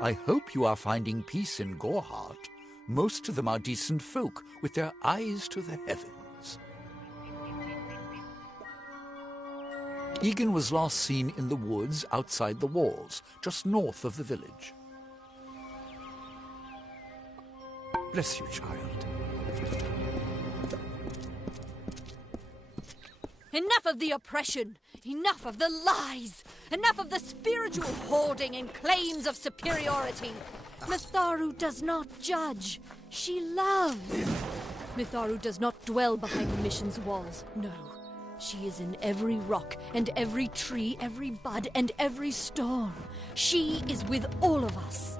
I hope you are finding peace in Goreheart. Most of them are decent folk with their eyes to the heavens. Egan was last seen in the woods outside the walls, just north of the village. Bless you, child. Enough of the oppression! Enough of the lies! Enough of the spiritual hoarding and claims of superiority! Mitharu does not judge. She loves. Mitharu does not dwell behind the mission's walls. No. She is in every rock and every tree, every bud and every storm. She is with all of us.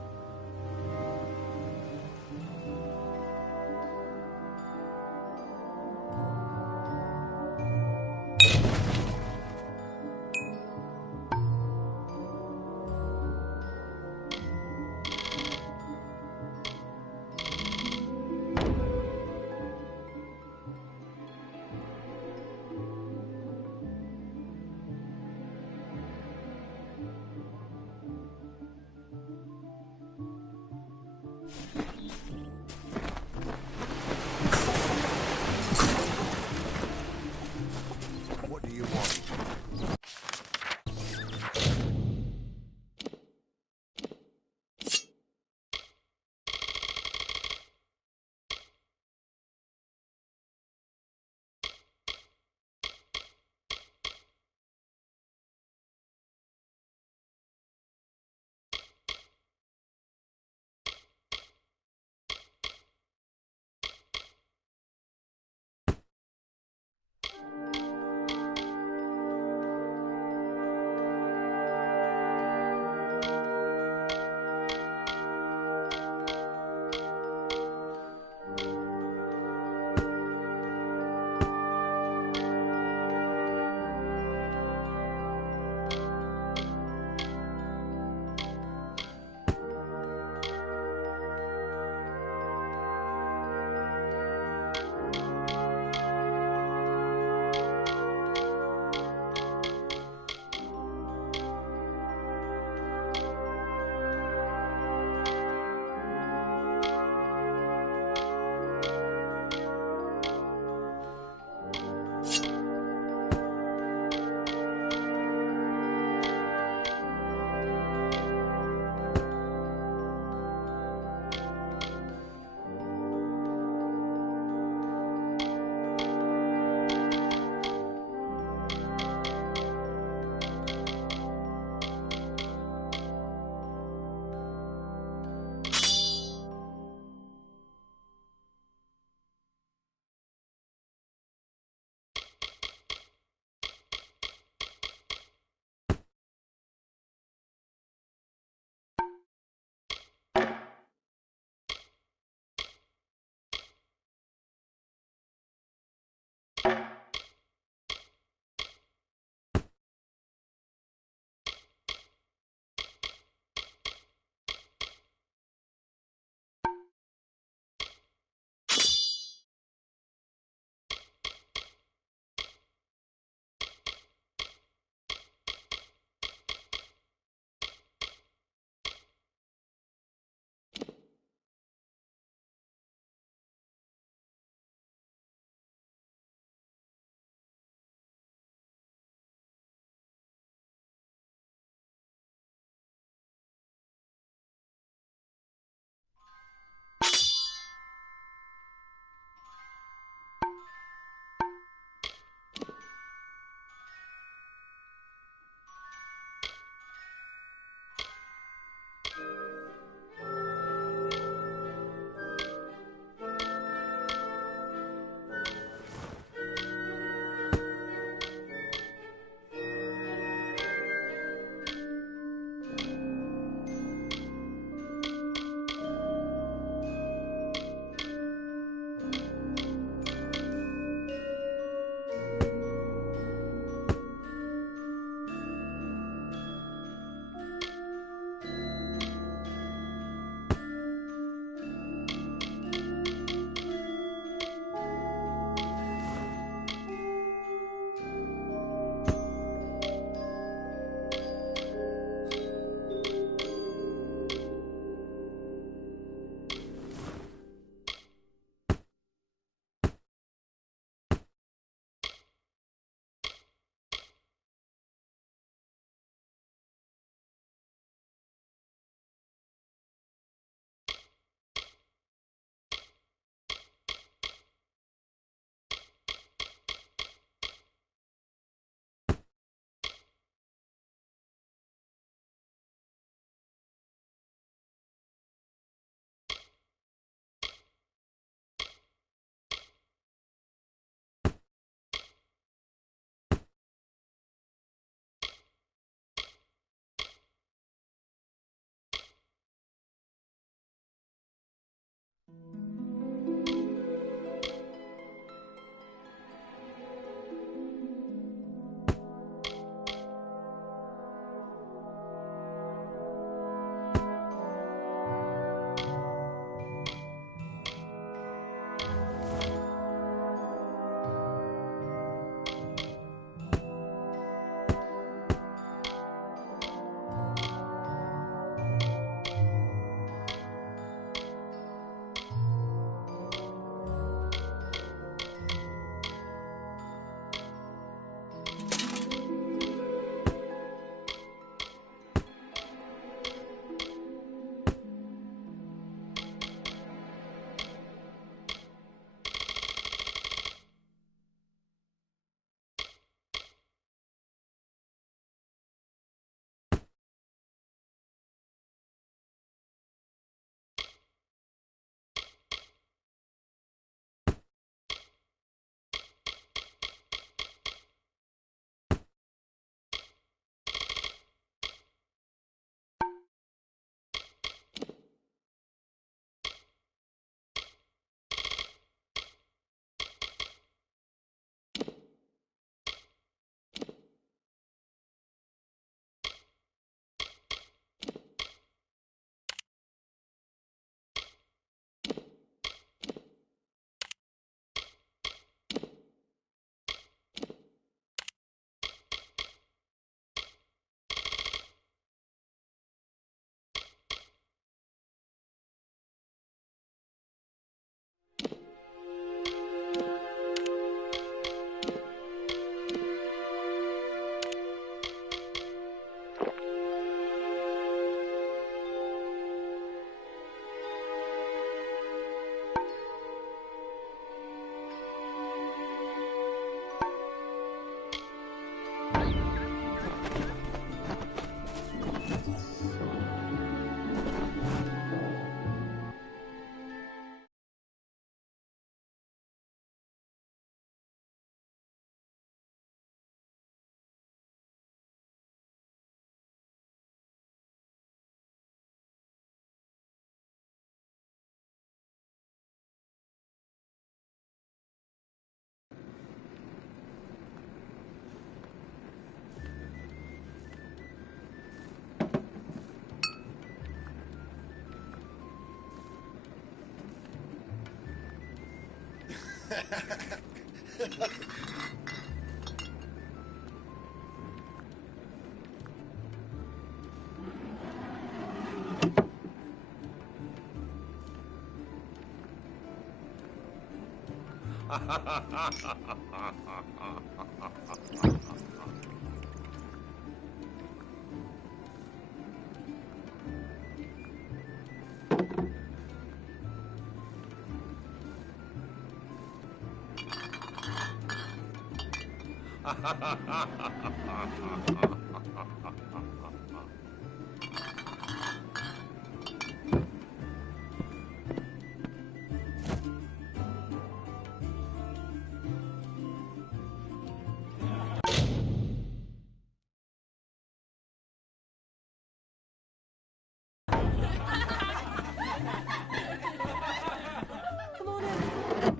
Come on in.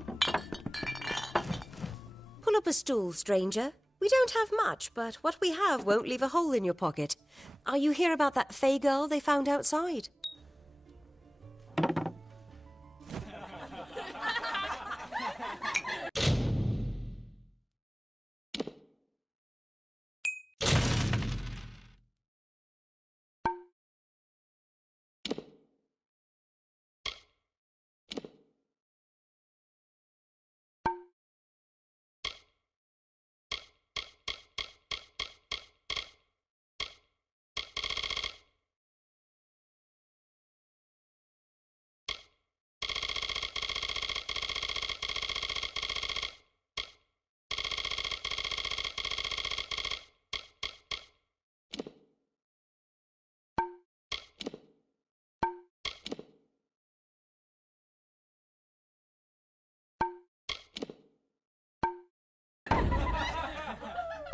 Pull up a stool, stranger. We don't have much, but what we have won't leave a hole in your pocket. Are you here about that Fey girl they found outside?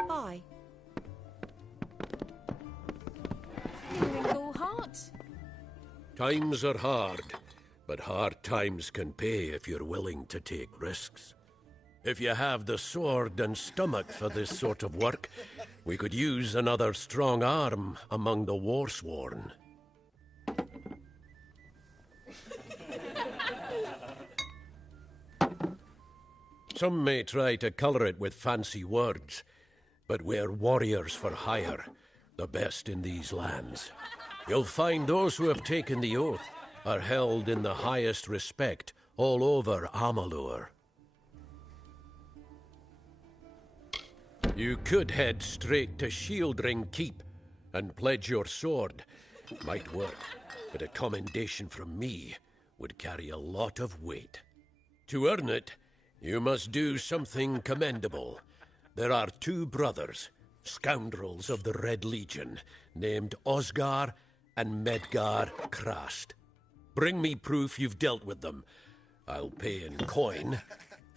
Bye. Ringo Heart. Times are hard, but hard times can pay if you're willing to take risks. If you have the sword and stomach for this sort of work, we could use another strong arm among the warsworn. Some may try to colour it with fancy words, but we're warriors for hire, the best in these lands. You'll find those who have taken the oath are held in the highest respect all over Amalur. You could head straight to Shieldring Keep and pledge your sword. Might work, but a commendation from me would carry a lot of weight. To earn it, you must do something commendable. There are two brothers, scoundrels of the Red Legion, named Osgar and Medgar Krast. Bring me proof you've dealt with them. I'll pay in coin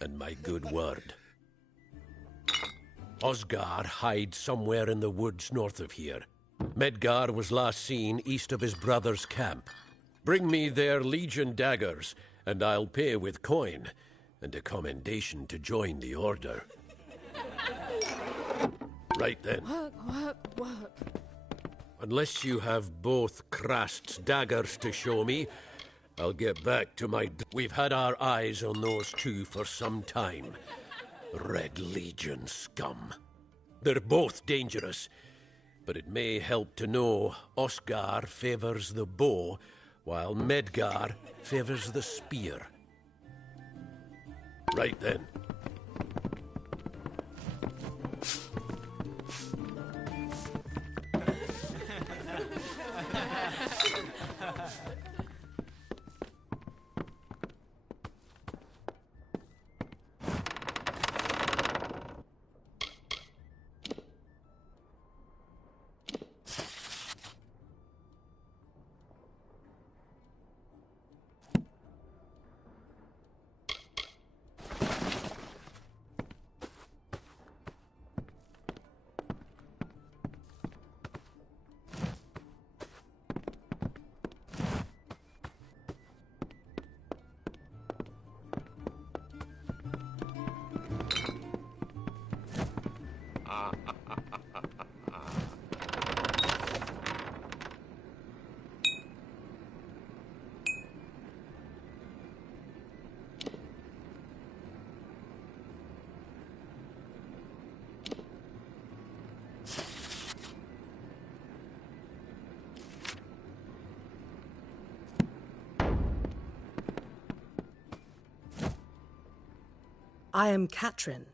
and my good word. Osgar hides somewhere in the woods north of here. Medgar was last seen east of his brother's camp. Bring me their Legion daggers, and I'll pay with coin, and a commendation to join the order. Right then. Work. Unless you have both Krast's daggers to show me, I'll get back to my... We've had our eyes on those two for some time. Red Legion scum. They're both dangerous, but it may help to know Osgar favors the bow, while Medgar favors the spear. Right then. I am Katrin.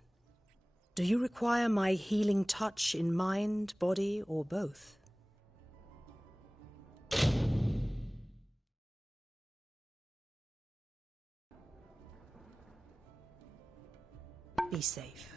Do you require my healing touch in mind, body, or both? Be safe.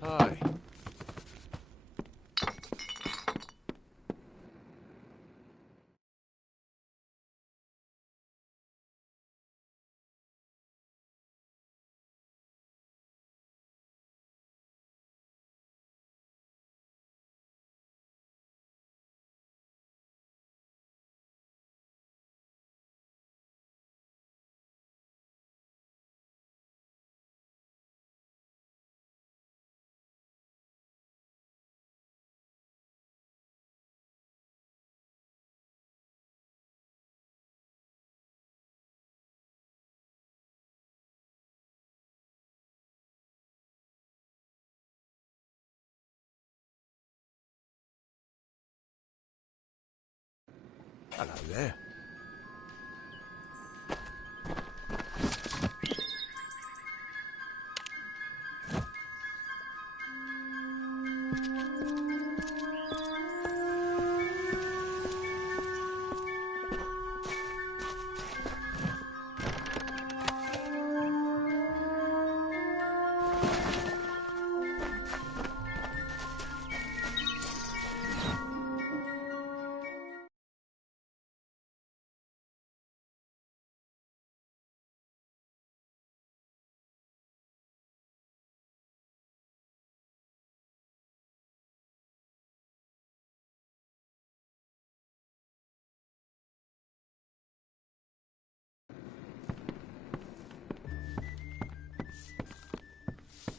Hi. Hello there.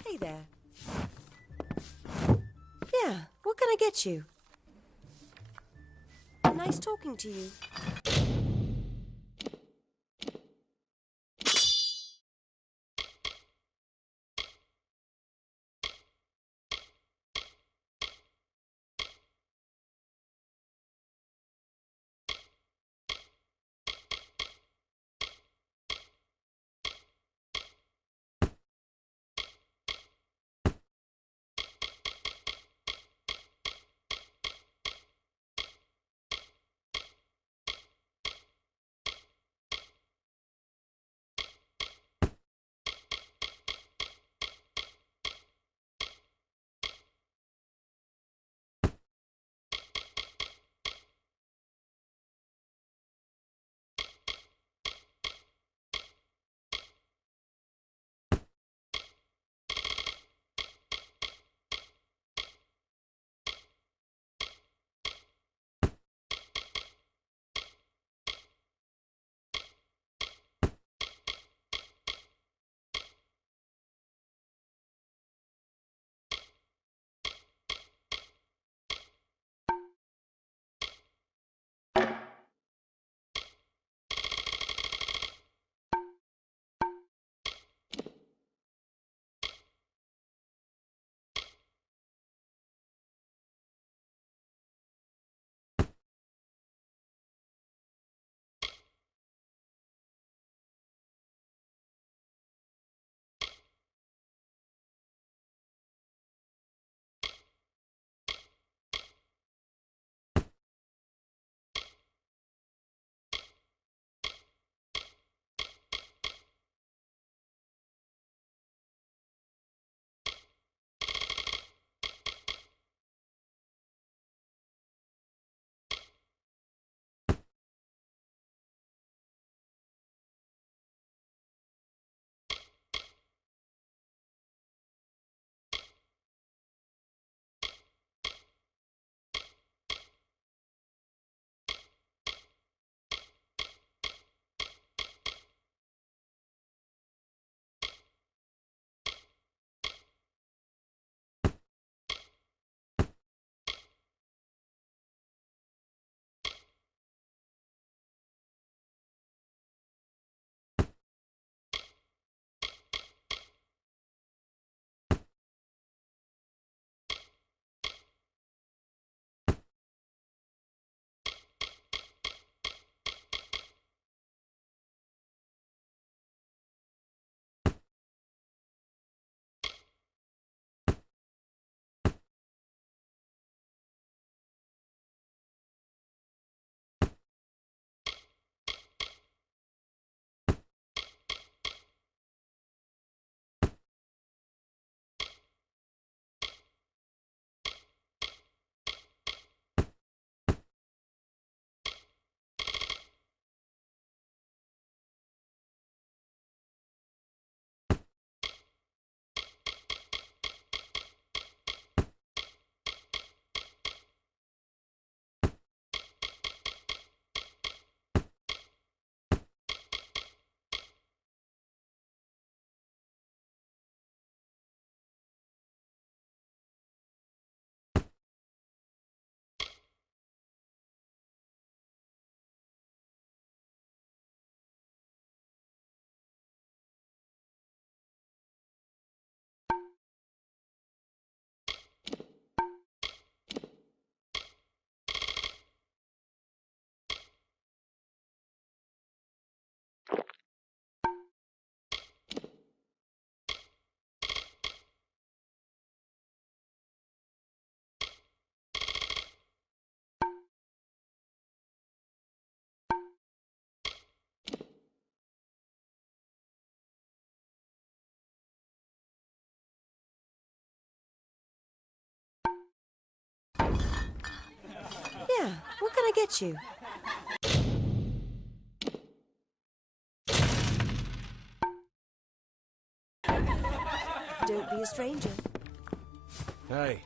Hey there. Yeah, what can I get you? Nice talking to you. get you? Don't be a stranger. Hey.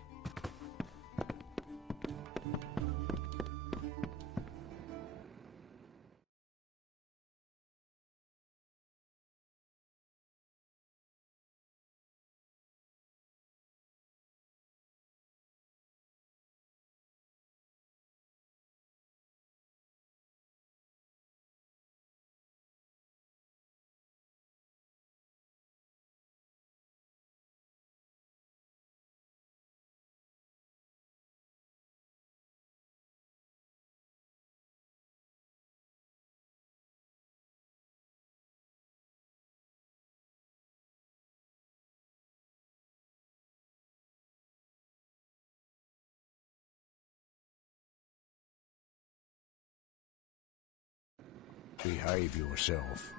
Behave yourself.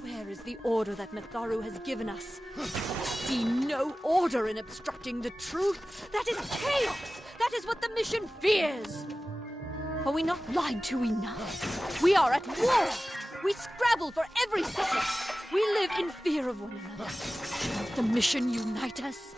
Where is the order that Mitharu has given us? I see no order in obstructing the truth. That is chaos! That is what the mission fears! Are we not lied to enough? We are at war! We scrabble for every second! We live in fear of one another. Shouldn't the mission unite us?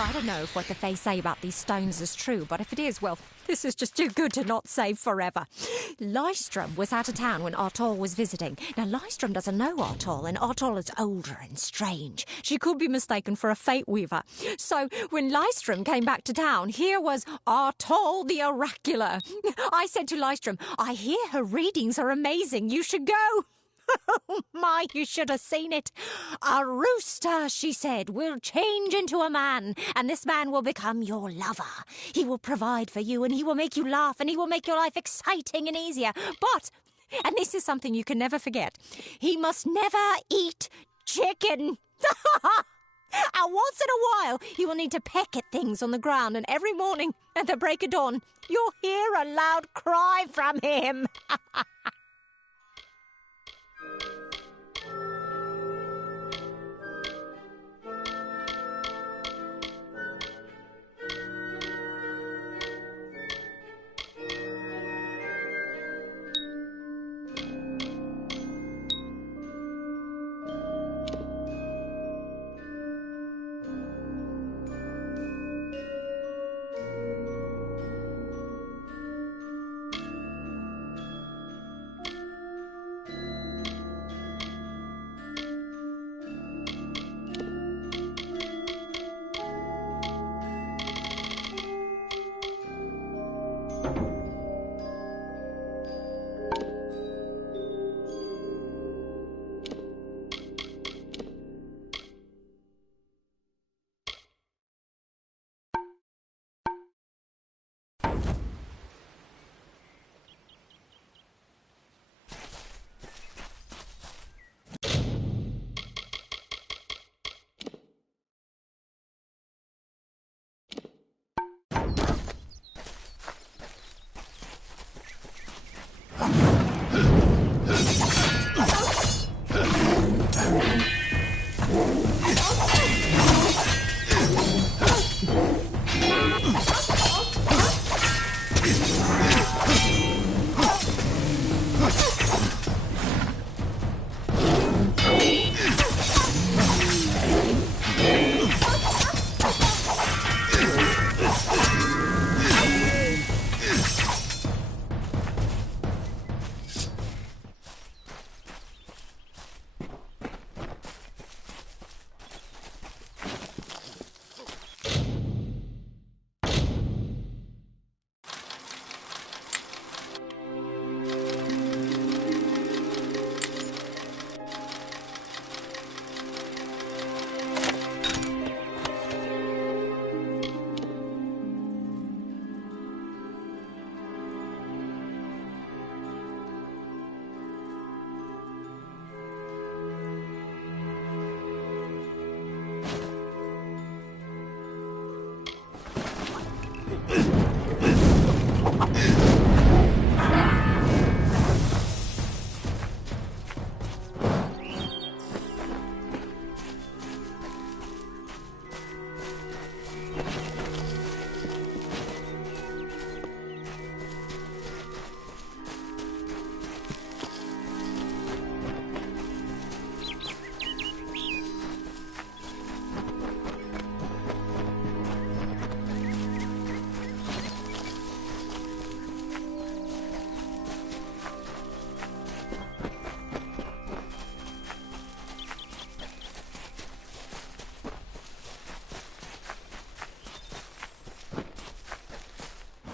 I don't know if what the Fae say about these stones is true, but if it is, well, this is just too good to not save forever. Lystrom was out of town when Artol was visiting. Now, Lystrom doesn't know Artol, and Artol is older and strange. She could be mistaken for a Fate Weaver. So, when Lystrom came back to town, here was Artol the Oracular. I said to Lystrom, I hear her readings are amazing. You should go. Oh, my, you should have seen it. A rooster, she said, will change into a man, and this man will become your lover. He will provide for you, and he will make you laugh, and he will make your life exciting and easier. But, and this is something you can never forget, he must never eat chicken. And once in a while, you will need to peck at things on the ground, and every morning at the break of dawn, you'll hear a loud cry from him.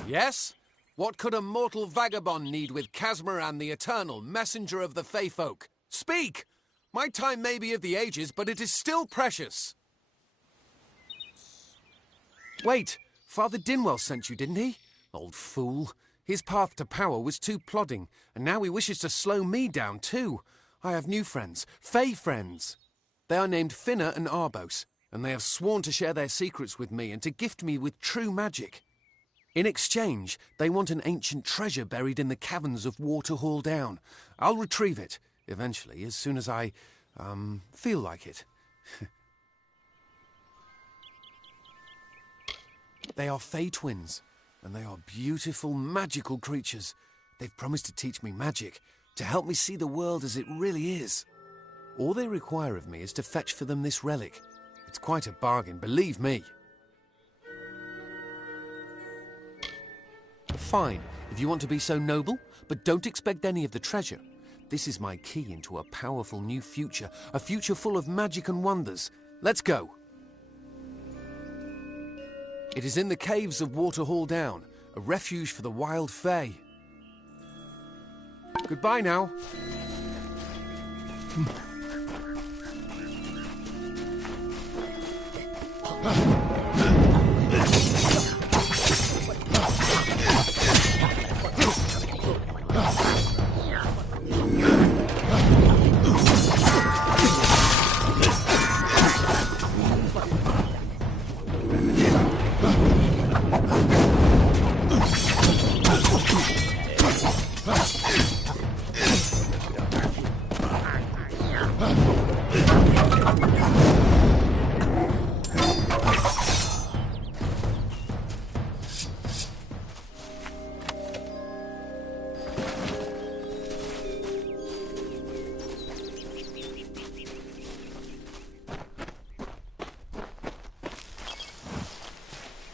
Yes? What could a mortal vagabond need with Casmaran the Eternal, messenger of the Fey folk? Speak! My time may be of the ages, but it is still precious. Wait, Father Dinwell sent you, didn't he? Old fool. His path to power was too plodding, and now he wishes to slow me down too. I have new friends, Fey friends. They are named Finna and Arbos, and they have sworn to share their secrets with me and to gift me with true magic. In exchange, they want an ancient treasure buried in the caverns of Waterhall Down. I'll retrieve it, eventually, as soon as I, feel like it. They are Fey twins, and they are beautiful, magical creatures. They've promised to teach me magic, to help me see the world as it really is. All they require of me is to fetch for them this relic. It's quite a bargain, believe me. Fine, if you want to be so noble, but don't expect any of the treasure. This is my key into a powerful new future, a future full of magic and wonders. Let's go. It is in the caves of Waterhall Down, a refuge for the wild Fey. Goodbye now.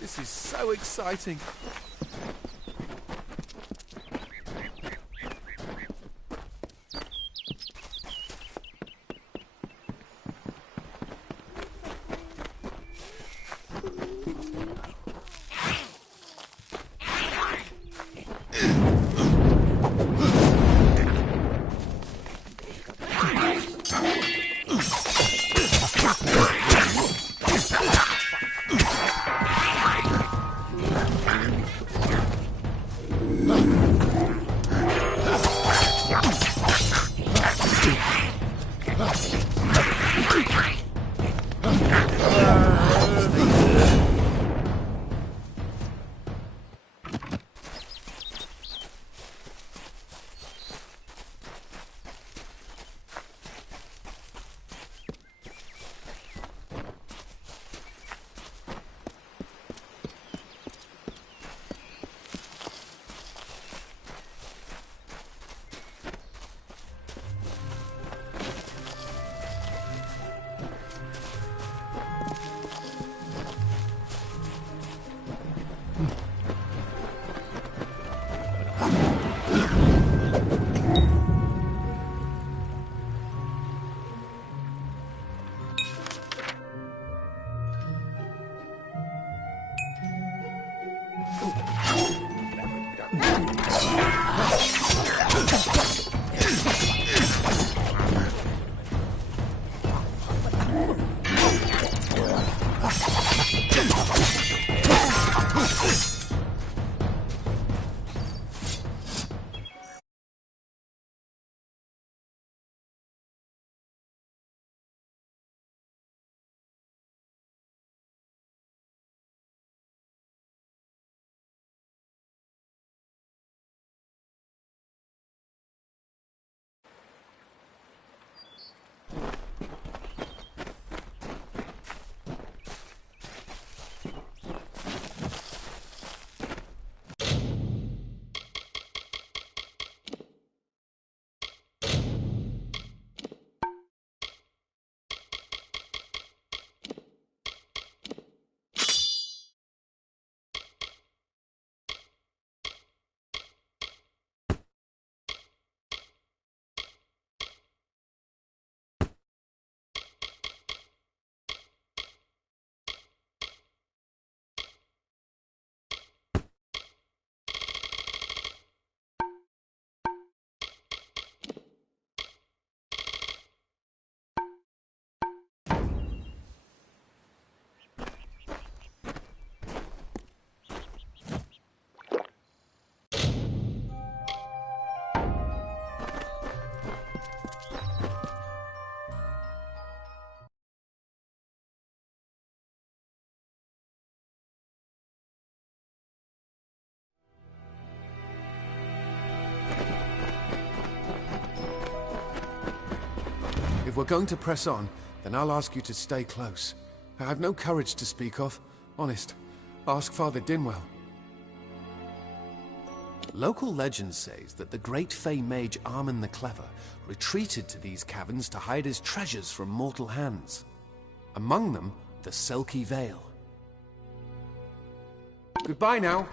This is so exciting. we're going to press on, then I'll ask you to stay close. I have no courage to speak of. Honest. Ask Father Dinwell. Local legend says that the great Fey mage Armin the Clever retreated to these caverns to hide his treasures from mortal hands. Among them, the Selkie Veil. Goodbye now.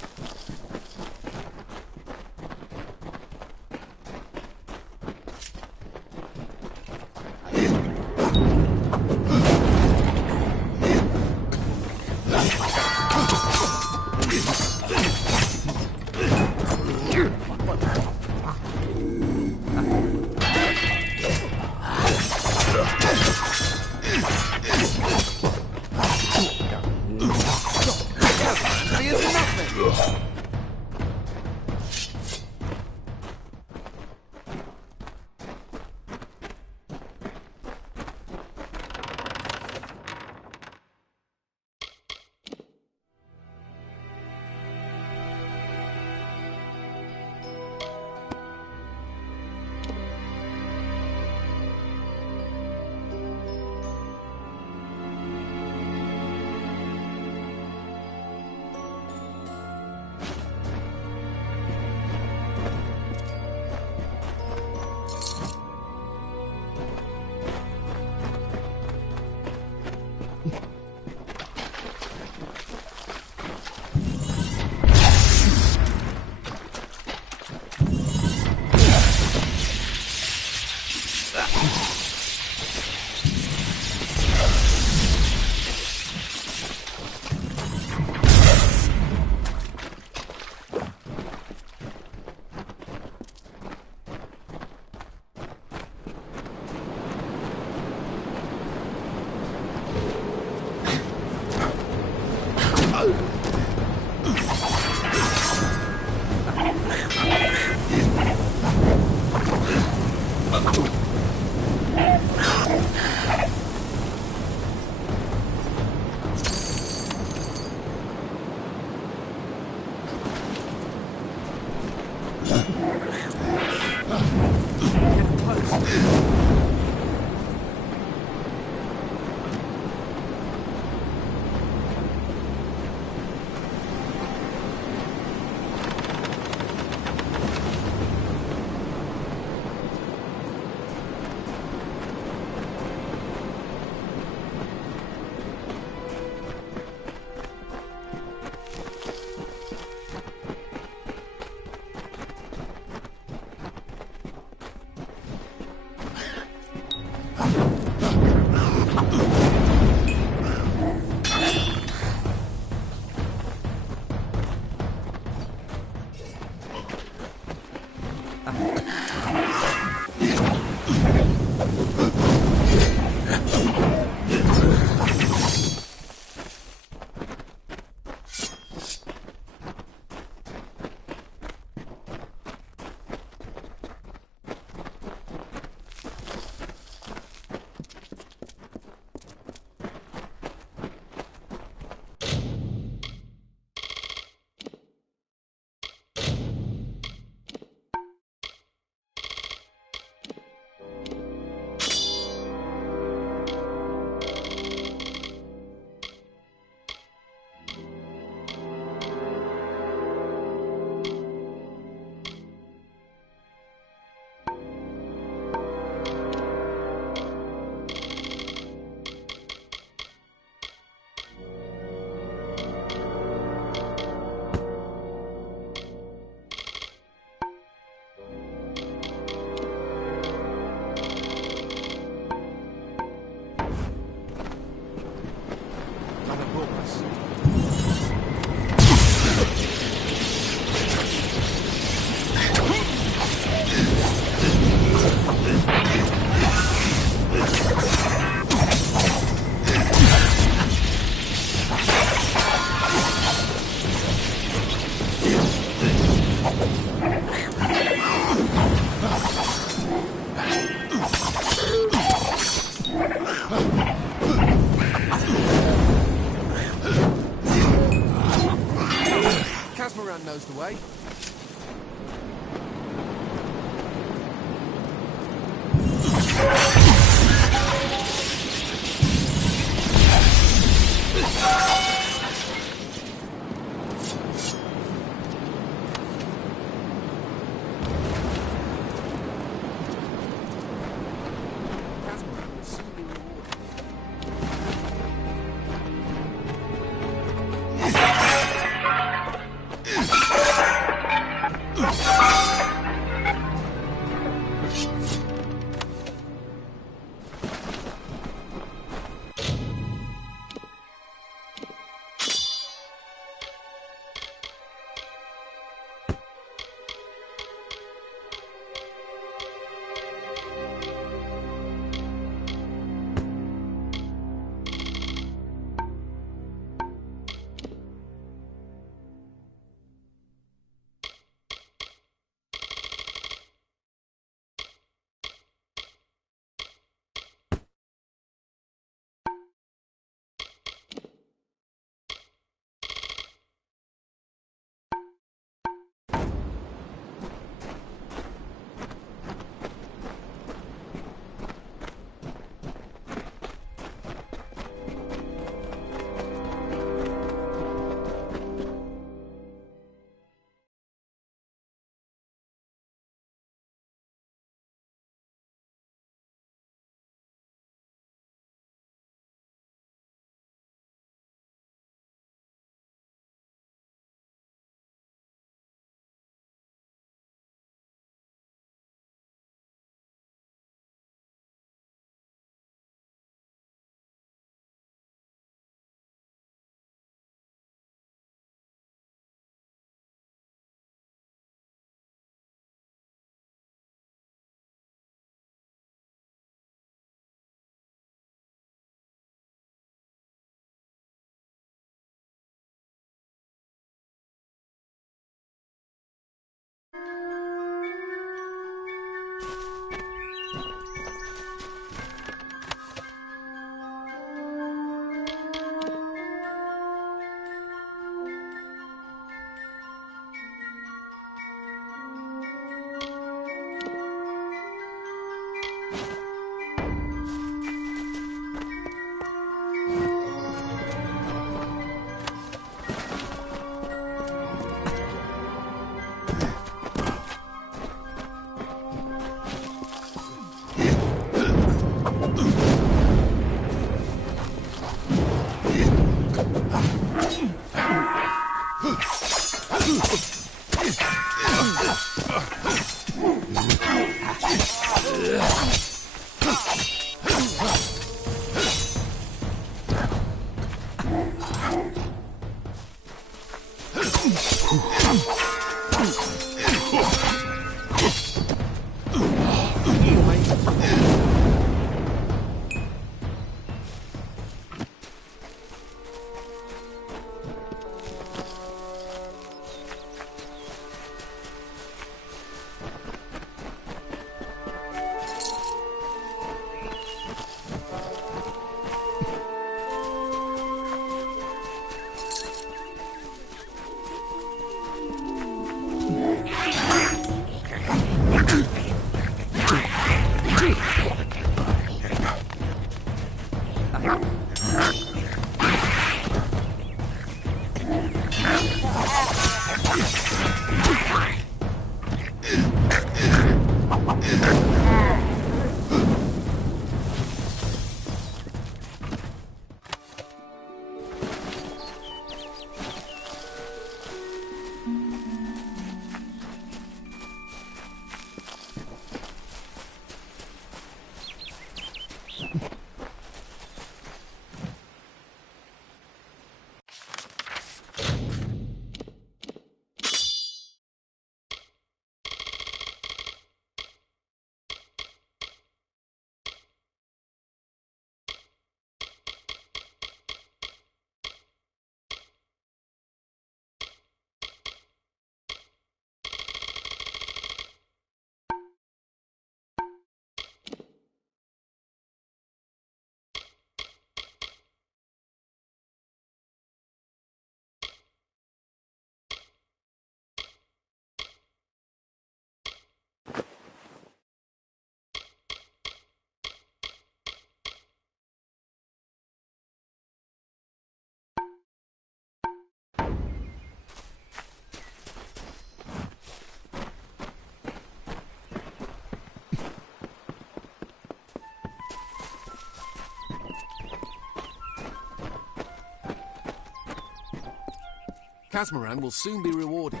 Casmaran will soon be rewarded.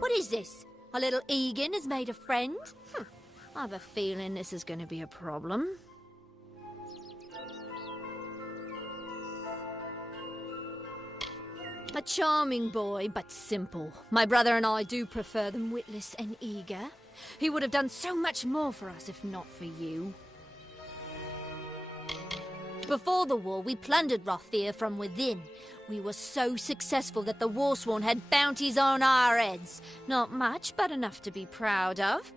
What is this? Our little Egan has made a friend? I have a feeling this is going to be a problem. A charming boy, but simple. My brother and I do prefer them witless and eager. He would have done so much more for us if not for you. Before the war, we plundered Rothier from within. We were so successful that the Warsworn had bounties on our heads. Not much, but enough to be proud of.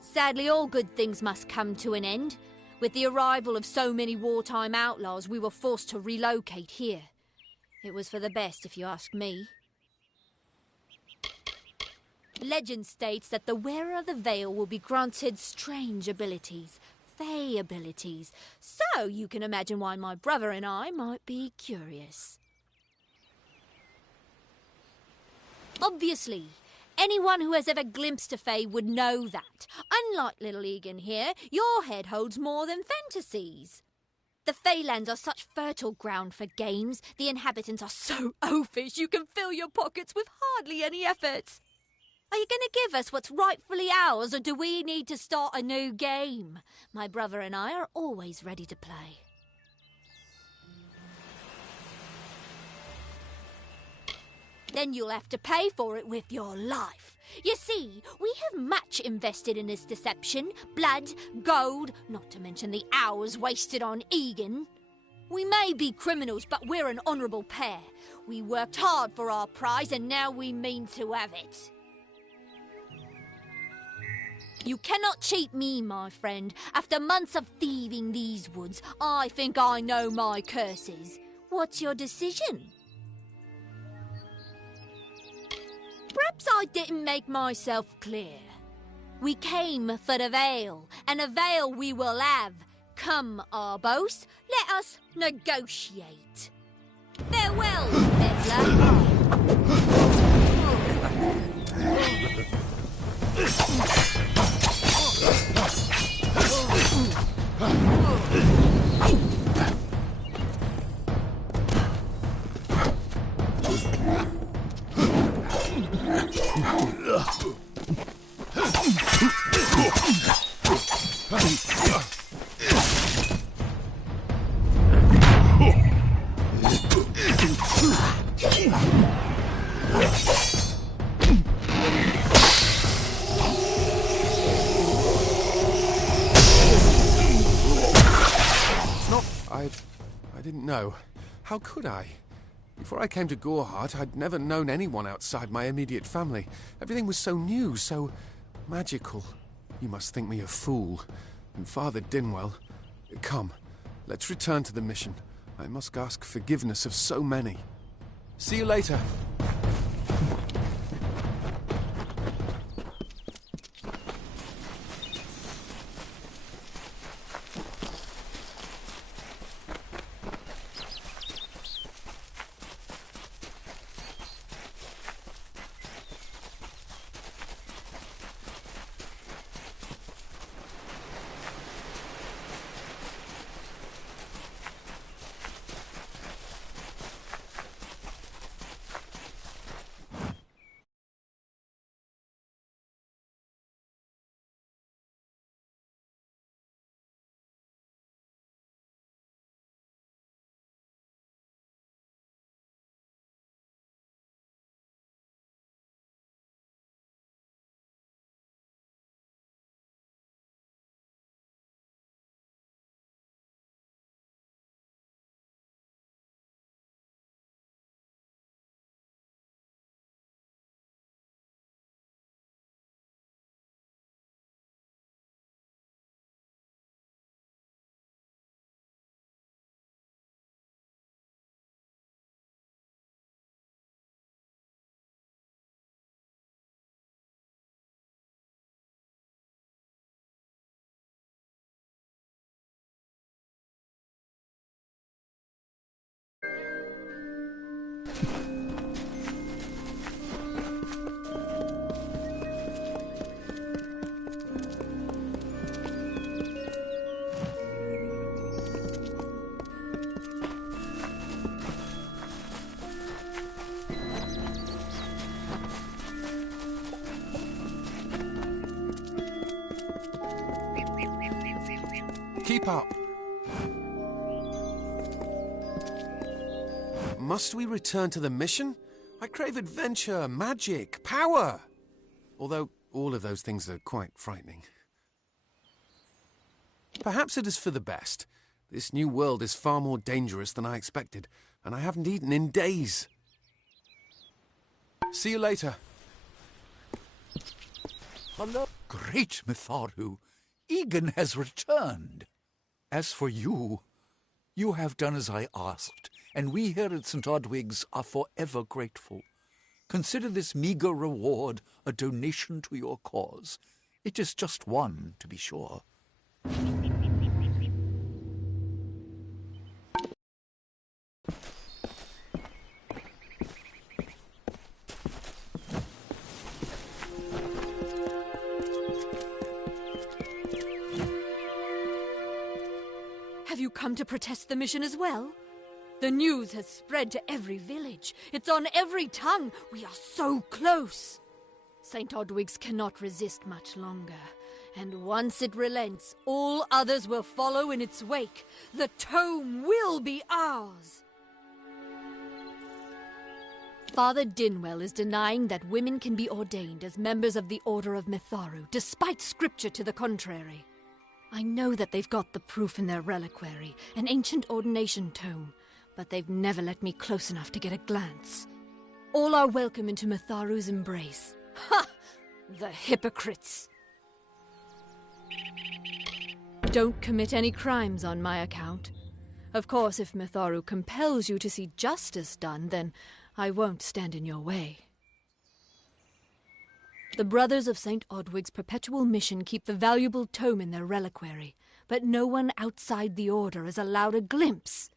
Sadly, all good things must come to an end. With the arrival of so many wartime outlaws, we were forced to relocate here. It was for the best, if you ask me. Legend states that the wearer of the veil will be granted strange abilities, fey abilities. So you can imagine why my brother and I might be curious. Obviously, anyone who has ever glimpsed a fae would know that. Unlike little Egan here, your head holds more than fantasies. The Feylands are such fertile ground for games. The inhabitants are so oafish you can fill your pockets with hardly any effort. Are you going to give us what's rightfully ours, or do we need to start a new game? My brother and I are always ready to play. Then you'll have to pay for it with your life. You see, we have much invested in this deception. Blood, gold, not to mention the hours wasted on Egan. We may be criminals, but we're an honourable pair. We worked hard for our prize, and now we mean to have it. You cannot cheat me, my friend. After months of thieving these woods, I think I know my curses. What's your decision? Perhaps I didn't make myself clear. We came for the veil, and a veil we will have. Come, Arbos, let us negotiate. Farewell, peddler. I didn't know. How could I? Before I came to Gorhart, I'd never known anyone outside my immediate family. Everything was so new, so magical. You must think me a fool. And Father Dinwell... Come, let's return to the mission. I must ask forgiveness of so many. See you later. Keep up. Must we return to the mission? I crave adventure, magic, power. Although all of those things are quite frightening. Perhaps it is for the best. This new world is far more dangerous than I expected, and I haven't eaten in days. See you later. Hello. Great Mitharu. Egan has returned. As for you, you have done as I asked, and we here at St. Odwig's are forever grateful. Consider this meagre reward a donation to your cause. It is just one, to be sure. Have you come to protest the mission as well? The news has spread to every village. It's on every tongue. We are so close. St. Odwig's cannot resist much longer. And once it relents, all others will follow in its wake. The tome will be ours. Father Dinwell is denying that women can be ordained as members of the Order of Mitharu, despite scripture to the contrary. I know that they've got the proof in their reliquary, an ancient ordination tome, but they've never let me close enough to get a glance. All are welcome into Mitharu's embrace. Ha! The hypocrites! Don't commit any crimes on my account. Of course, if Mitharu compels you to see justice done, then I won't stand in your way. The Brothers of St. Odwig's perpetual mission keep the valuable tome in their reliquary, but no one outside the Order is allowed a glimpse.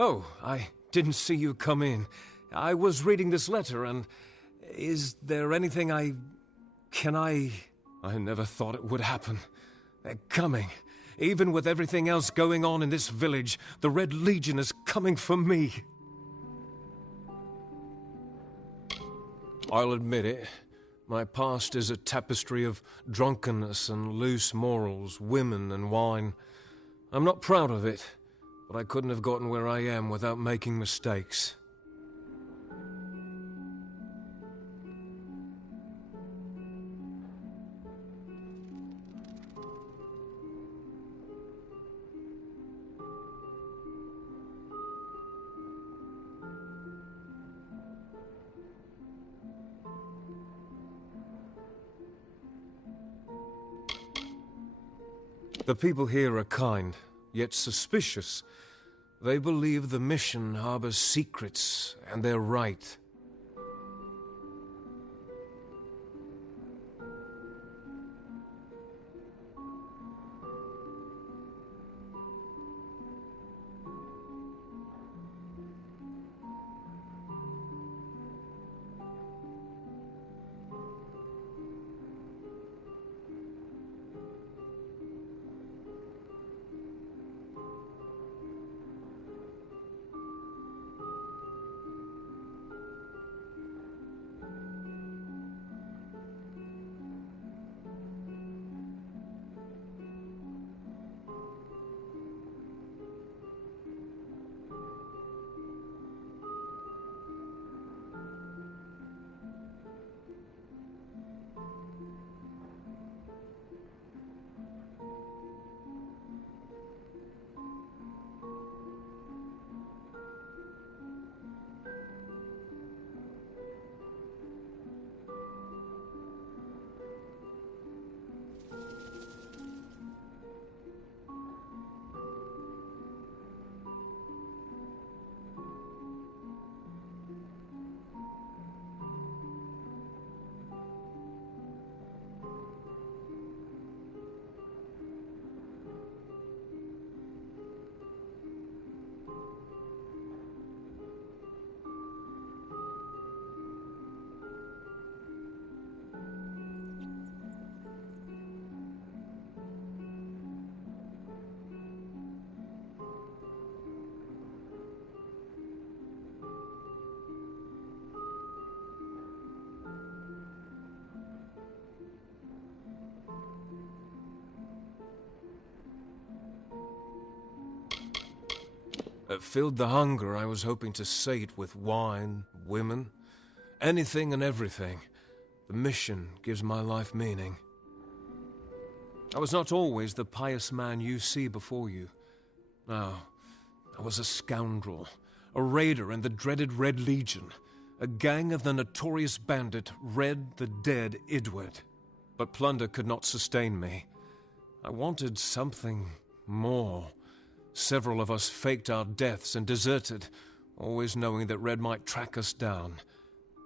Oh, I didn't see you come in. I was reading this letter, and is there anything Can I never thought it would happen. They're coming. Even with everything else going on in this village, the Red Legion is coming for me. I'll admit it. My past is a tapestry of drunkenness and loose morals, women and wine. I'm not proud of it, but I couldn't have gotten where I am without making mistakes. The people here are kind, yet suspicious. They believe the mission harbors secrets, and they're right. That filled the hunger I was hoping to sate with wine, women, anything and everything. The mission gives my life meaning. I was not always the pious man you see before you. No, I was a scoundrel, a raider in the dreaded Red Legion, a gang of the notorious bandit Red the Dead Edward. But plunder could not sustain me. I wanted something more. Several of us faked our deaths and deserted, always knowing that Red might track us down.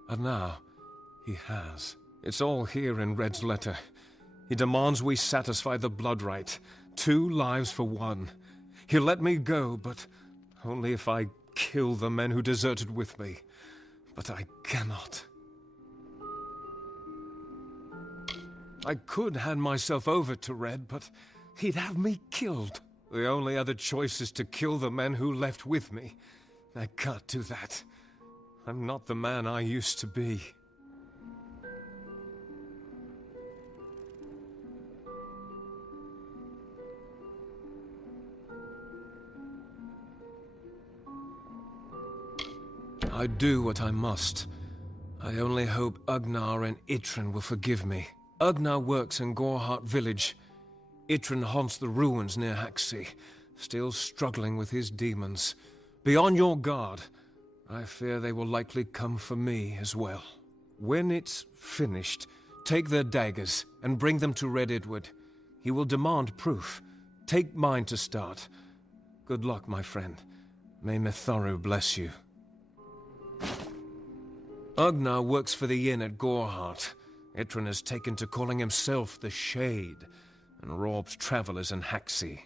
And now, he has. It's all here in Red's letter. He demands we satisfy the blood rite. 2 lives for 1. He'll let me go, but only if I kill the men who deserted with me. But I cannot. I could hand myself over to Red, but he'd have me killed. The only other choice is to kill the men who left with me. I can't do that. I'm not the man I used to be. I do what I must. I only hope Ugnar and Itrin will forgive me. Ugnar works in Gorhart village. Itrin haunts the ruins near Haxi, still struggling with his demons. Be on your guard. I fear they will likely come for me as well. When it's finished, take their daggers and bring them to Red Edward. He will demand proof. Take mine to start. Good luck, my friend. May Mitharu bless you. Ugnar works for the inn at Gorhart. Itrin has taken to calling himself the Shade, and robs travelers in Haxi.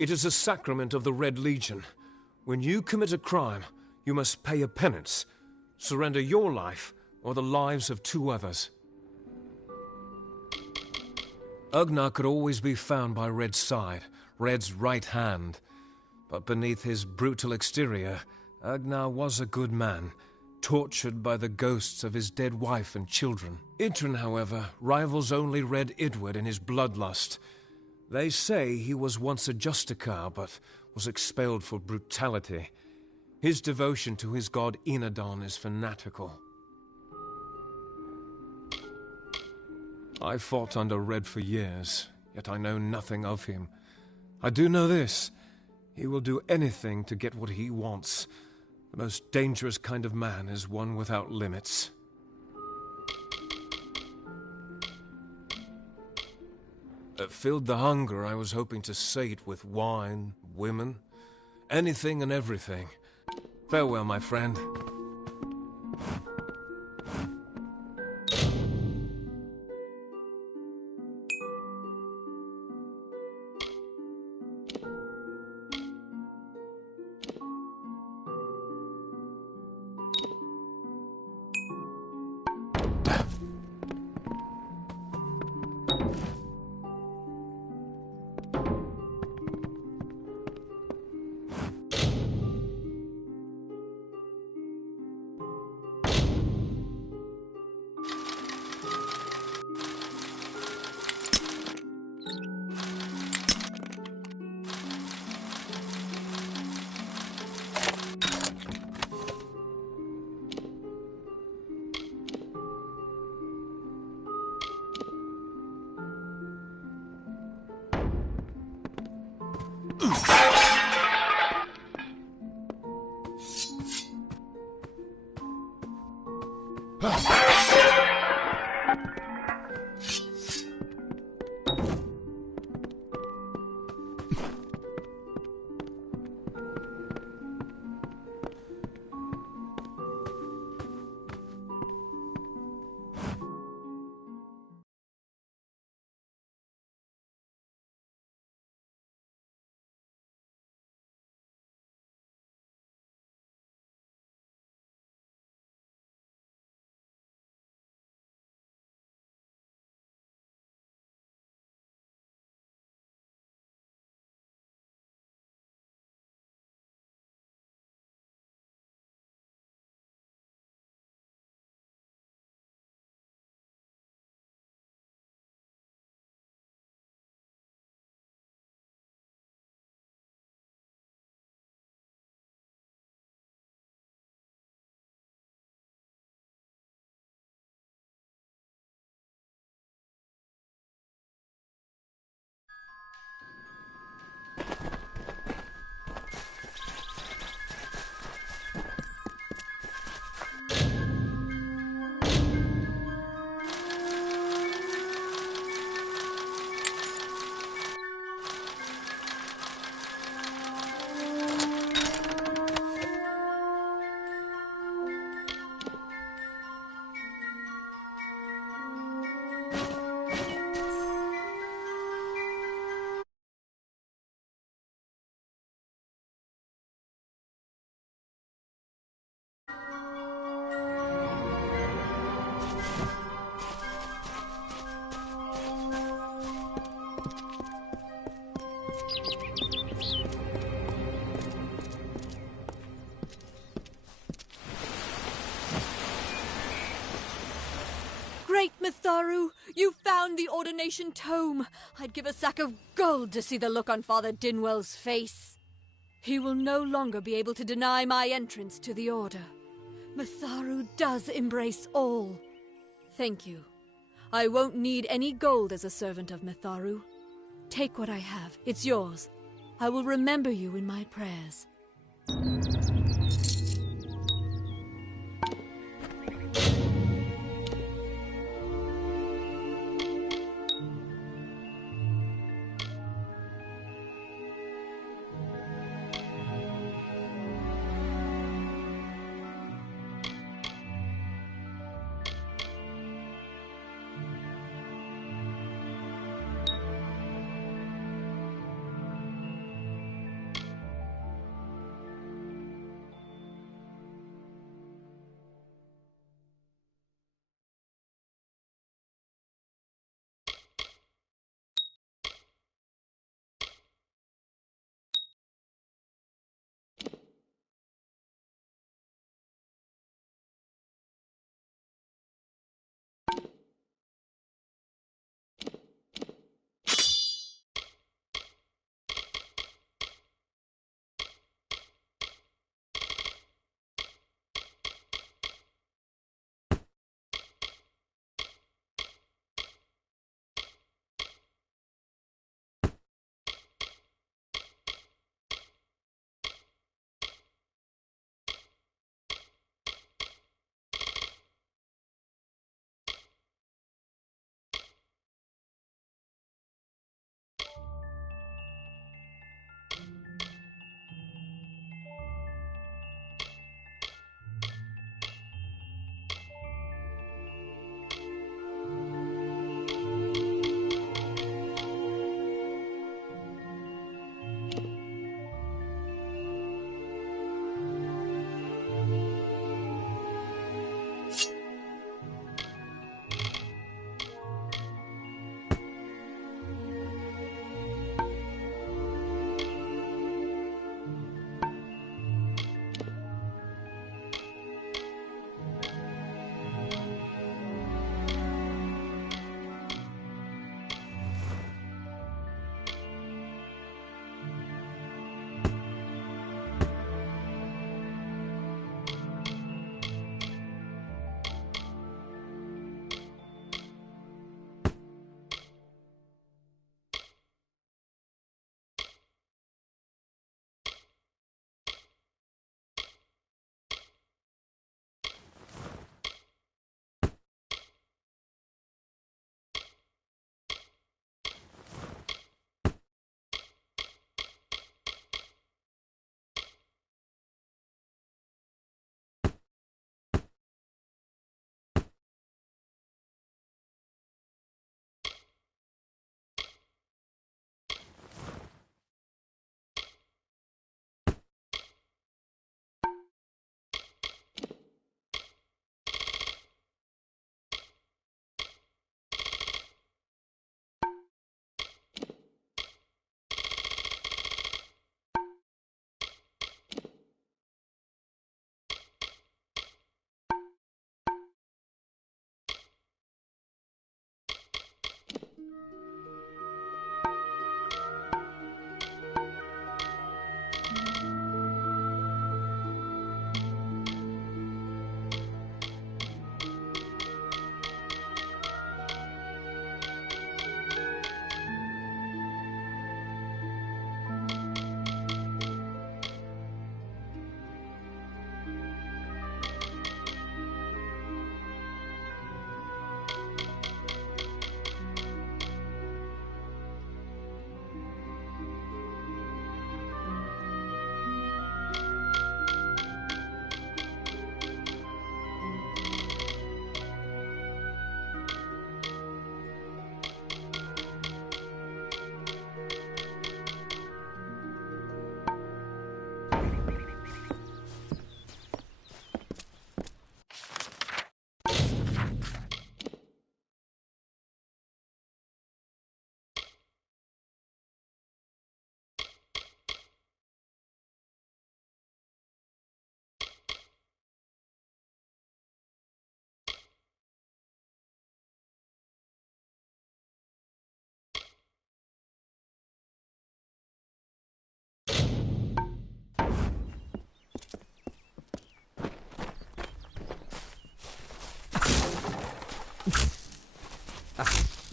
It is a sacrament of the Red Legion. When you commit a crime, you must pay a penance. Surrender your life, or the lives of 2 others. Ugnar could always be found by Red's side, Red's right hand. But beneath his brutal exterior, Ugnar was a good man, tortured by the ghosts of his dead wife and children. Itrin, however, rivals only Red Edward in his bloodlust. They say he was once a Justicar, but was expelled for brutality. His devotion to his god Enadon is fanatical. I fought under Red for years, yet I know nothing of him. I do know this. He will do anything to get what he wants. The most dangerous kind of man is one without limits. It filled the hunger I was hoping to sate with wine, women, anything and everything. Farewell, my friend. Mitharu, you found the ordination tome. I'd give a sack of gold to see the look on Father Dinwell's face. He will no longer be able to deny my entrance to the Order. Mitharu does embrace all. Thank you. I won't need any gold as a servant of Mitharu. Take what I have. It's yours. I will remember you in my prayers.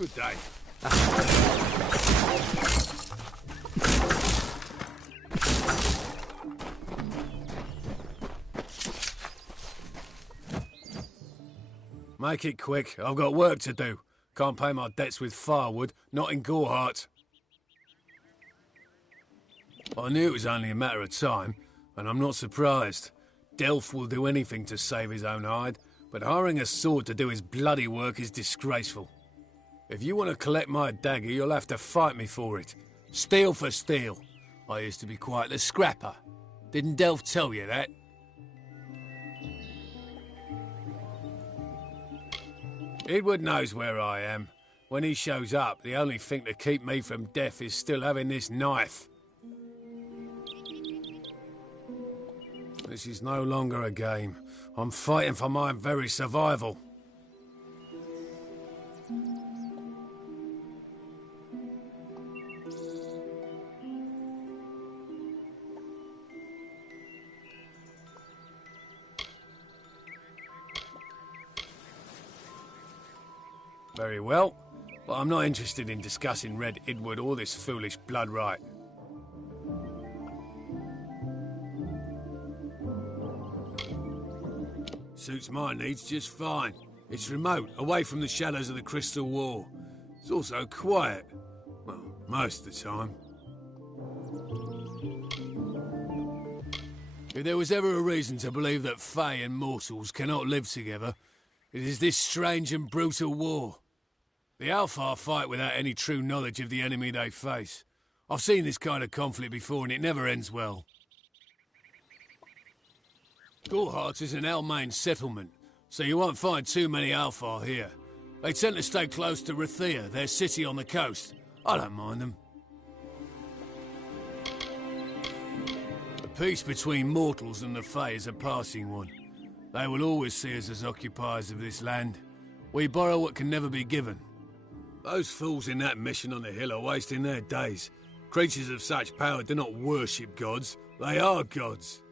Good day. Make it quick. I've got work to do. Can't pay my debts with firewood, not in Gorehart. I knew it was only a matter of time, and I'm not surprised. Delph will do anything to save his own hide, but hiring a sword to do his bloody work is disgraceful. If you want to collect my dagger, you'll have to fight me for it. Steel for steel. I used to be quite the scrapper. Didn't Delph tell you that? Edward knows where I am. When he shows up, the only thing to keep me from death is still having this knife. This is no longer a game. I'm fighting for my very survival. Very well, but I'm not interested in discussing Red Edward or this foolish blood right. Suits my needs just fine. It's remote, away from the shadows of the Crystal War. It's also quiet. Well, most of the time. If there was ever a reason to believe that Fae and mortals cannot live together, it is this strange and brutal war. The Alfar fight without any true knowledge of the enemy they face. I've seen this kind of conflict before and it never ends well. Gorehart is an Almain settlement, so you won't find too many Alfar here. They tend to stay close to Rathia, their city on the coast. I don't mind them. The peace between mortals and the Fae is a passing one. They will always see us as occupiers of this land. We borrow what can never be given. Those fools in that mission on the hill are wasting their days. Creatures of such power do not worship gods. They are gods.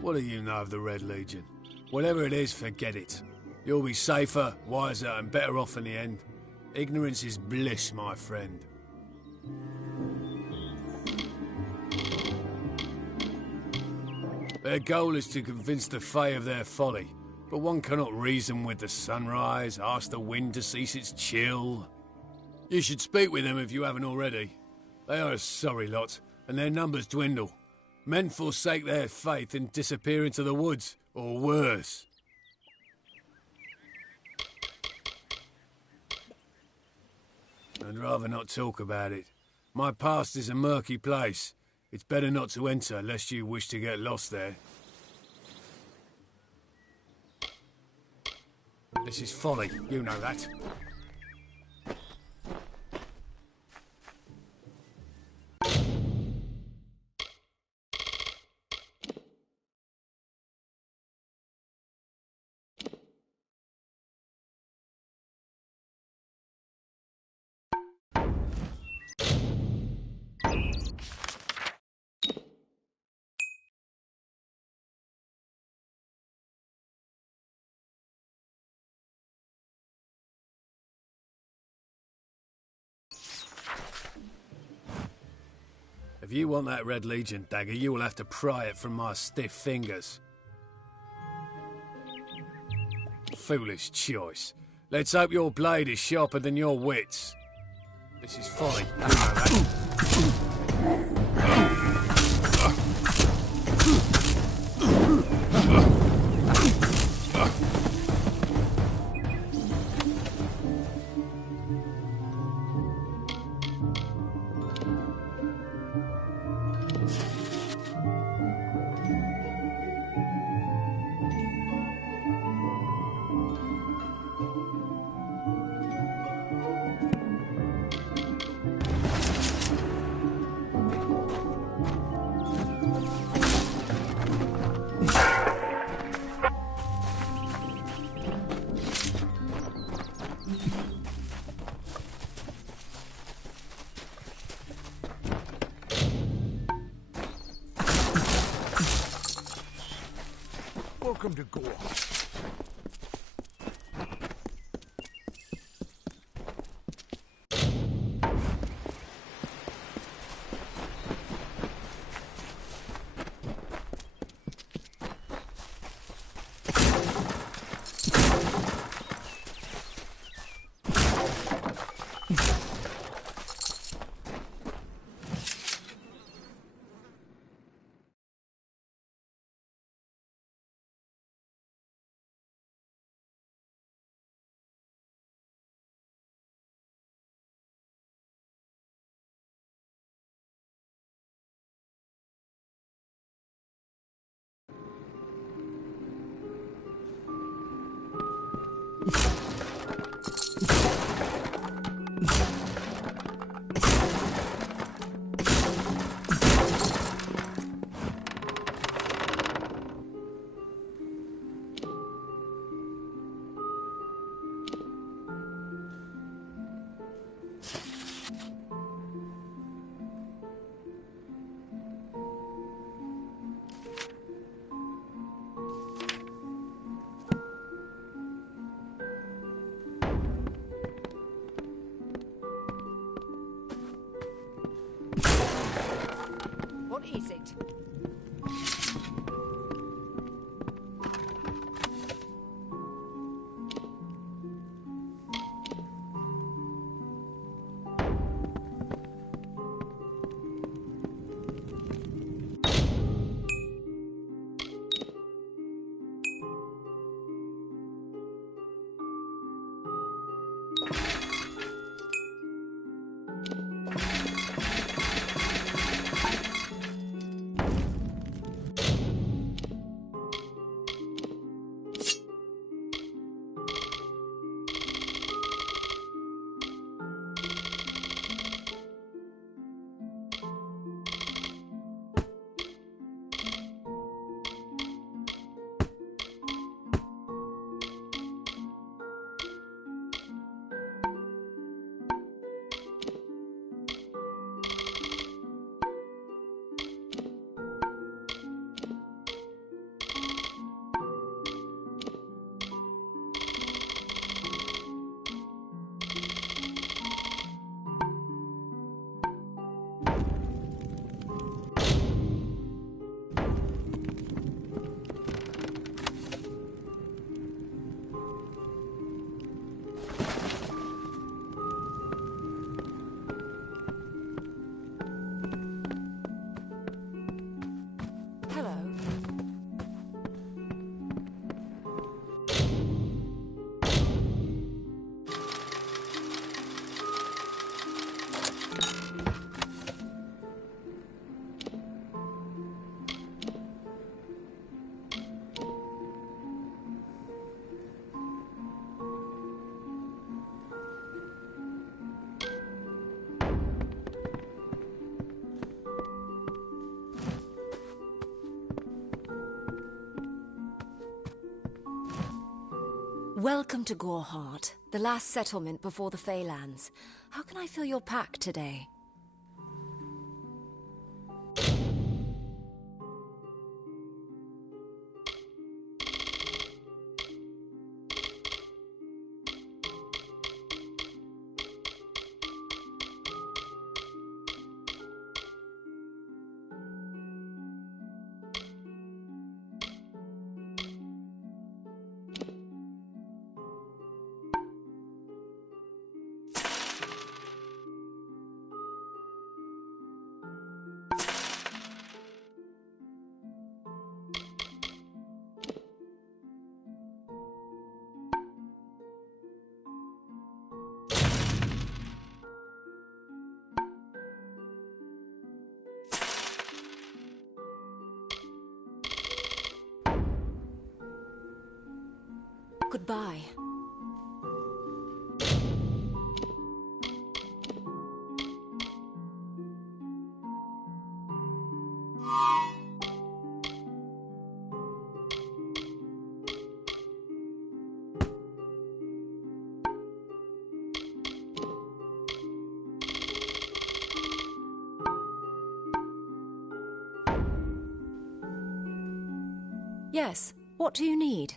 What do you know of the Red Legion? Whatever it is, forget it. You'll be safer, wiser, and better off in the end. Ignorance is bliss, my friend. Their goal is to convince the Fae of their folly, but one cannot reason with the sunrise, ask the wind to cease its chill. You should speak with them if you haven't already. They are a sorry lot, and their numbers dwindle. Men forsake their faith and disappear into the woods, or worse. I'd rather not talk about it. My past is a murky place. It's better not to enter, lest you wish to get lost there. This is folly, you know that. If you want that Red Legion dagger, you will have to pry it from my stiff fingers. Foolish choice. Let's hope your blade is sharper than your wits. This is folly. You know that. Welcome to Gorehart. Welcome to Goreheart, the last settlement before the Feylands. How can I fill your pack today? Goodbye. Yes, what do you need?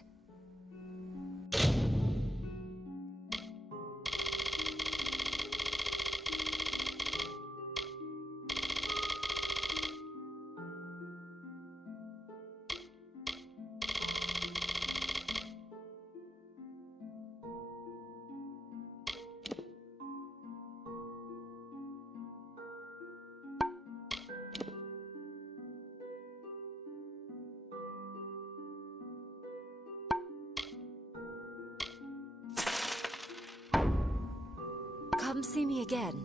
Come see me again.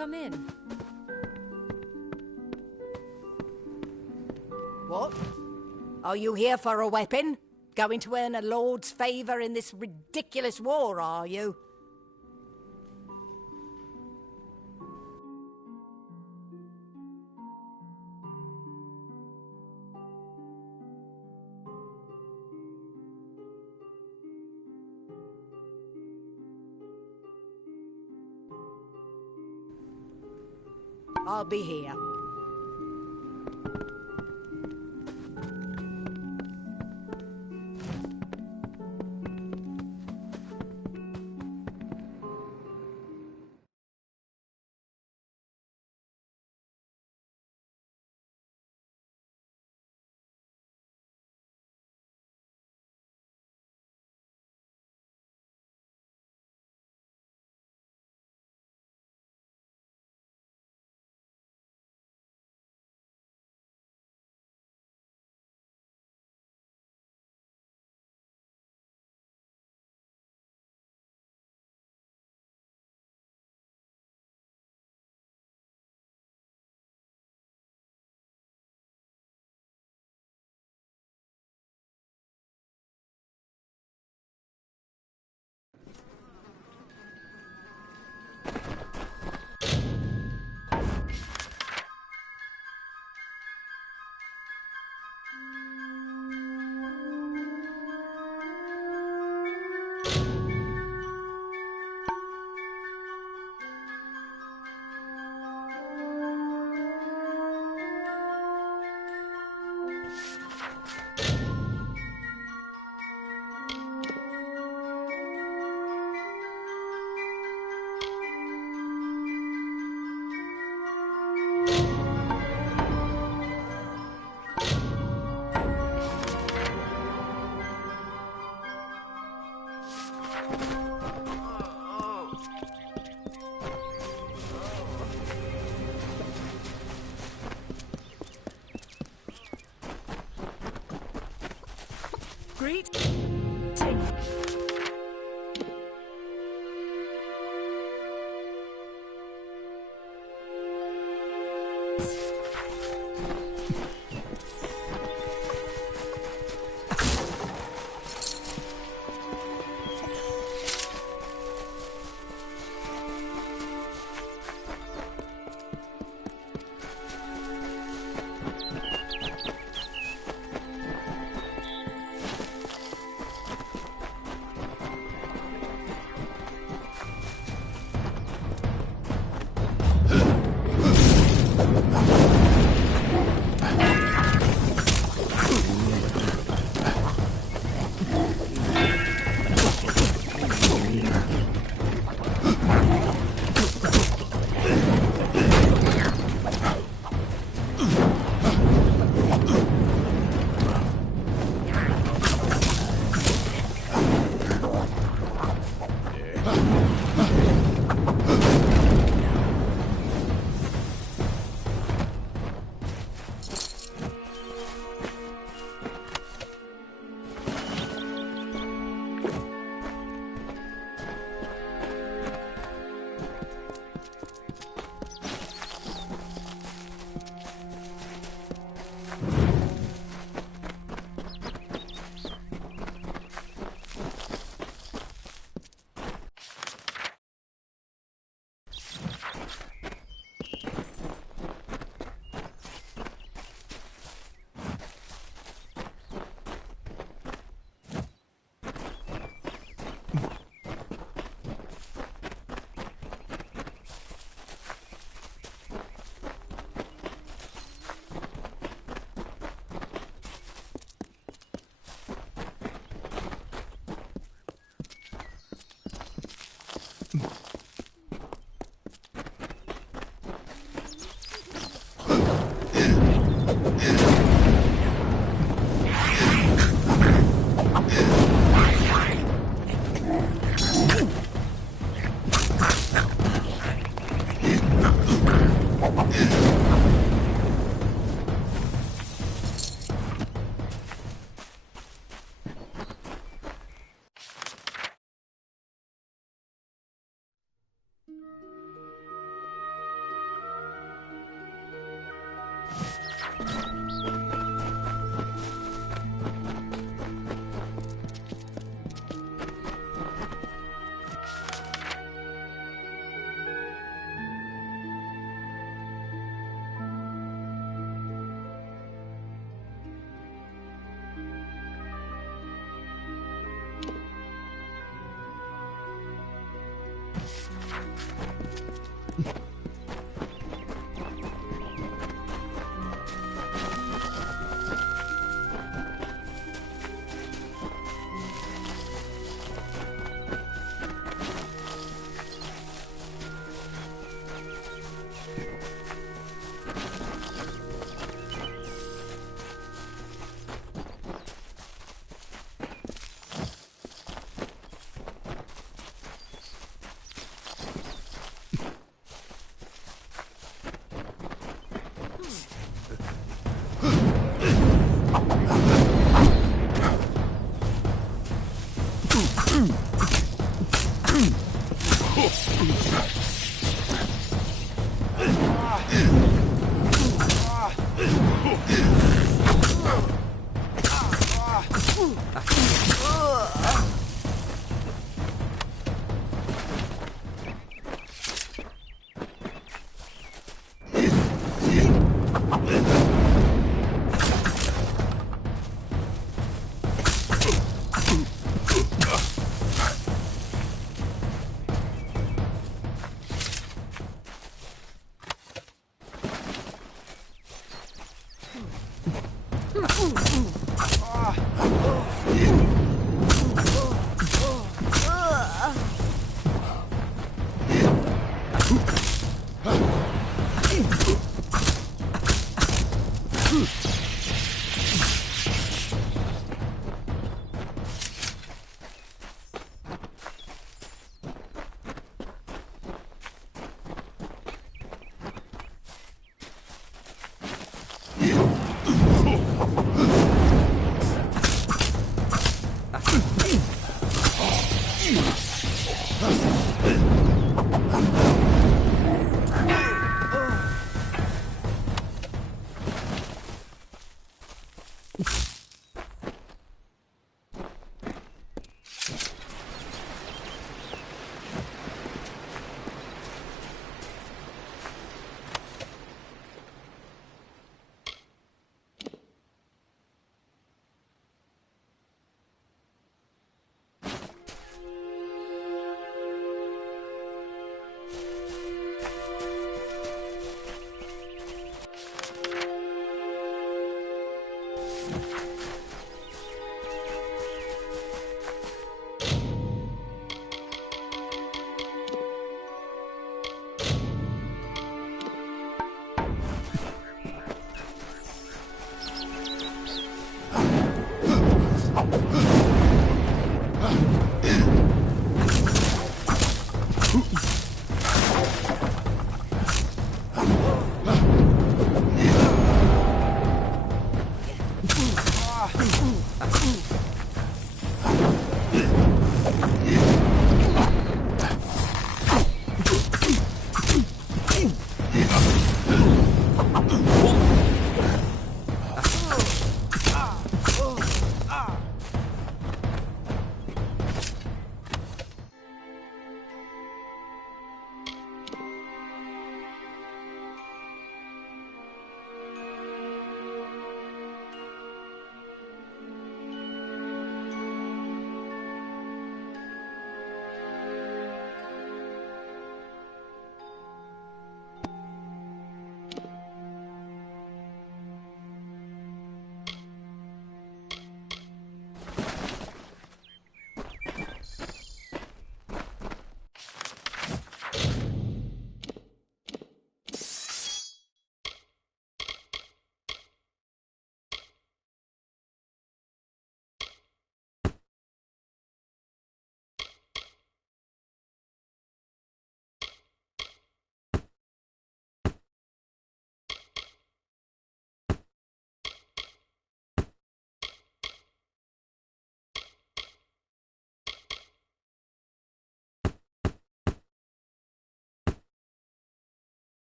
Come in. Are you here for a weapon? Going to earn a lord's favour in this ridiculous war, are you? I'll be here.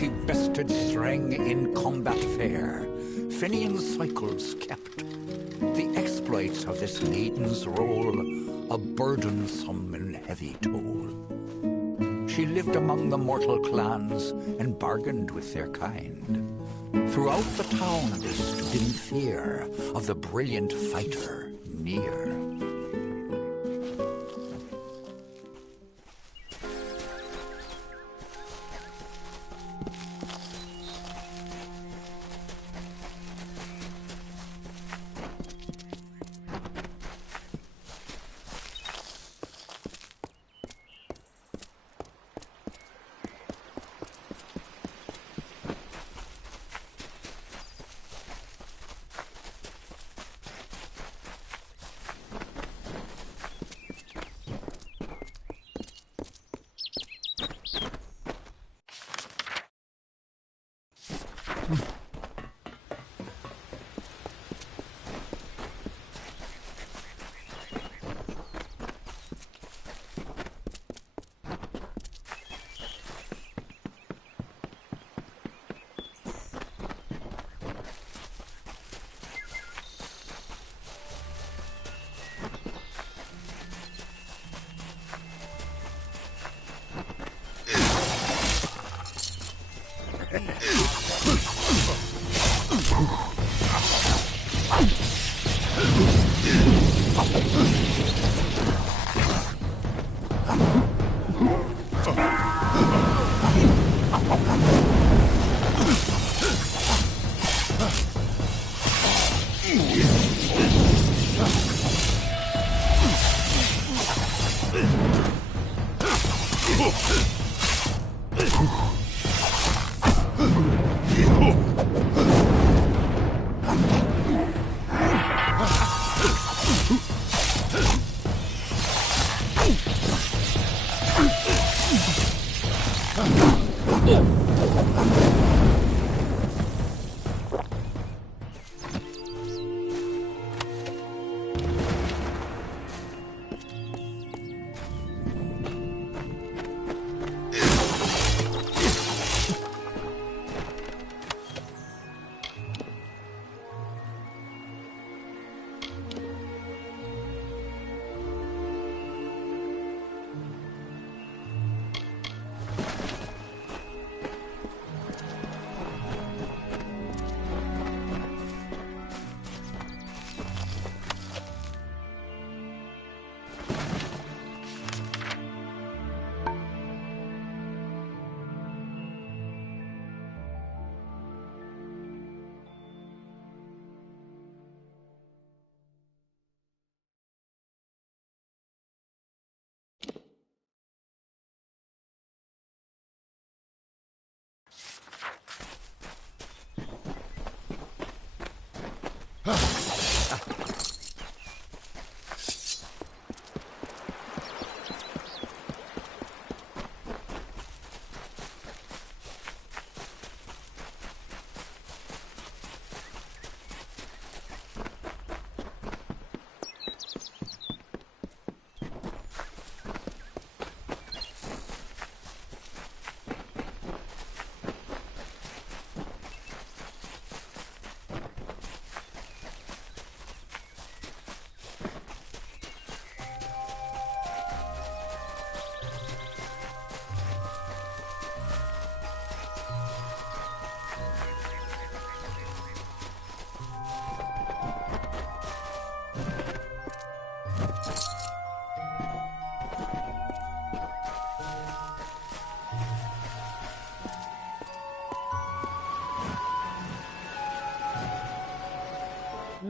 She best tested strength in combat fair, Finian's cycles kept. The exploits of this maiden's role a burdensome and heavy toll. She lived among the mortal clans and bargained with their kind. Throughout the town they stood in fear of the brilliant fighter near.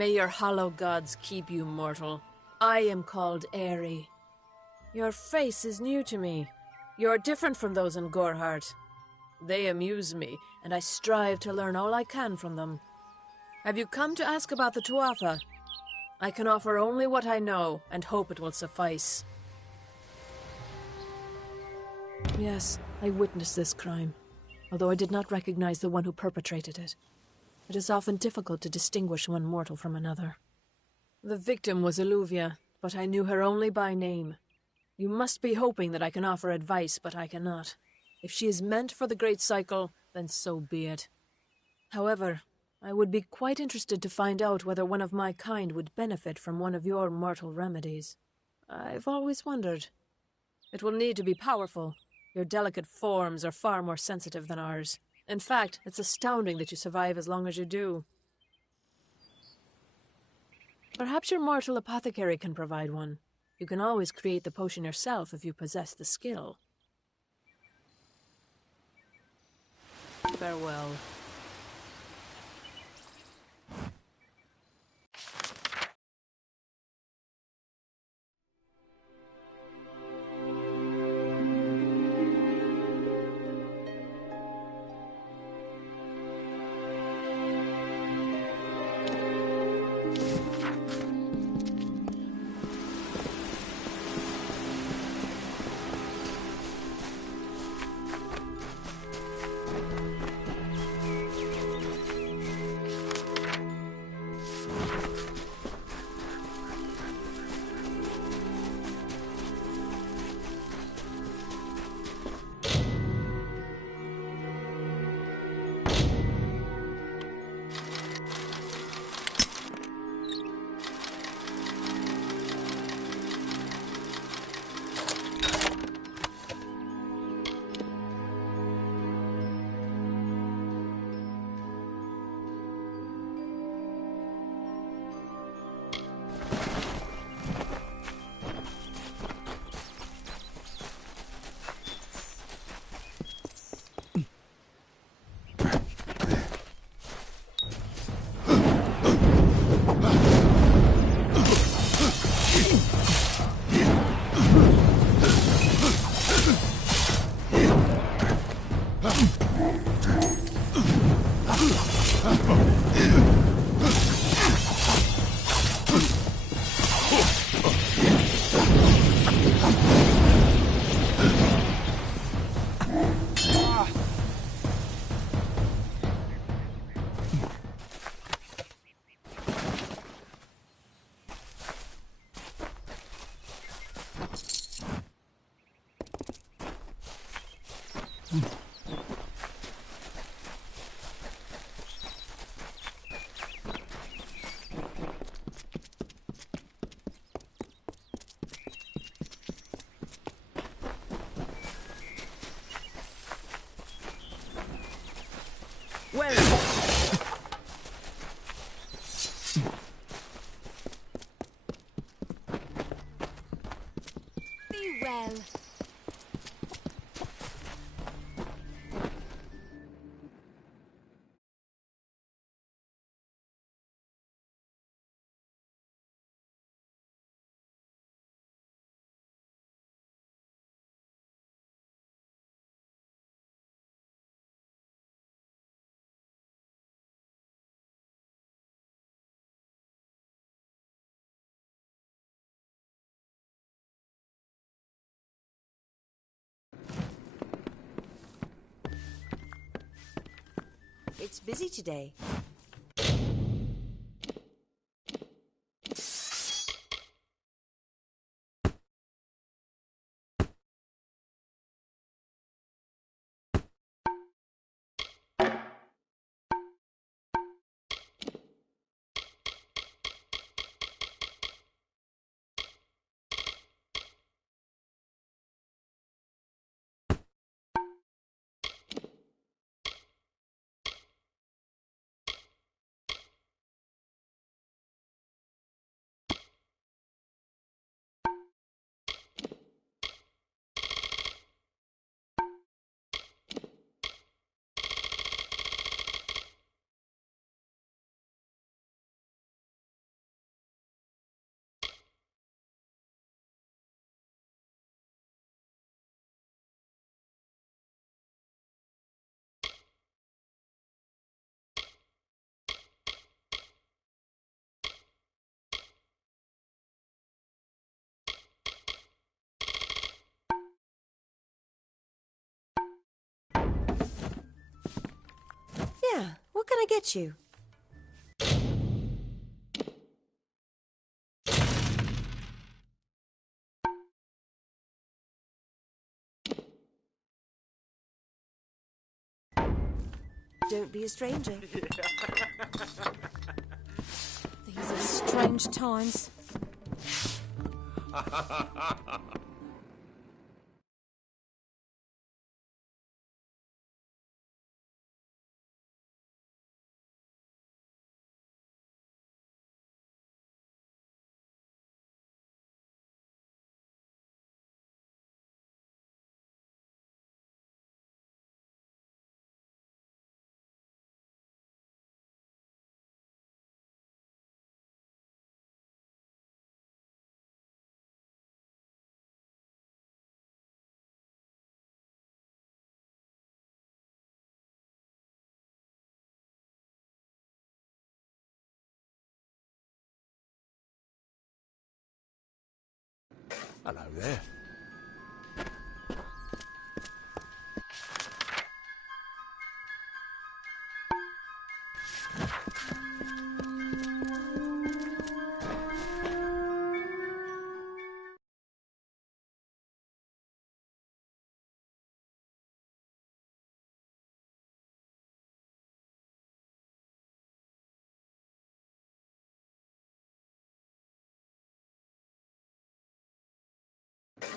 May your hollow gods keep you mortal. I am called Aerie. Your face is new to me. You're different from those in Gorhart. They amuse me, and I strive to learn all I can from them. Have you come to ask about the Tuatha? I can offer only what I know, and hope it will suffice. Yes, I witnessed this crime, although I did not recognize the one who perpetrated it. It is often difficult to distinguish one mortal from another. The victim was Illuvia, but I knew her only by name. You must be hoping that I can offer advice, but I cannot. If she is meant for the Great Cycle, then so be it. However, I would be quite interested to find out whether one of my kind would benefit from one of your mortal remedies. I've always wondered. It will need to be powerful. Your delicate forms are far more sensitive than ours. In fact, it's astounding that you survive as long as you do. Perhaps your mortal apothecary can provide one. You can always create the potion yourself if you possess the skill. Farewell. Well. Be well. It's busy today. Yeah, what can I get you? Don't be a stranger. These are strange times. Hello there.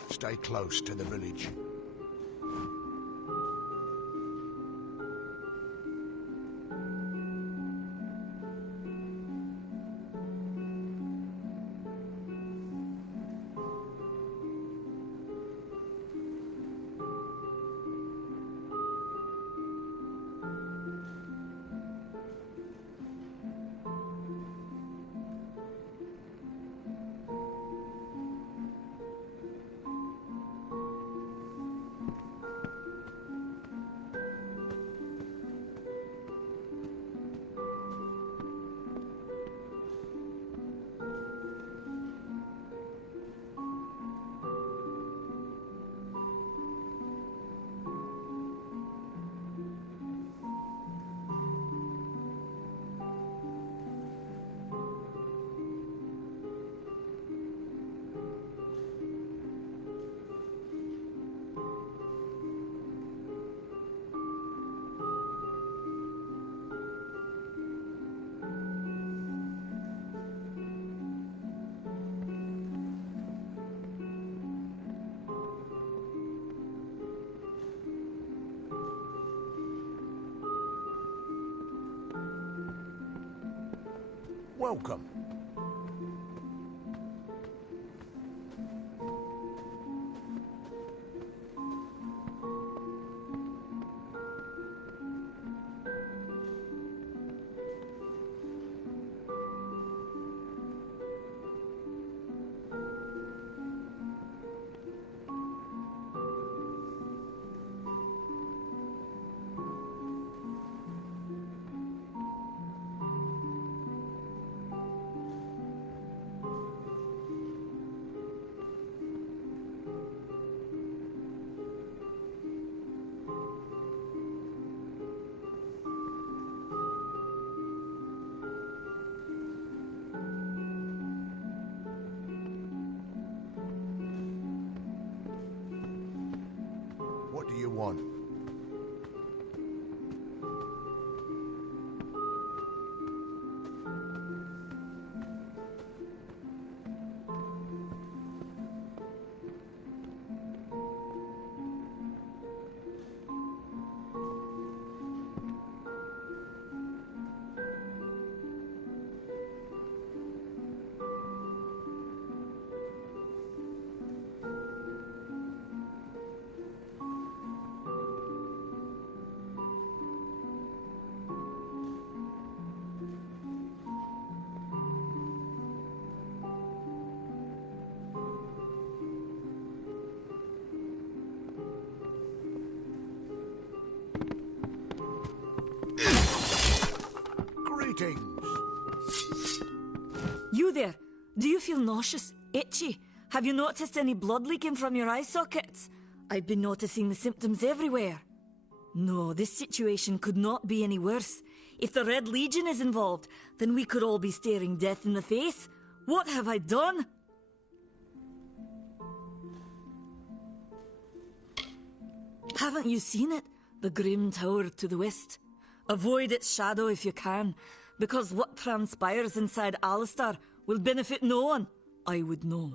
Stay close to the village. Welcome. What do you want? Greetings. You there? Do you feel nauseous? Itchy? Have you noticed any blood leaking from your eye sockets? I've been noticing the symptoms everywhere. No, this situation could not be any worse. If the Red Legion is involved, then we could all be staring death in the face. What have I done? Haven't you seen it? The grim tower to the west. Avoid its shadow if you can, because what transpires inside Alistair will benefit no one, I would know.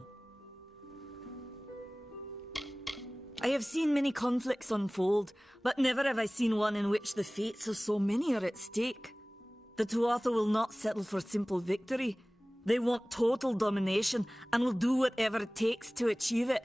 I have seen many conflicts unfold, but never have I seen one in which the fates of so many are at stake. The Tuatha will not settle for simple victory. They want total domination and will do whatever it takes to achieve it.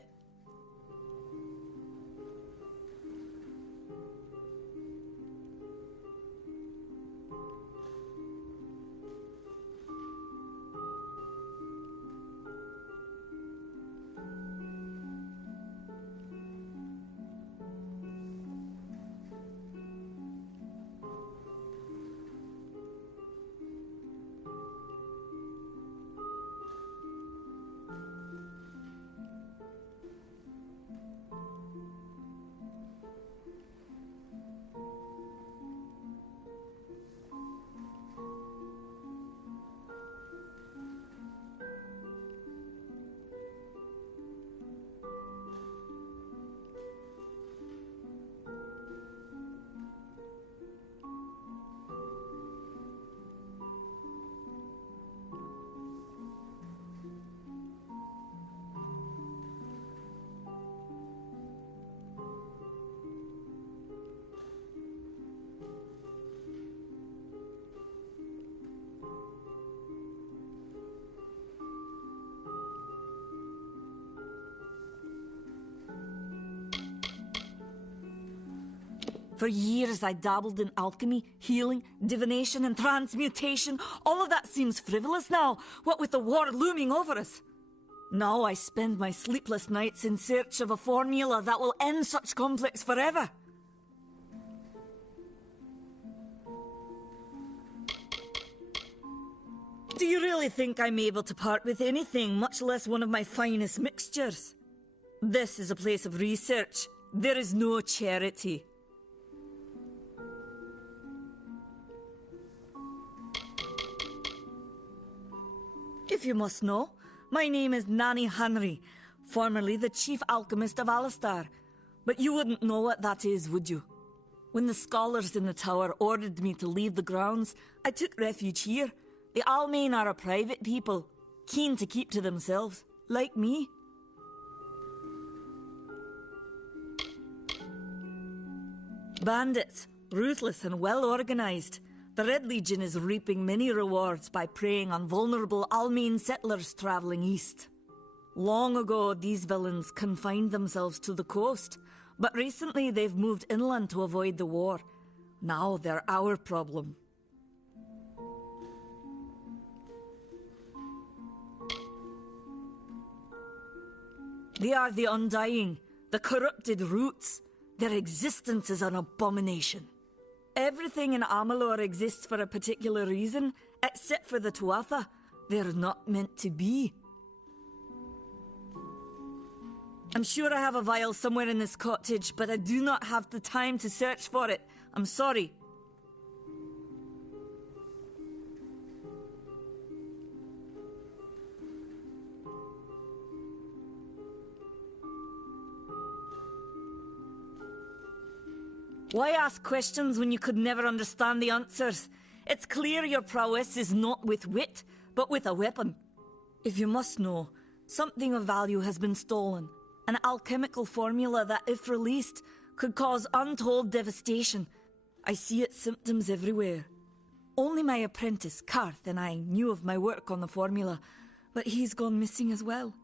For years I dabbled in alchemy, healing, divination and transmutation. All of that seems frivolous now, what with the war looming over us. Now I spend my sleepless nights in search of a formula that will end such conflicts forever. Do you really think I'm able to part with anything, much less one of my finest mixtures? This is a place of research. There is no charity. If you must know, my name is Nanny Henry, formerly the chief alchemist of Alistair. But you wouldn't know what that is, would you? When the scholars in the tower ordered me to leave the grounds, I took refuge here. The Almain are a private people, keen to keep to themselves, like me. Bandits, ruthless and well organized. The Red Legion is reaping many rewards by preying on vulnerable Almain settlers traveling east. Long ago, these villains confined themselves to the coast, but recently they've moved inland to avoid the war. Now they're our problem. They are the Undying, the corrupted roots. Their existence is an abomination. Everything in Amalur exists for a particular reason, except for the Tuatha. They're not meant to be. I'm sure I have a vial somewhere in this cottage, but I do not have the time to search for it. I'm sorry. Why ask questions when you could never understand the answers? It's clear your prowess is not with wit, but with a weapon. If you must know, something of value has been stolen. An alchemical formula that, if released, could cause untold devastation. I see its symptoms everywhere. Only my apprentice, Karth, and I knew of my work on the formula, but he's gone missing as well.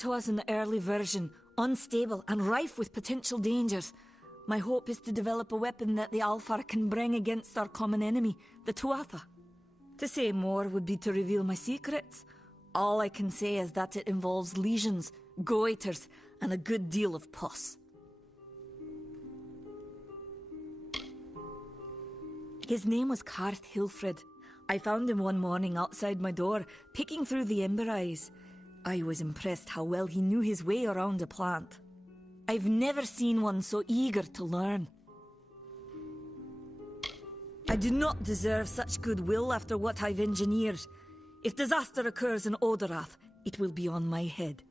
it was in the early version, unstable and rife with potential dangers. My hope is to develop a weapon that the Alfar can bring against our common enemy, the Tuatha. To say more would be to reveal my secrets. All I can say is that it involves lesions, goiters, and a good deal of pus. His name was Karth Hilfred. I found him one morning outside my door, picking through the ember eyes. I was impressed how well he knew his way around a plant. I've never seen one so eager to learn. I do not deserve such goodwill after what I've engineered. If disaster occurs in Odorath, it will be on my head.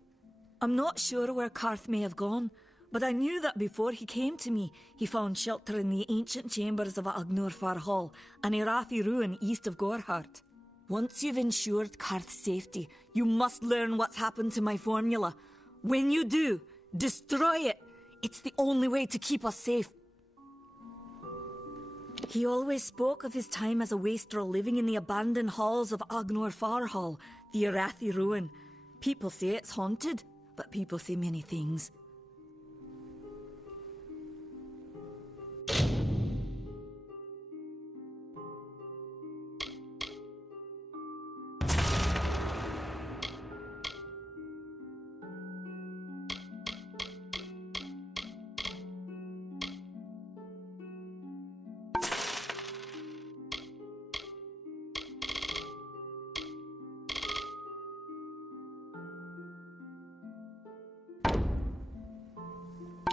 I'm not sure where Karth may have gone, but I knew that before he came to me, he found shelter in the ancient chambers of Agnurfar Hall, an Irathi ruin east of Gorhart. Once you've ensured Karth's safety, you must learn what's happened to my formula. When you do, destroy it. It's the only way to keep us safe. He always spoke of his time as a wastrel living in the abandoned halls of Agnurfar Hall, the Irathi ruin. People say it's haunted, but people say many things.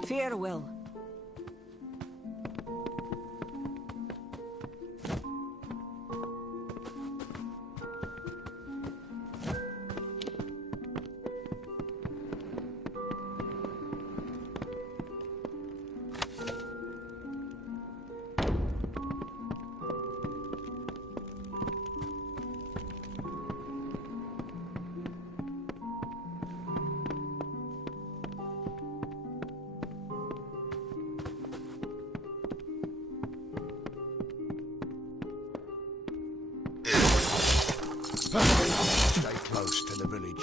Farewell. Stay close to the village.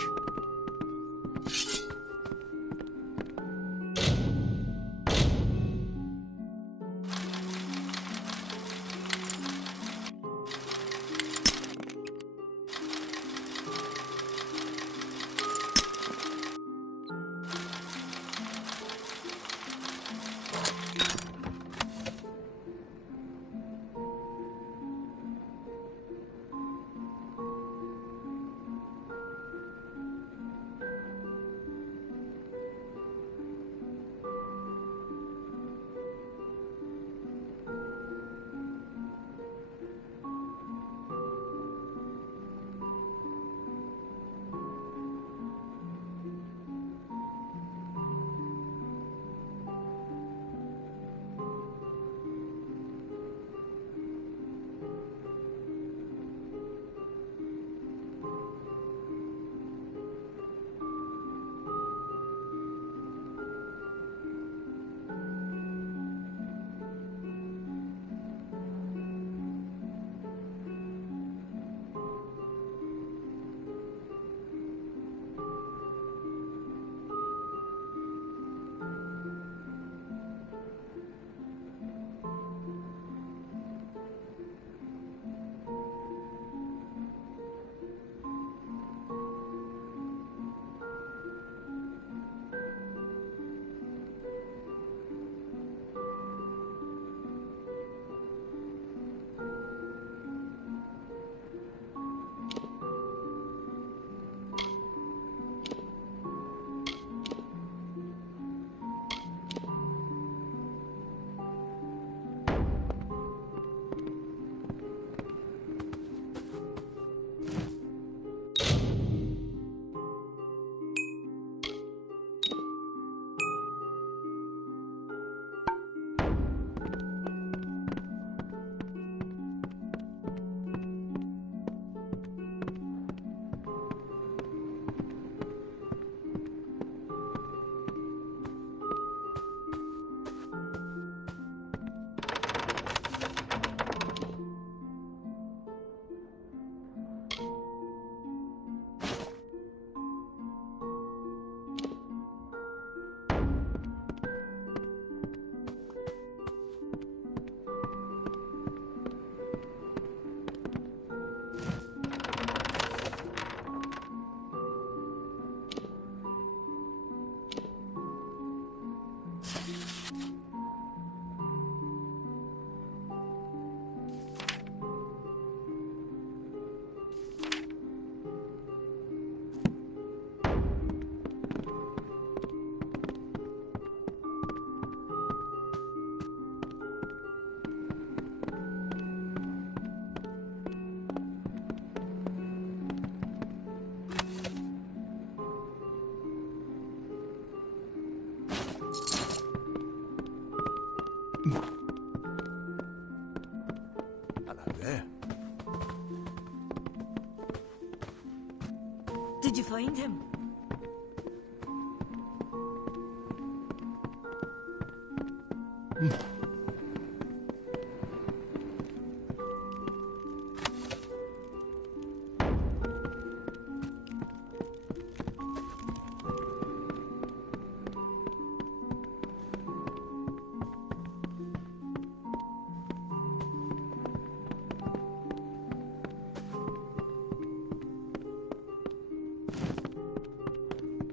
did you find him?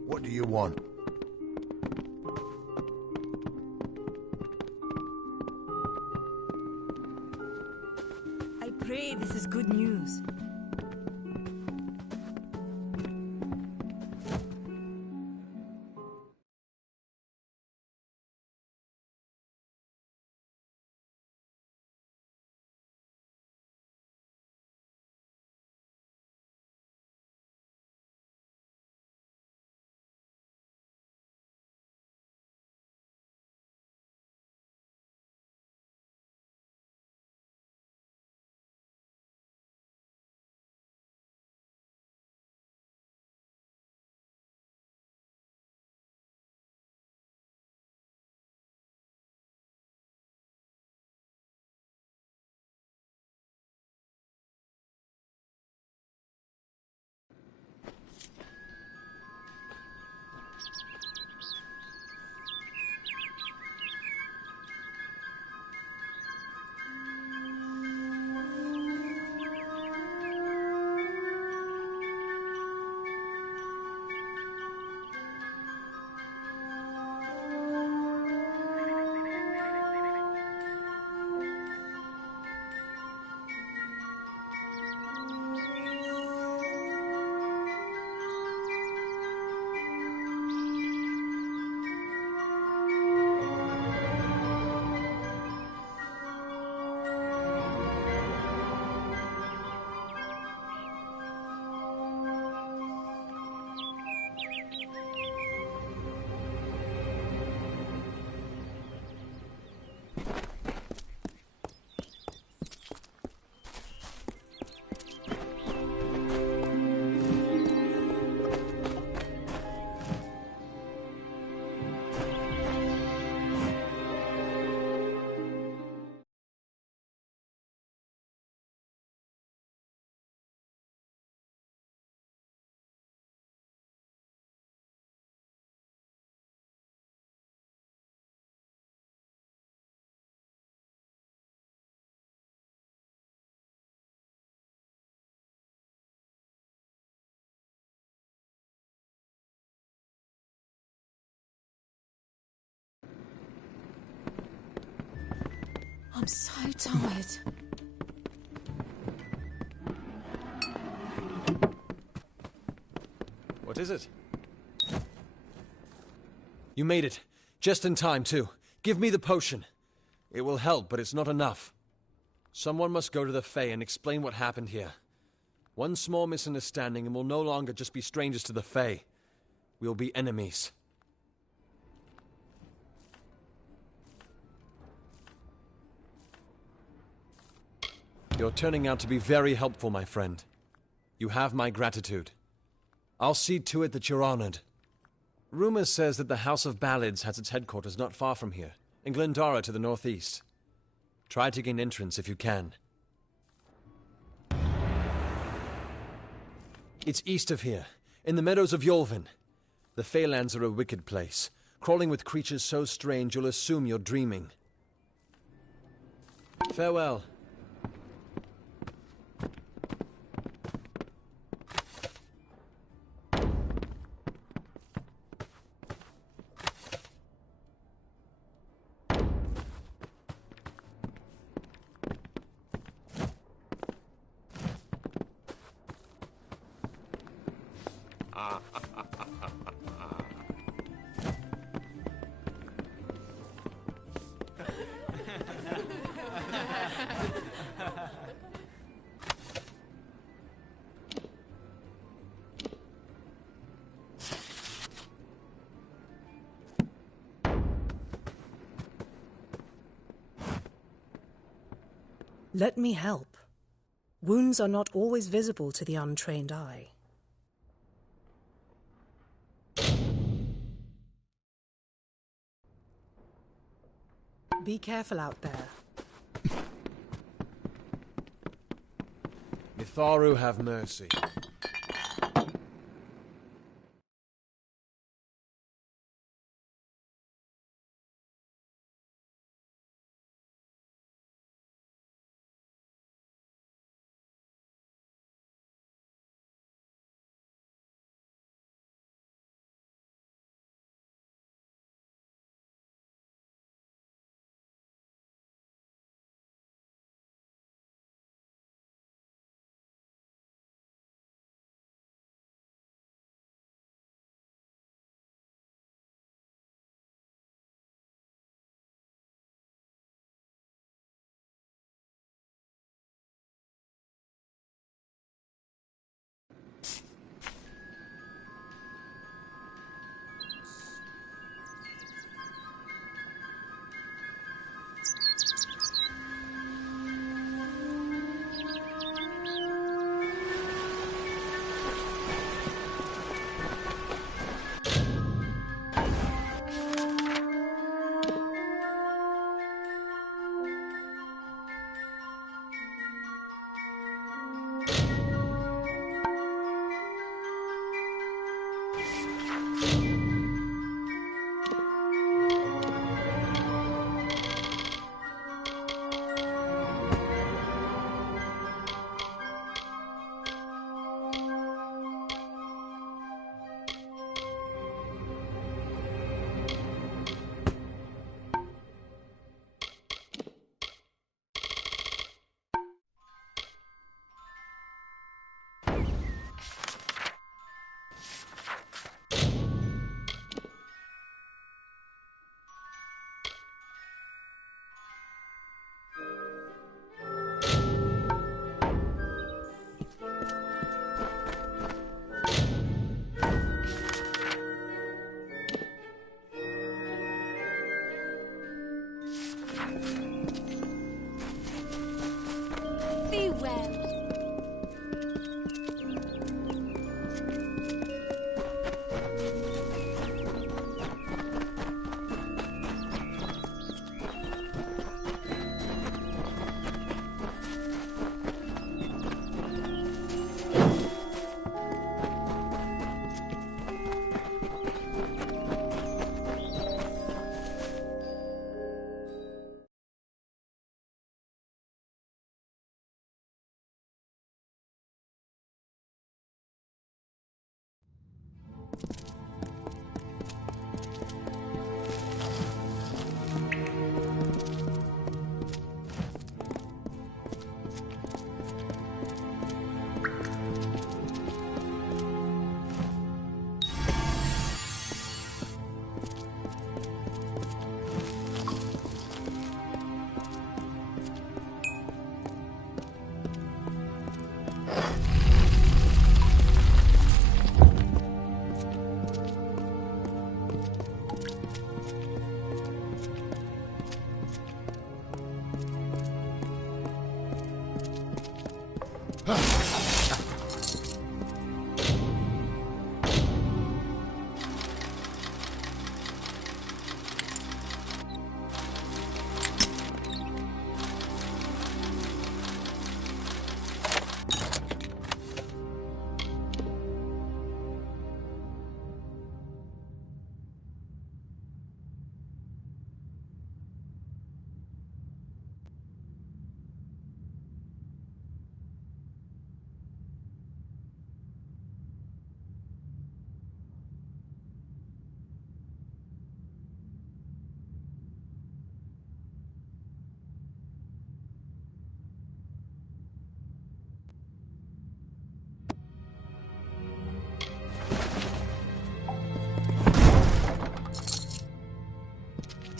What do you want? I pray this is good news. I'm so tired. What is it? You made it. Just in time, too. Give me the potion. It will help, but it's not enough. Someone must go to the Fae and explain what happened here. One small misunderstanding and we'll no longer just be strangers to the Fae. We'll be enemies. You're turning out to be very helpful, my friend. You have my gratitude. I'll see to it that you're honored. Rumor says that the House of Ballads has its headquarters not far from here, in Glendara to the northeast. Try to gain entrance if you can. It's east of here, in the meadows of Yolvin. The Feylands are a wicked place, crawling with creatures so strange you'll assume you're dreaming. Farewell. Let me help. Wounds are not always visible to the untrained eye. Be careful out there. Mitharu have mercy. Be well.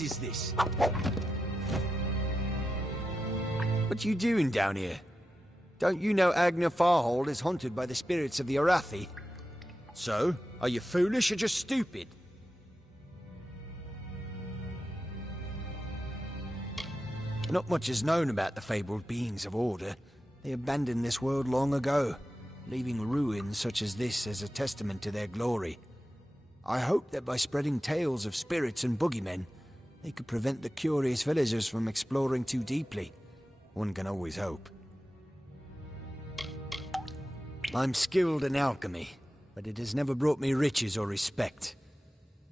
What is this? What you doing down here? Don't you know Agna Farhold is haunted by the spirits of the Arathi? So, are you foolish or just stupid? Not much is known about the fabled beings of Order. They abandoned this world long ago, leaving ruins such as this as a testament to their glory. I hope that by spreading tales of spirits and boogeymen, They could prevent the curious villagers from exploring too deeply. One can always hope. I'm skilled in alchemy, but it has never brought me riches or respect.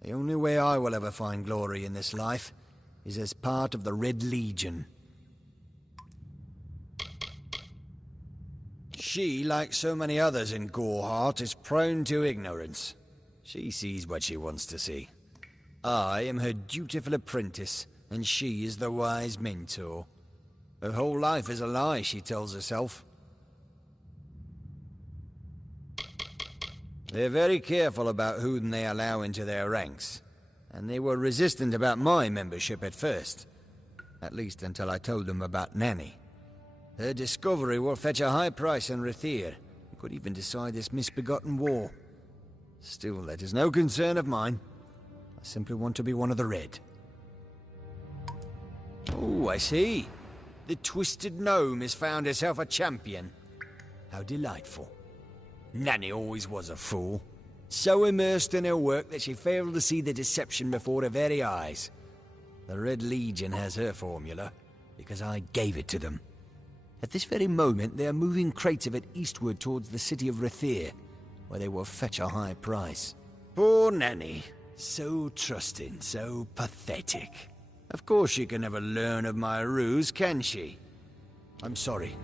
The only way I will ever find glory in this life is as part of the Red Legion. She, like so many others in Goreheart, is prone to ignorance. She sees what she wants to see. I am her dutiful apprentice, and she is the wise mentor. Her whole life is a lie, she tells herself. They're very careful about whom they allow into their ranks, and they were resistant about my membership at first. At least until I told them about Nanny. Her discovery will fetch a high price in Rathir, and could even decide this misbegotten war. Still, that is no concern of mine. I simply want to be one of the Red. Oh, I see. The Twisted Gnome has found herself a champion. How delightful. Nanny always was a fool. So immersed in her work that she failed to see the deception before her very eyes. The Red Legion has her formula, because I gave it to them. At this very moment, they are moving crates of it eastward towards the city of Rathir, where they will fetch a high price. Poor Nanny. So trusting, so pathetic. Of course she can never learn of my ruse, can she? I'm sorry.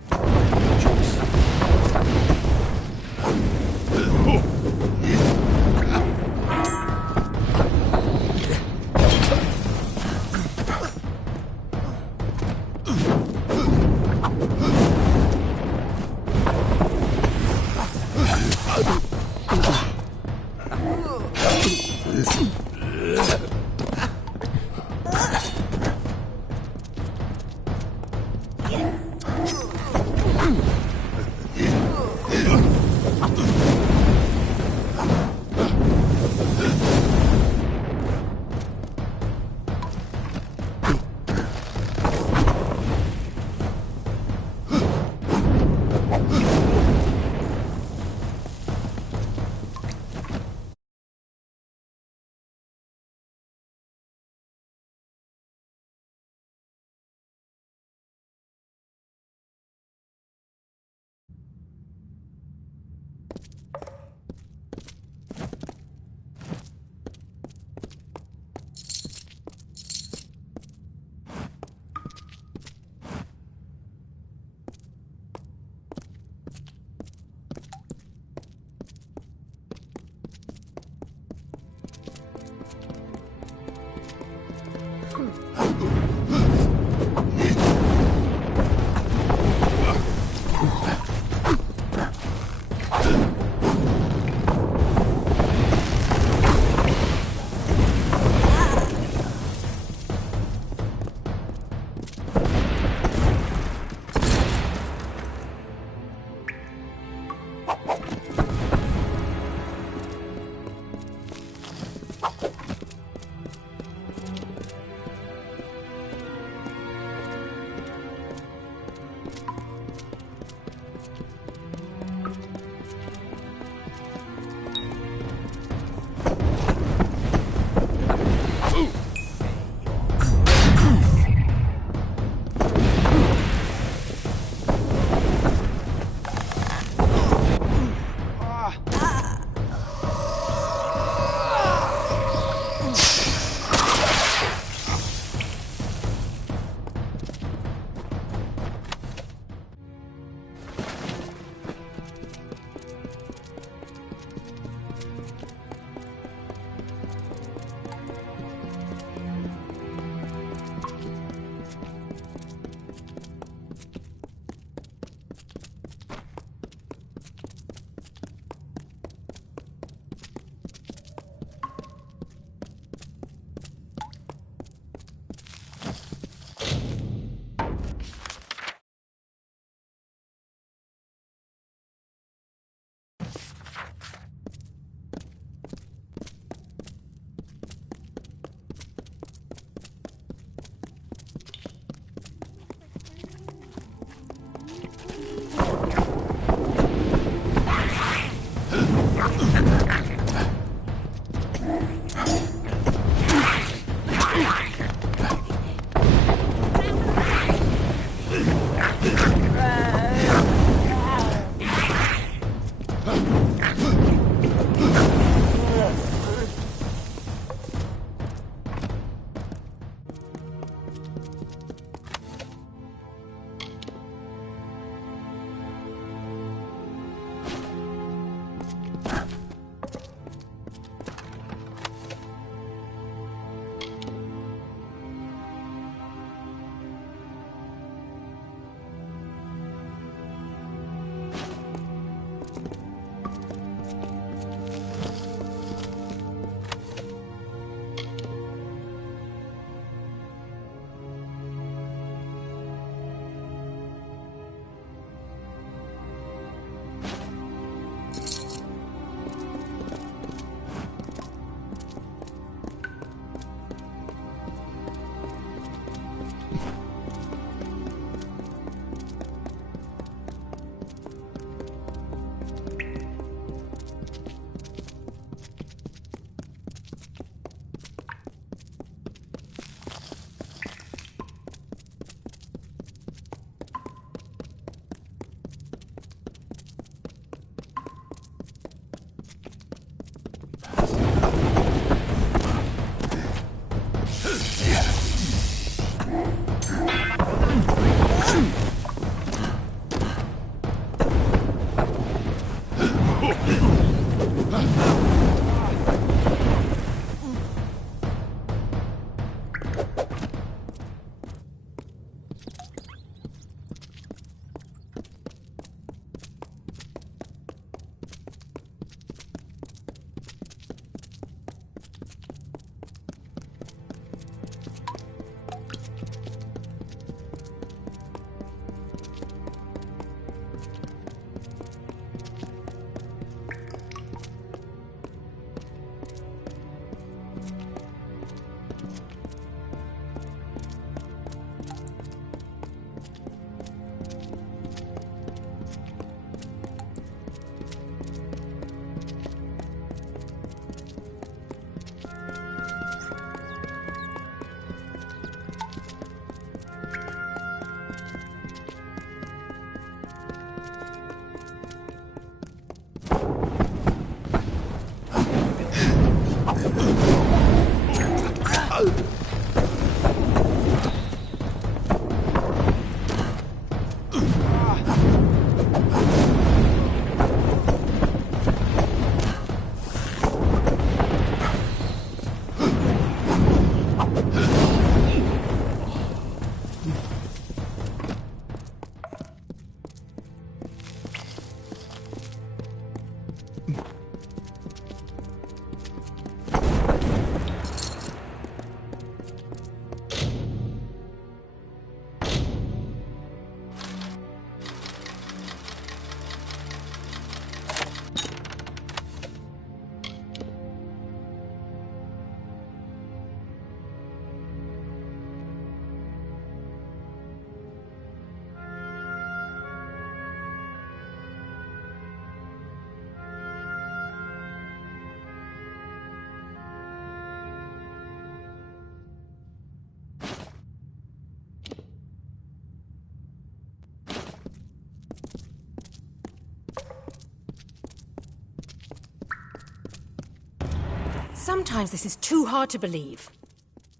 Sometimes this is too hard to believe.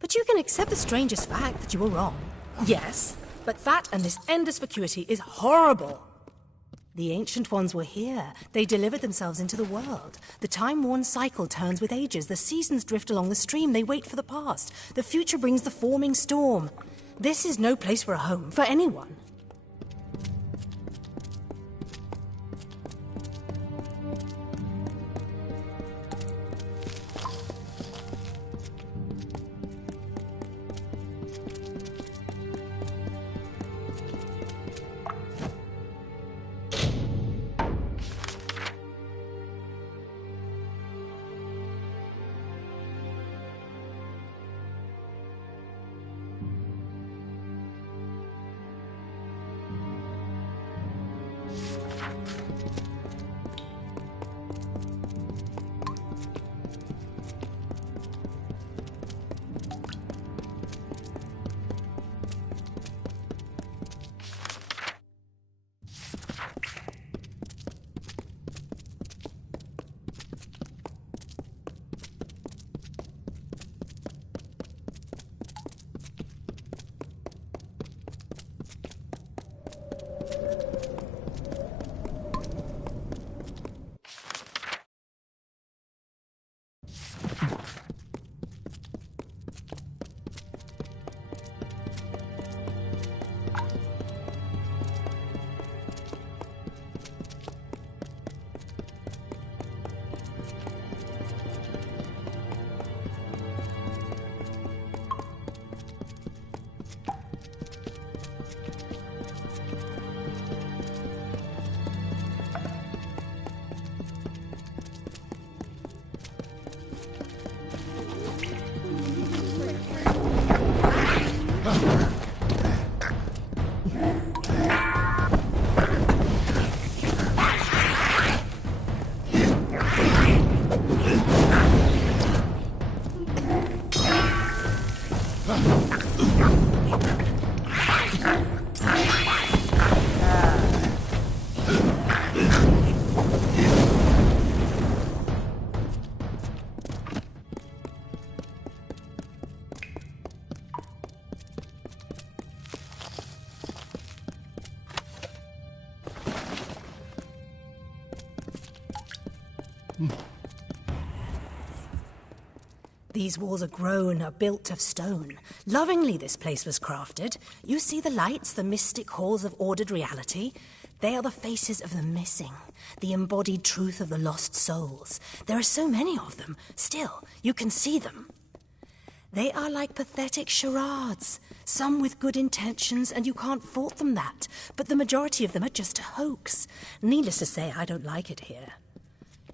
But you can accept the strangest fact that you were wrong. Yes, but that and this endless vacuity is horrible. The Ancient Ones were here. They delivered themselves into the world. The time-worn cycle turns with ages. The seasons drift along the stream. They wait for the past. The future brings the forming storm. This is no place for a home, for anyone. These walls are grown, are built of stone. Lovingly this place was crafted. You see the lights, the mystic halls of ordered reality? They are the faces of the missing, the embodied truth of the lost souls. There are so many of them. Still, you can see them. They are like pathetic charades, some with good intentions, and you can't fault them that. But the majority of them are just a hoax. Needless to say, I don't like it here.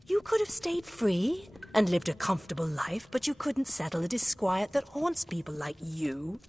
You could have stayed free and lived a comfortable life, but you couldn't settle the disquiet that haunts people like you.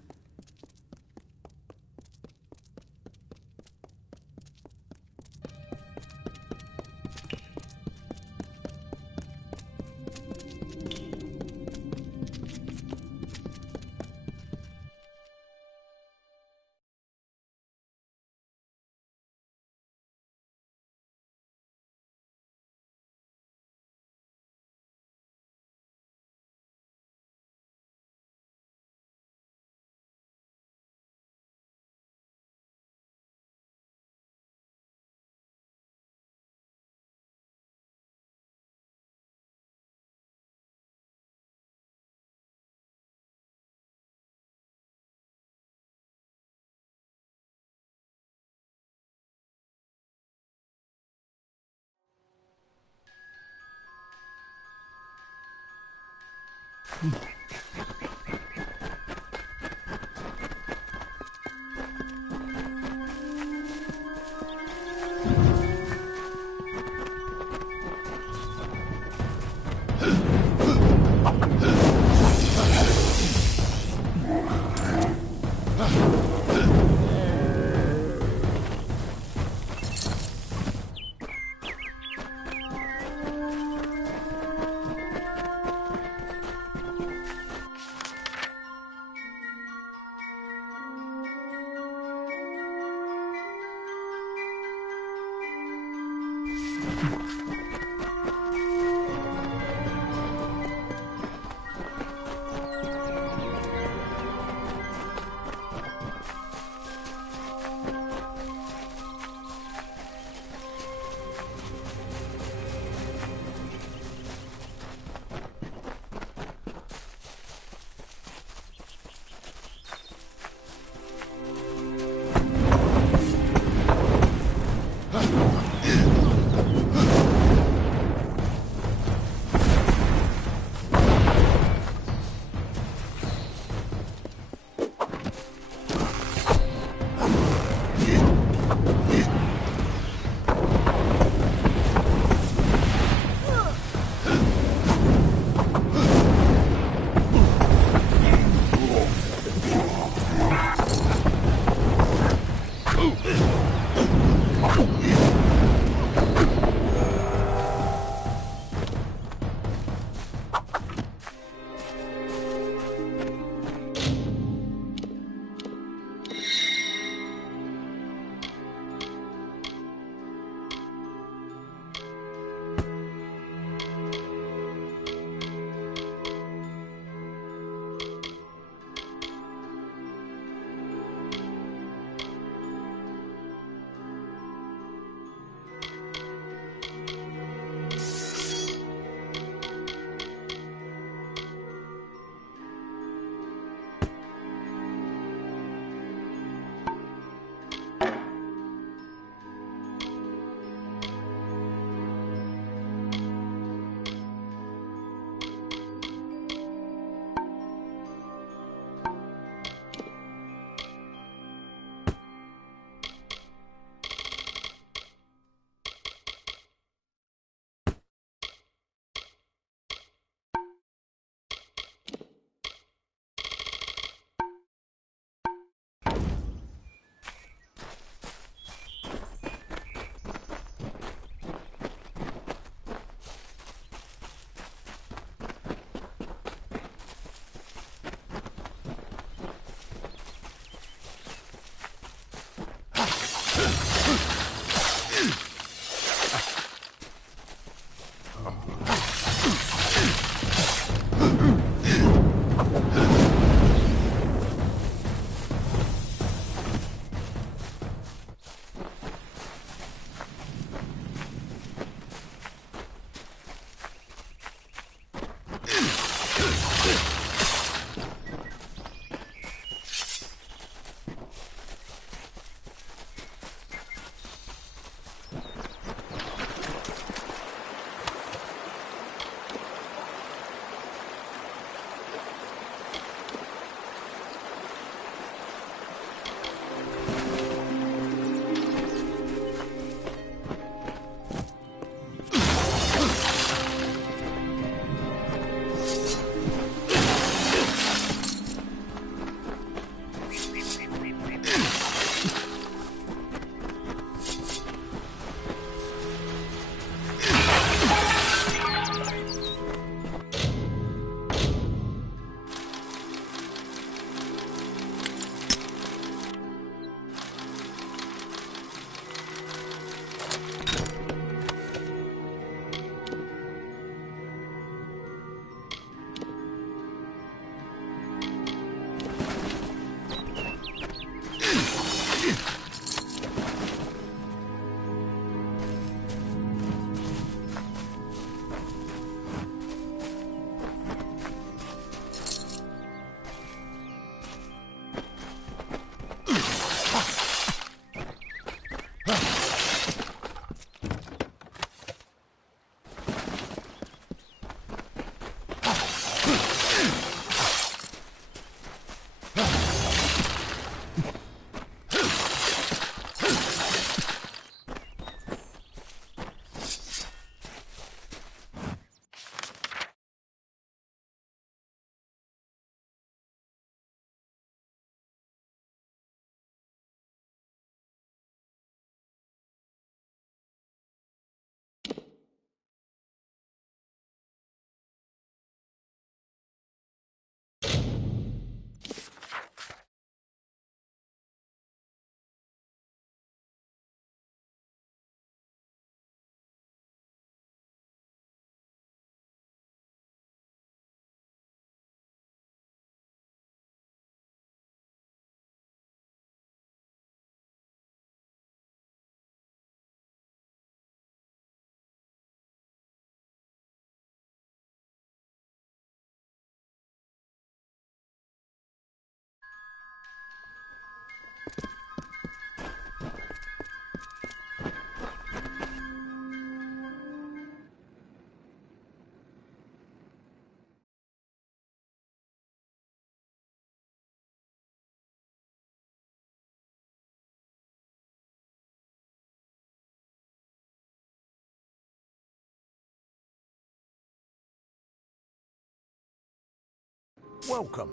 Welcome.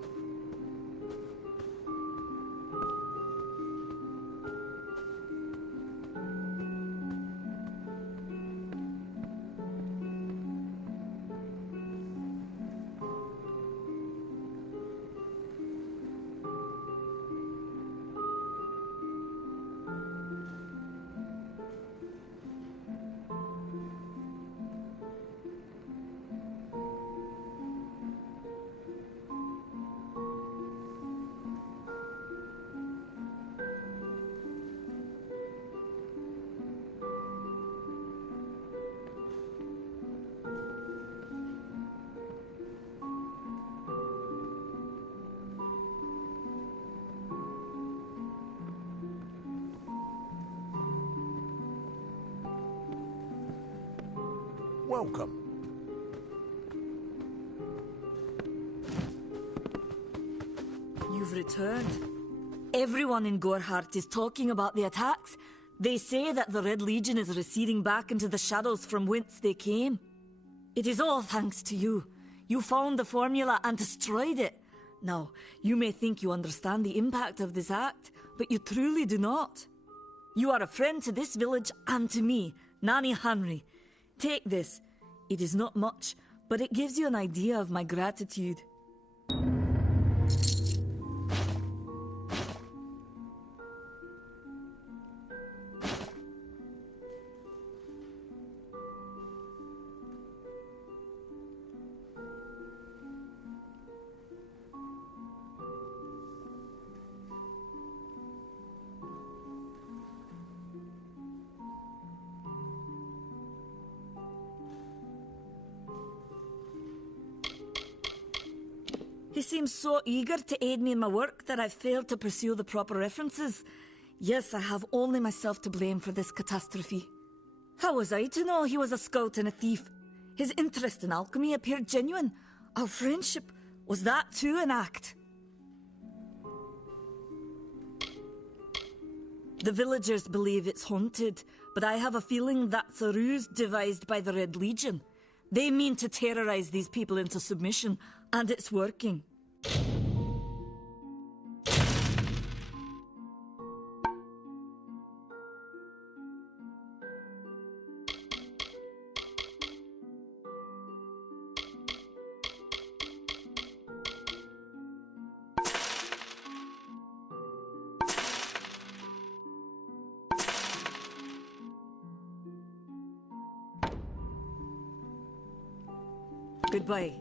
Welcome. You've returned. Everyone in Gorhart is talking about the attacks. They say that the Red Legion is receding back into the shadows from whence they came. It is all thanks to you. You found the formula and destroyed it. Now, you may think you understand the impact of this act, but you truly do not. You are a friend to this village and to me, Nanny Henry. Take this. It is not much, but it gives you an idea of my gratitude. He seems so eager to aid me in my work that I've failed to pursue the proper references. Yes, I have only myself to blame for this catastrophe. How was I to know he was a scout and a thief? His interest in alchemy appeared genuine. Our friendship, was that too an act? The villagers believe it's haunted, but I have a feeling that's a ruse devised by the Red Legion. They mean to terrorize these people into submission, and it's working. Goodbye.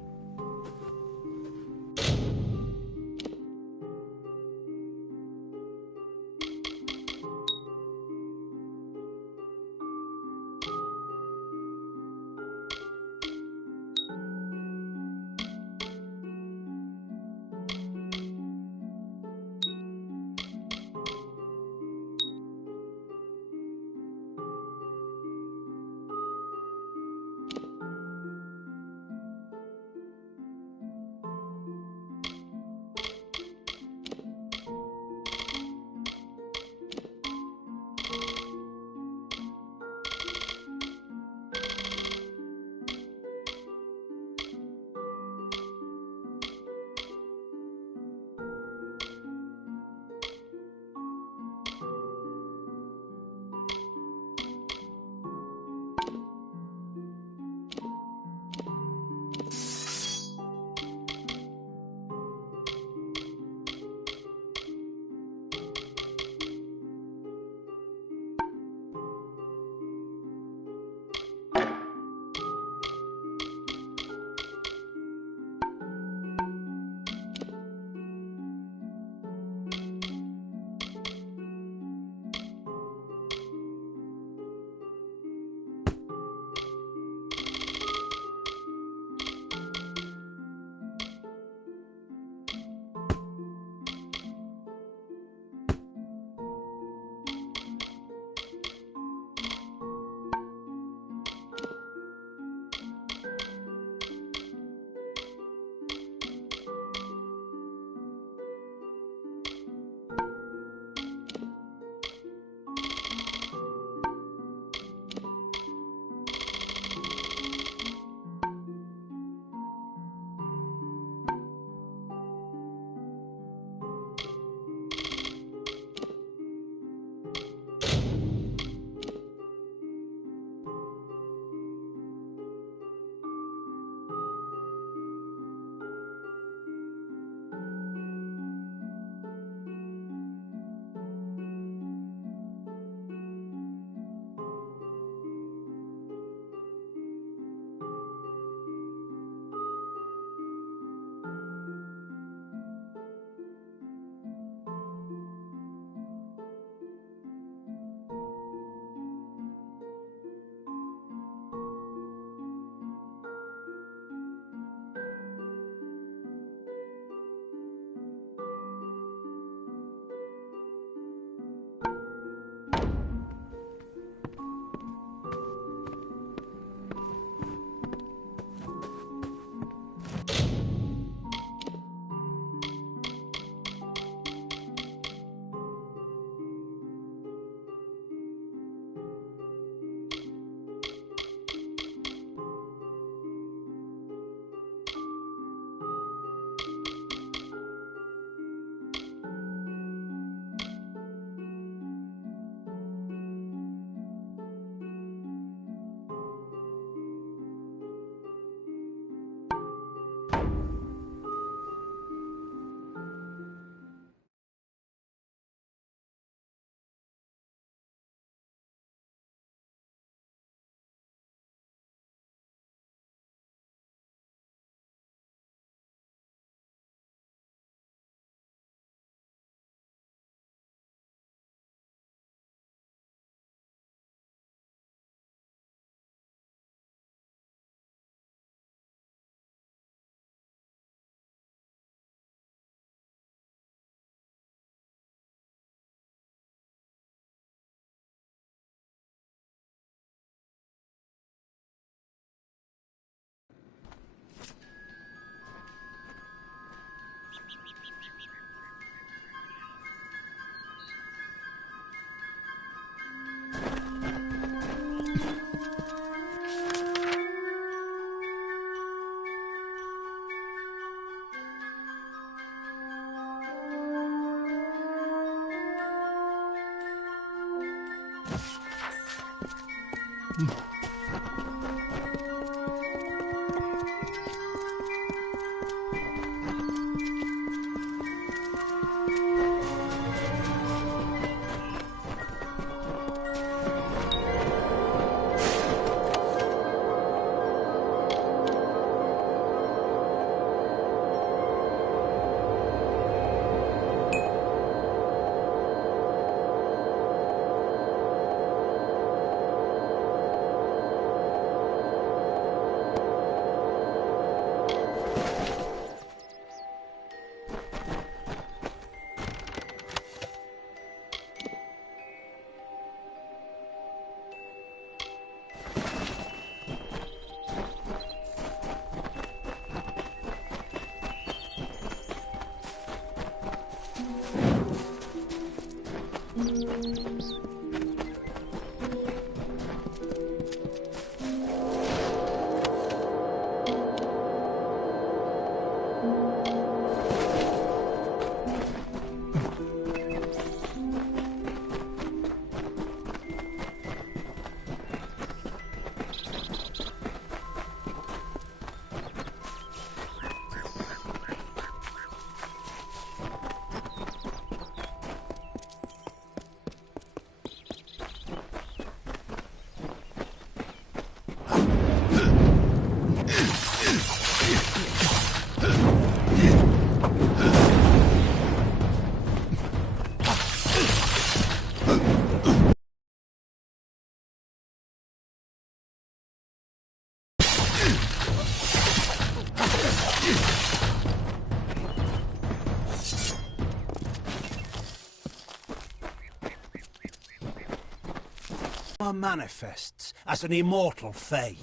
Manifests as an immortal fae.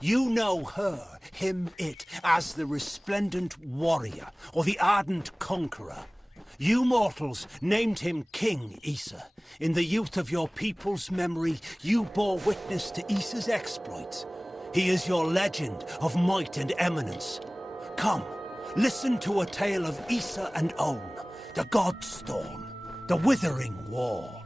You know her, him, it, as the resplendent warrior, or the ardent conqueror. You mortals named him King Issa. In the youth of your people's memory, you bore witness to Issa's exploits. He is your legend of might and eminence. Come, listen to a tale of Issa and On, the Godstorm, the Withering War.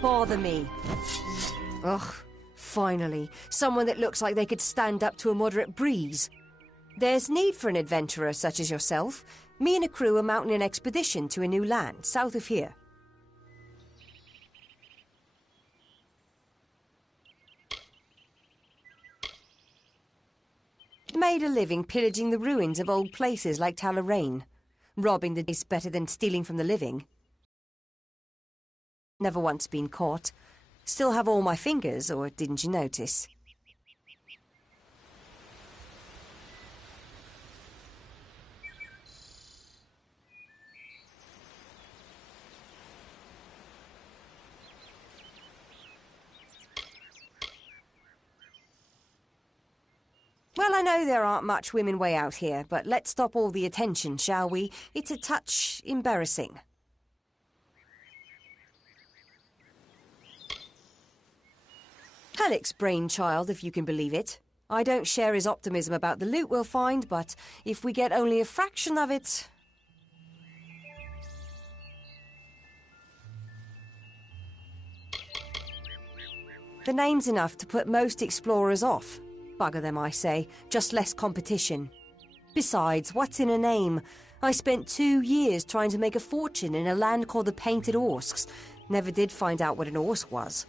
Bother me. Ugh, finally, someone that looks like they could stand up to a moderate breeze. There's need for an adventurer such as yourself. Me and a crew are mounting an expedition to a new land, south of here. Made a living pillaging the ruins of old places like Talarain. Robbing the day's better than stealing from the living. Never once been caught. Still have all my fingers, or didn't you notice? Well, I know there aren't much women way out here, but let's stop all the attention, shall we? It's a touch embarrassing. Halleck's brainchild, if you can believe it. I don't share his optimism about the loot we'll find, but if we get only a fraction of it... The name's enough to put most explorers off. Bugger them, I say. Just less competition. Besides, what's in a name? I spent 2 years trying to make a fortune in a land called the Painted Orsks. Never did find out what an Orsk was.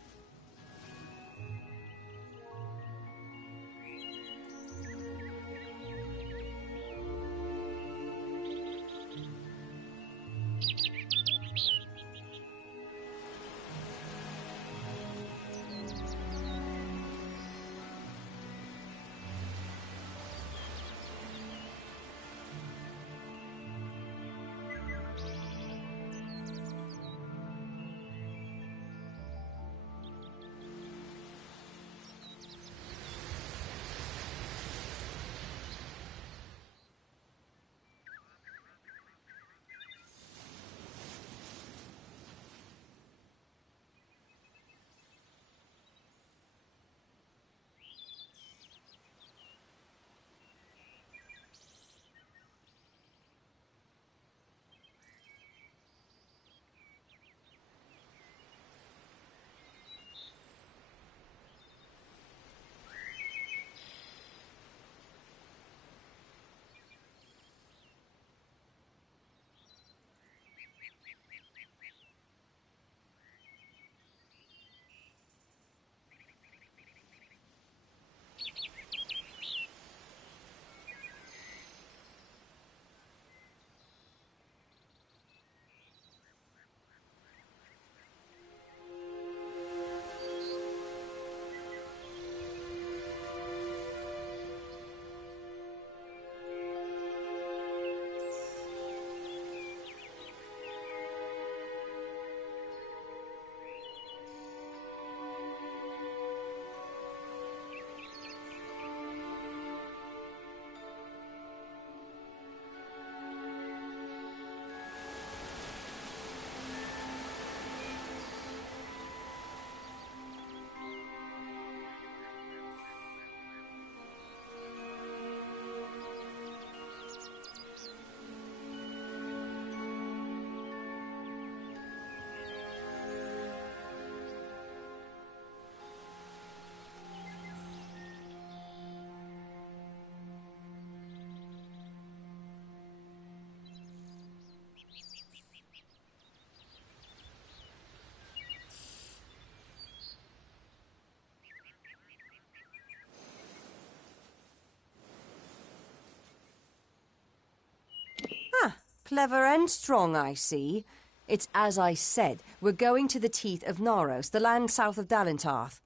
Clever and strong, I see. It's as I said, we're going to the teeth of Naros, the land south of Dalentarth.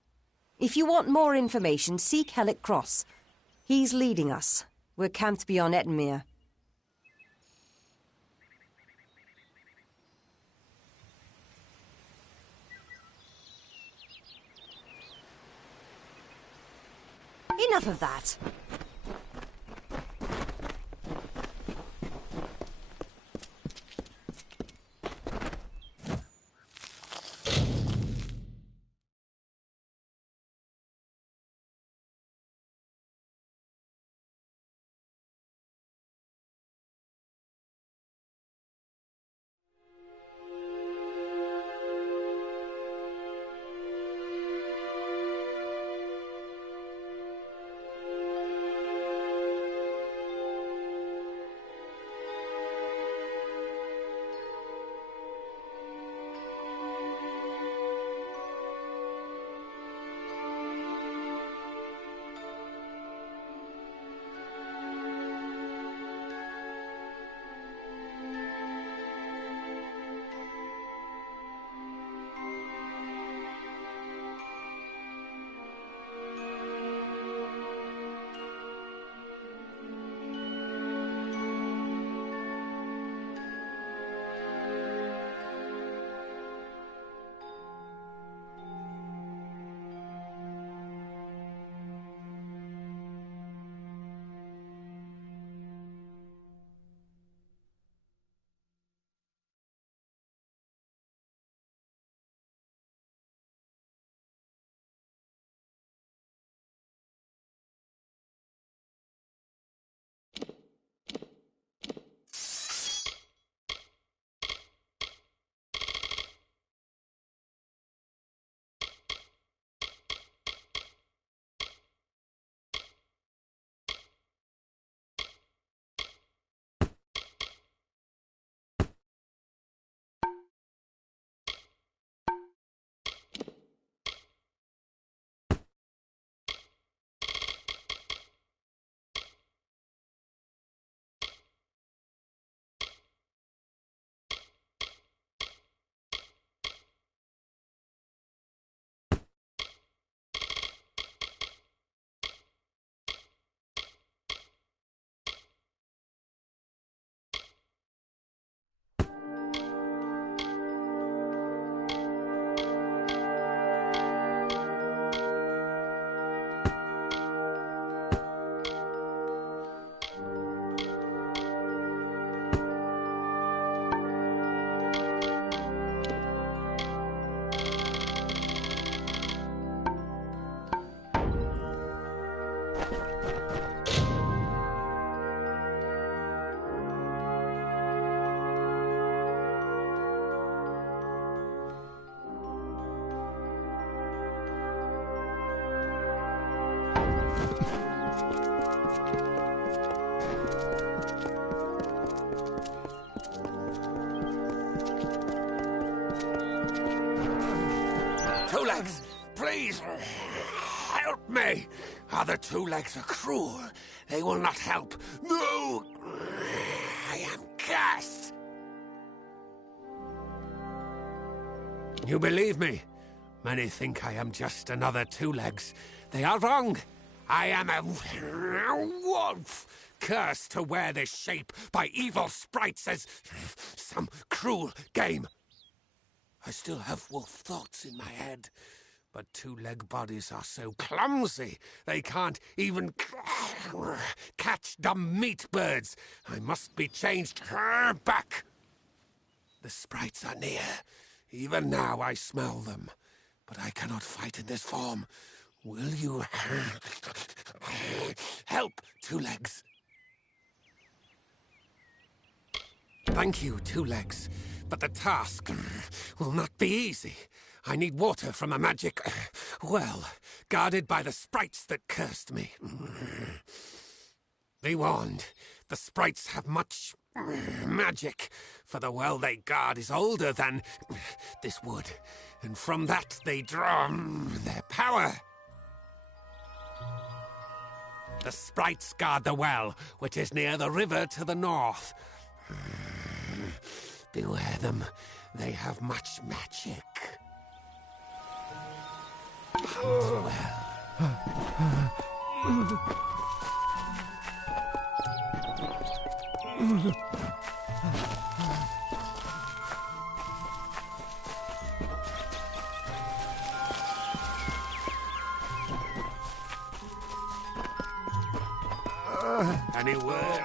If you want more information, seek Hellick Cross. He's leading us. We're camped beyond Ettenmere. Enough of that. Two Legs, please, help me. Other Two Legs are cruel. They will not help. No! I am cursed. You believe me? Many think I am just another Two Legs. They are wrong. I am a wolf, cursed to wear this shape by evil sprites as some cruel game. I still have wolf thoughts in my head, but two-leg bodies are so clumsy, they can't even catch dumb meat birds. I must be changed back. The sprites are near. Even now I smell them, but I cannot fight in this form. Will you help, Two Legs? Thank you, Two Legs, but the task will not be easy. I need water from a magic well, guarded by the sprites that cursed me. Be warned, the sprites have much magic, for the well they guard is older than this wood, and from that they draw their power. The sprites guard the well, which is near the river to the north. Beware them. They have much magic. Hunt well. Anywhere.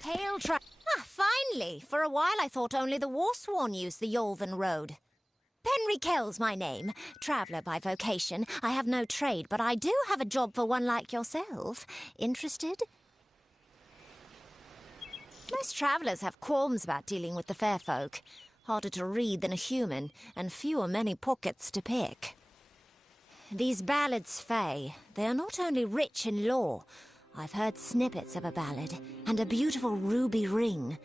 Hail finally! For a while I thought only the Warsworn used the Yolven Road. Henry Kell's my name. Traveller by vocation. I have no trade, but I do have a job for one like yourself. Interested? Most travellers have qualms about dealing with the fair folk. Harder to read than a human, and fewer many pockets to pick. These ballads, Fae, they are not only rich in lore. I've heard snippets of a ballad, and a beautiful ruby ring,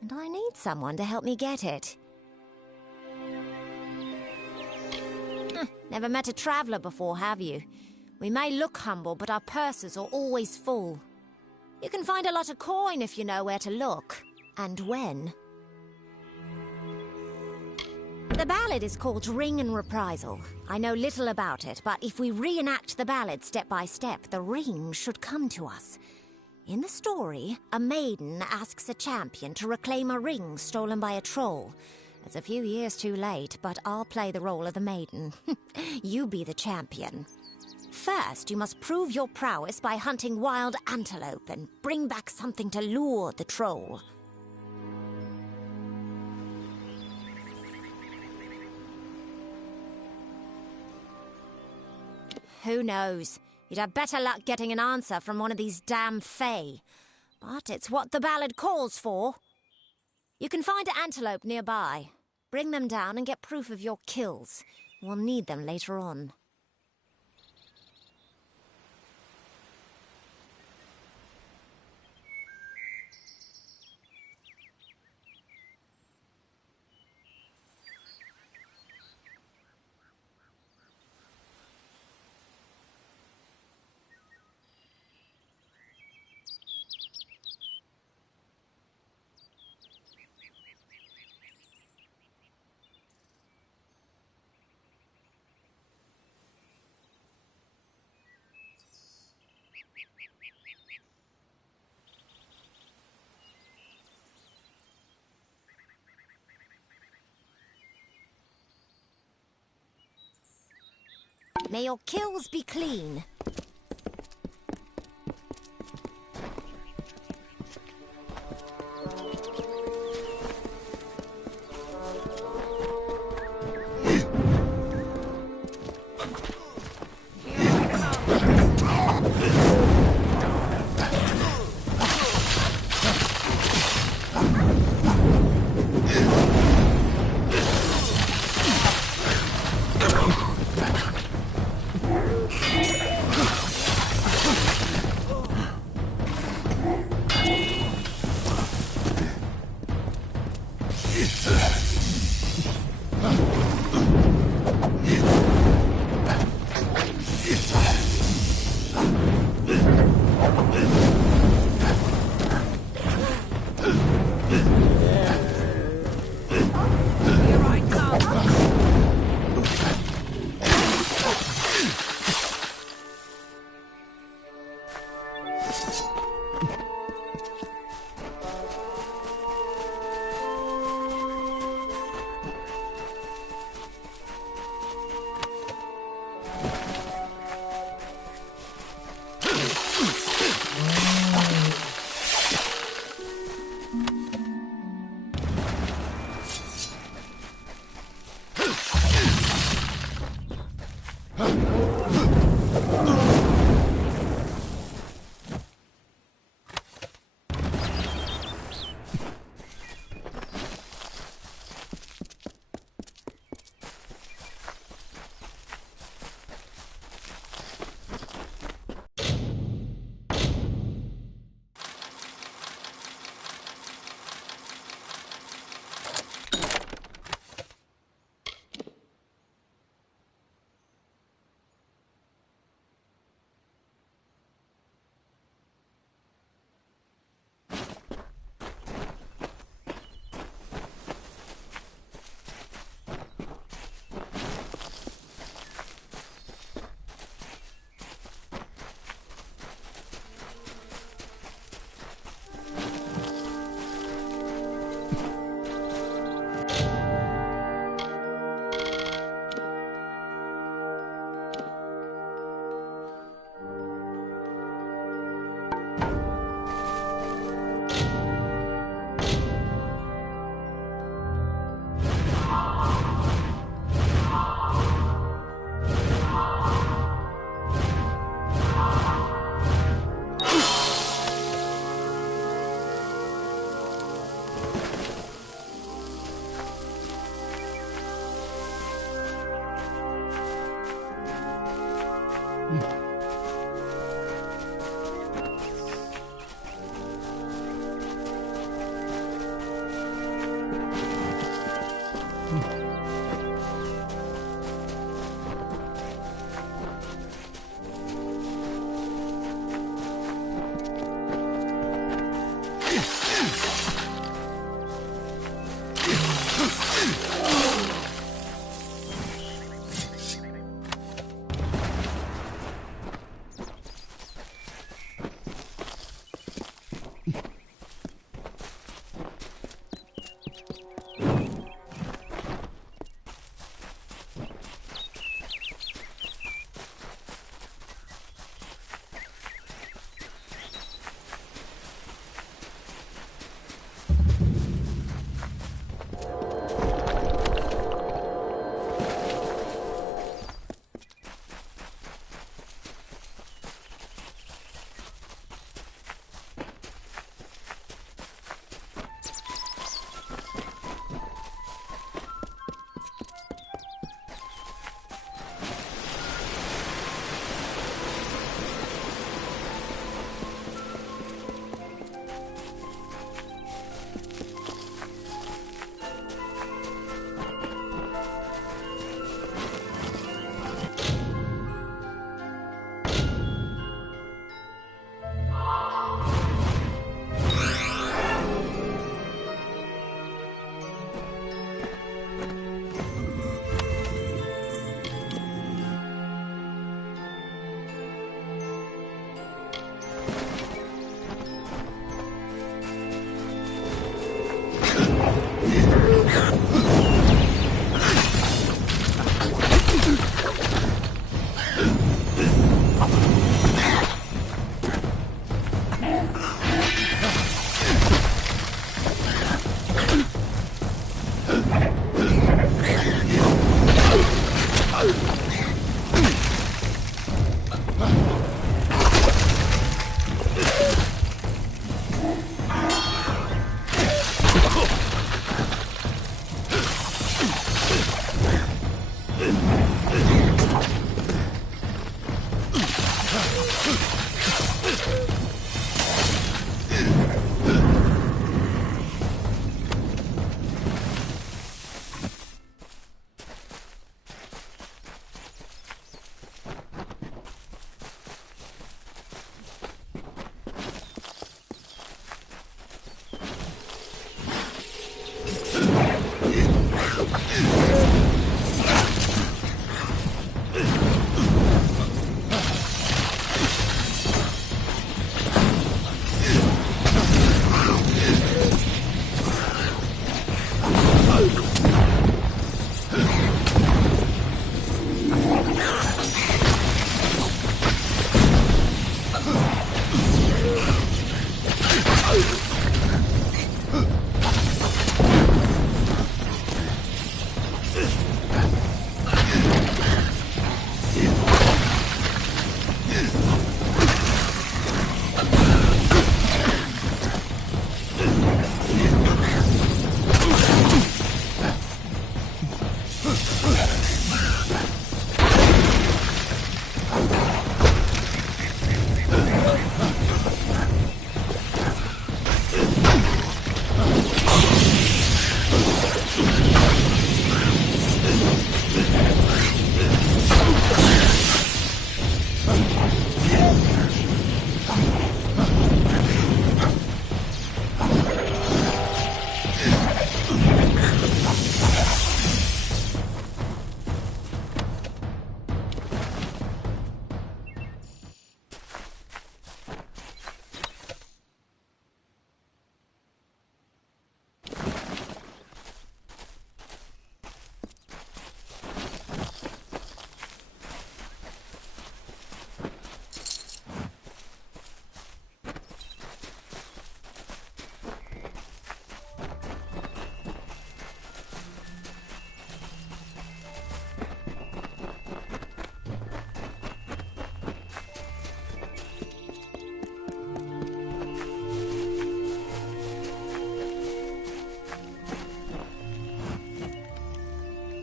and I need someone to help me get it. Never met a traveller before, have you? We may look humble, but our purses are always full. You can find a lot of coin if you know where to look, and when. The ballad is called Ring and Reprisal. I know little about it, but if we reenact the ballad step by step, the ring should come to us. In the story, a maiden asks a champion to reclaim a ring stolen by a troll. It's a few years too late, but I'll play the role of the maiden. You be the champion. First, you must prove your prowess by hunting wild antelope and bring back something to lure the troll. Who knows? You'd have better luck getting an answer from one of these damn Fae. But it's what the ballad calls for. You can find an antelope nearby. Bring them down and get proof of your kills. We'll need them later on. May your kills be clean.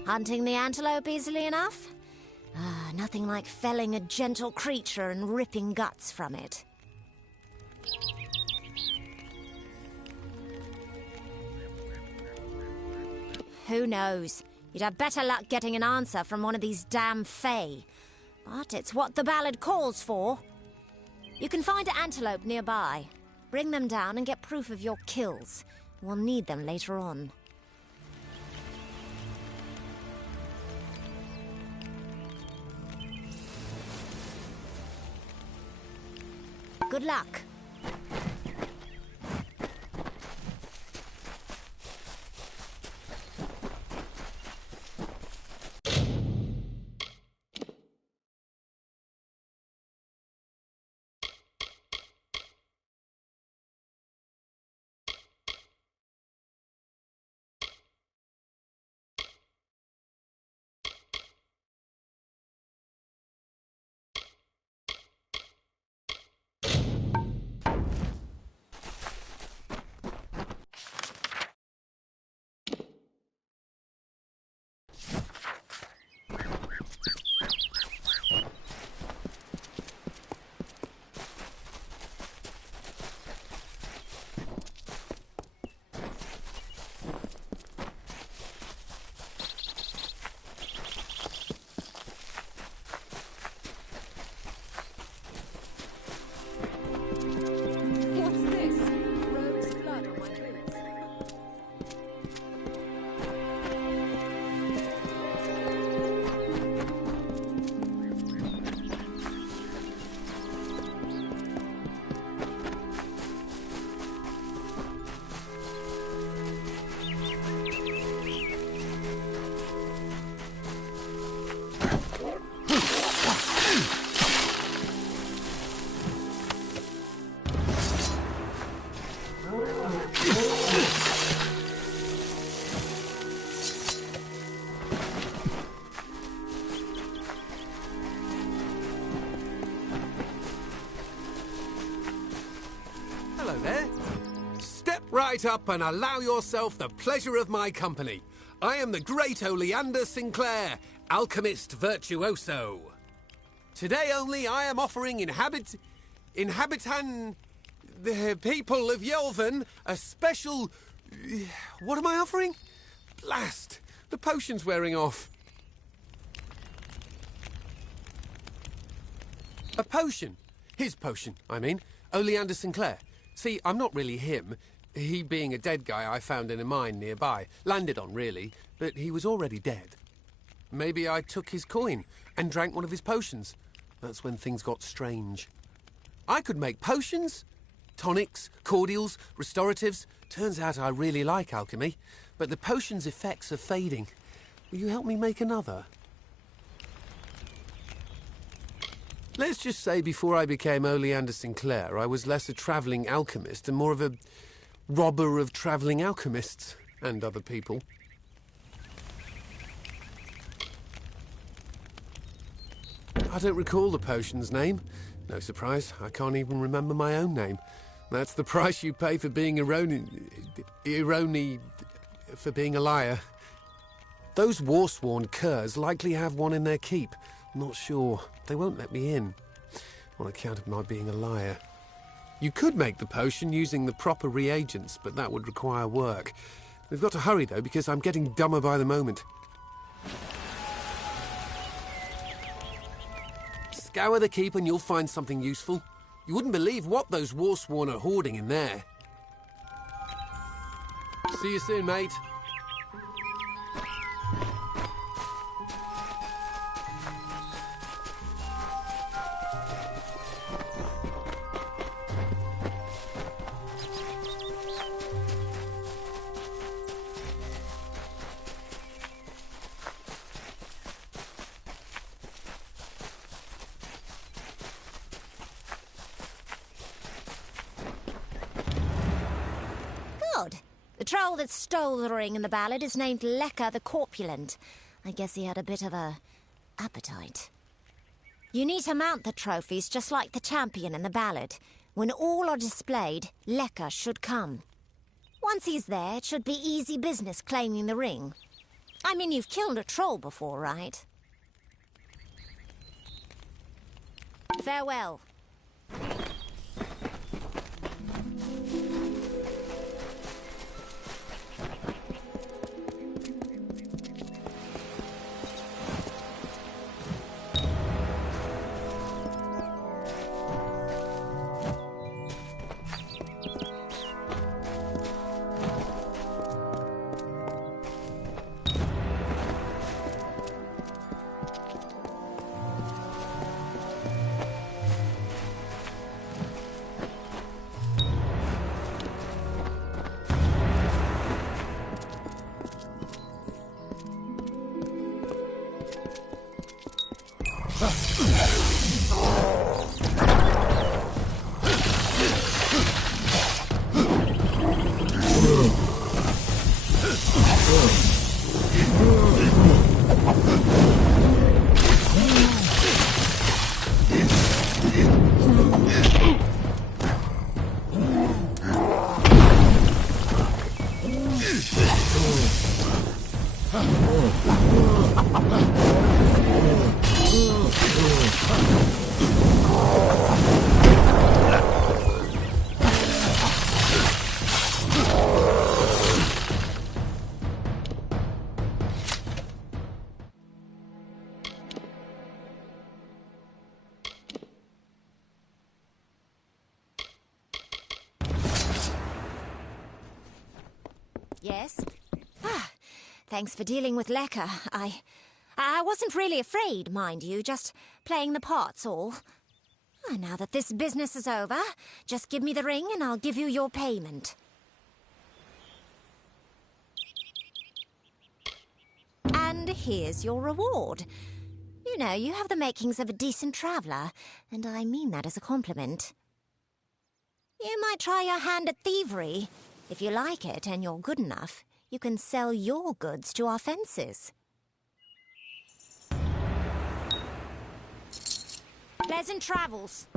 Hunting the antelope easily enough? Nothing like felling a gentle creature and ripping guts from it. Who knows? You'd have better luck getting an answer from one of these damn fae. But it's what the ballad calls for. You can find an antelope nearby. Bring them down and get proof of your kills. We'll need them later on. Good luck. Right up and allow yourself the pleasure of my company. I am the great Oleander Sinclair, alchemist virtuoso. Today only I am offering the people of Yelvan a special... What am I offering? Blast! The potion's wearing off. A potion. His potion, I mean. Oleander Sinclair. See, I'm not really him. He being a dead guy I found in a mine nearby. Landed on, really, but he was already dead. Maybe I took his coin and drank one of his potions. That's when things got strange. I could make potions, tonics, cordials, restoratives. Turns out I really like alchemy, but the potion's effects are fading. Will you help me make another? Let's just say before I became Oleander Sinclair, I was less a travelling alchemist and more of a robber of travelling alchemists and other people. I don't recall the potion's name. No surprise, I can't even remember my own name. That's the price you pay for being for being a liar. Those war-sworn curs likely have one in their keep. Not sure. They won't let me in, on account of my being a liar. You could make the potion using the proper reagents, but that would require work. We've got to hurry, though, because I'm getting dumber by the moment. Scour the keep and you'll find something useful. You wouldn't believe what those war-sworn are hoarding in there. See you soon, mate. The troll that stole the ring in the ballad is named Lecker the Corpulent. I guess he had a bit of a appetite. You need to mount the trophies just like the champion in the ballad. When all are displayed, Lecker should come. Once he's there, it should be easy business claiming the ring. I mean, you've killed a troll before, right? Farewell. Yes? Ah, thanks for dealing with Lecker. I wasn't really afraid, mind you, just playing the part's all. Now that this business is over, just give me the ring and I'll give you your payment. And here's your reward. You know, you have the makings of a decent traveller, and I mean that as a compliment. You might try your hand at thievery. If you like it and you're good enough, you can sell your goods to our fences. Pleasant travels.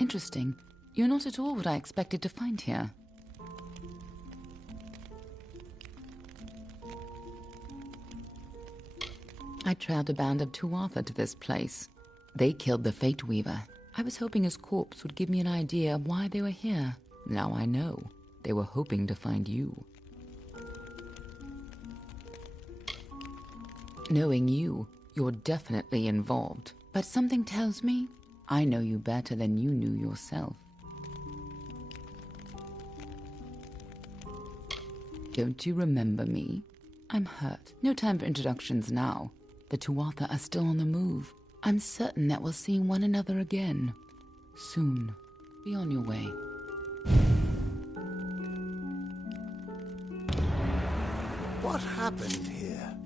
Interesting. You're not at all what I expected to find here. I trailed a band of Tuatha to this place. They killed the Fate Weaver. I was hoping his corpse would give me an idea of why they were here. Now I know. They were hoping to find you. Knowing you, you're definitely involved. But something tells me I know you better than you knew yourself. Don't you remember me? I'm hurt. No time for introductions now. The Tuatha are still on the move. I'm certain that we'll see one another again. Soon. Be on your way. What happened here?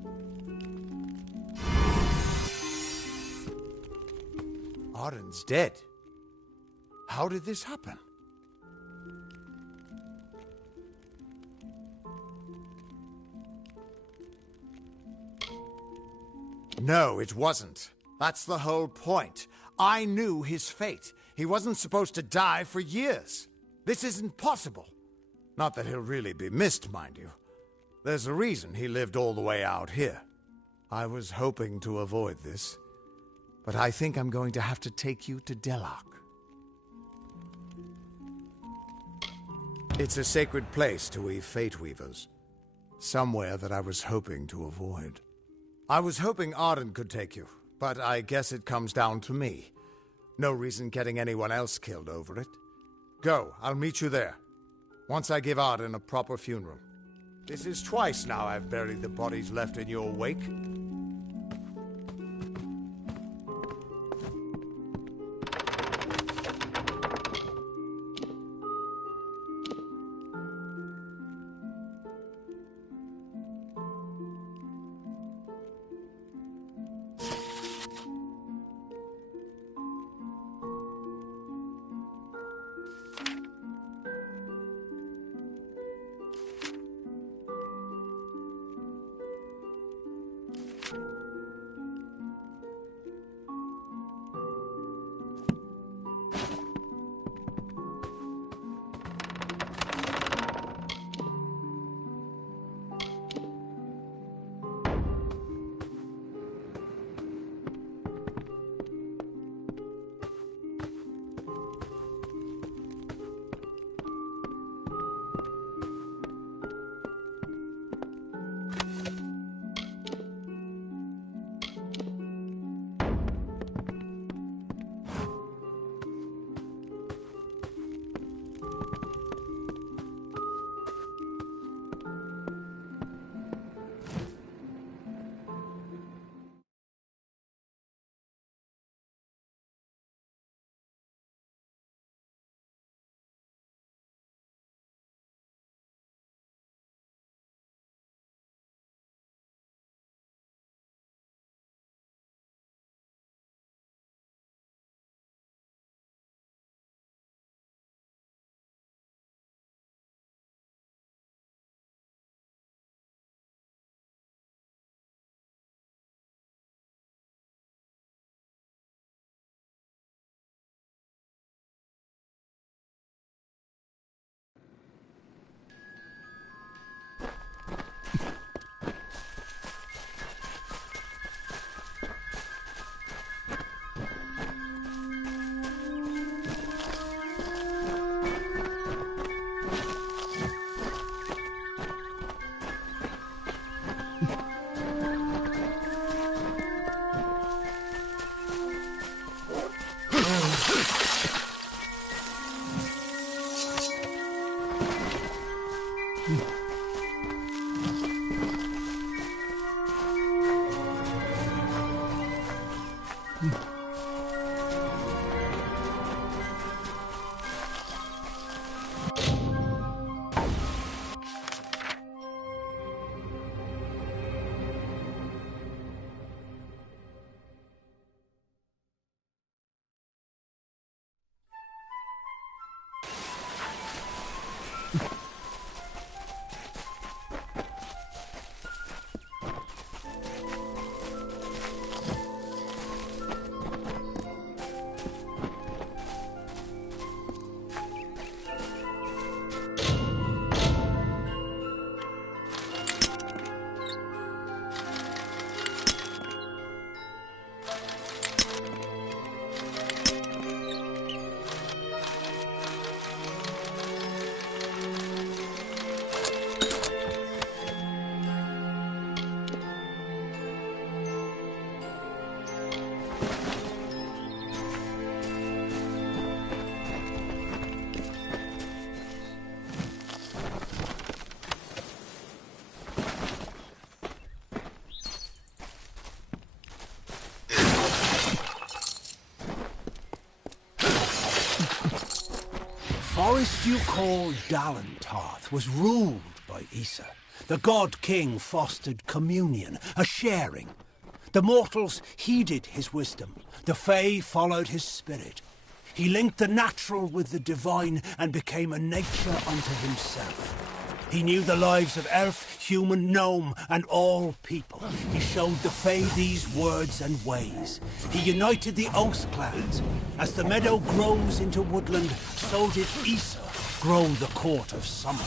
Arden's dead. How did this happen? No, it wasn't. That's the whole point. I knew his fate. He wasn't supposed to die for years. This isn't possible. Not that he'll really be missed, mind you. There's a reason he lived all the way out here. I was hoping to avoid this, but I think I'm going to have to take you to Delak. It's a sacred place to we Fate Weavers. Somewhere that I was hoping to avoid. I was hoping Arden could take you, but I guess it comes down to me. No reason getting anyone else killed over it. Go, I'll meet you there. Once I give Arden a proper funeral. This is twice now I've buried the bodies left in your wake. forest you call Dalentarth was ruled by Issa. The god-king fostered communion, a sharing. The mortals heeded his wisdom. The Fae followed his spirit. He linked the natural with the divine and became a nature unto himself. He knew the lives of elf, human, gnome, and all people. He showed the Fae these words and ways. He united the Oath clans. As the meadow grows into woodland, so did Issa grow the court of summer.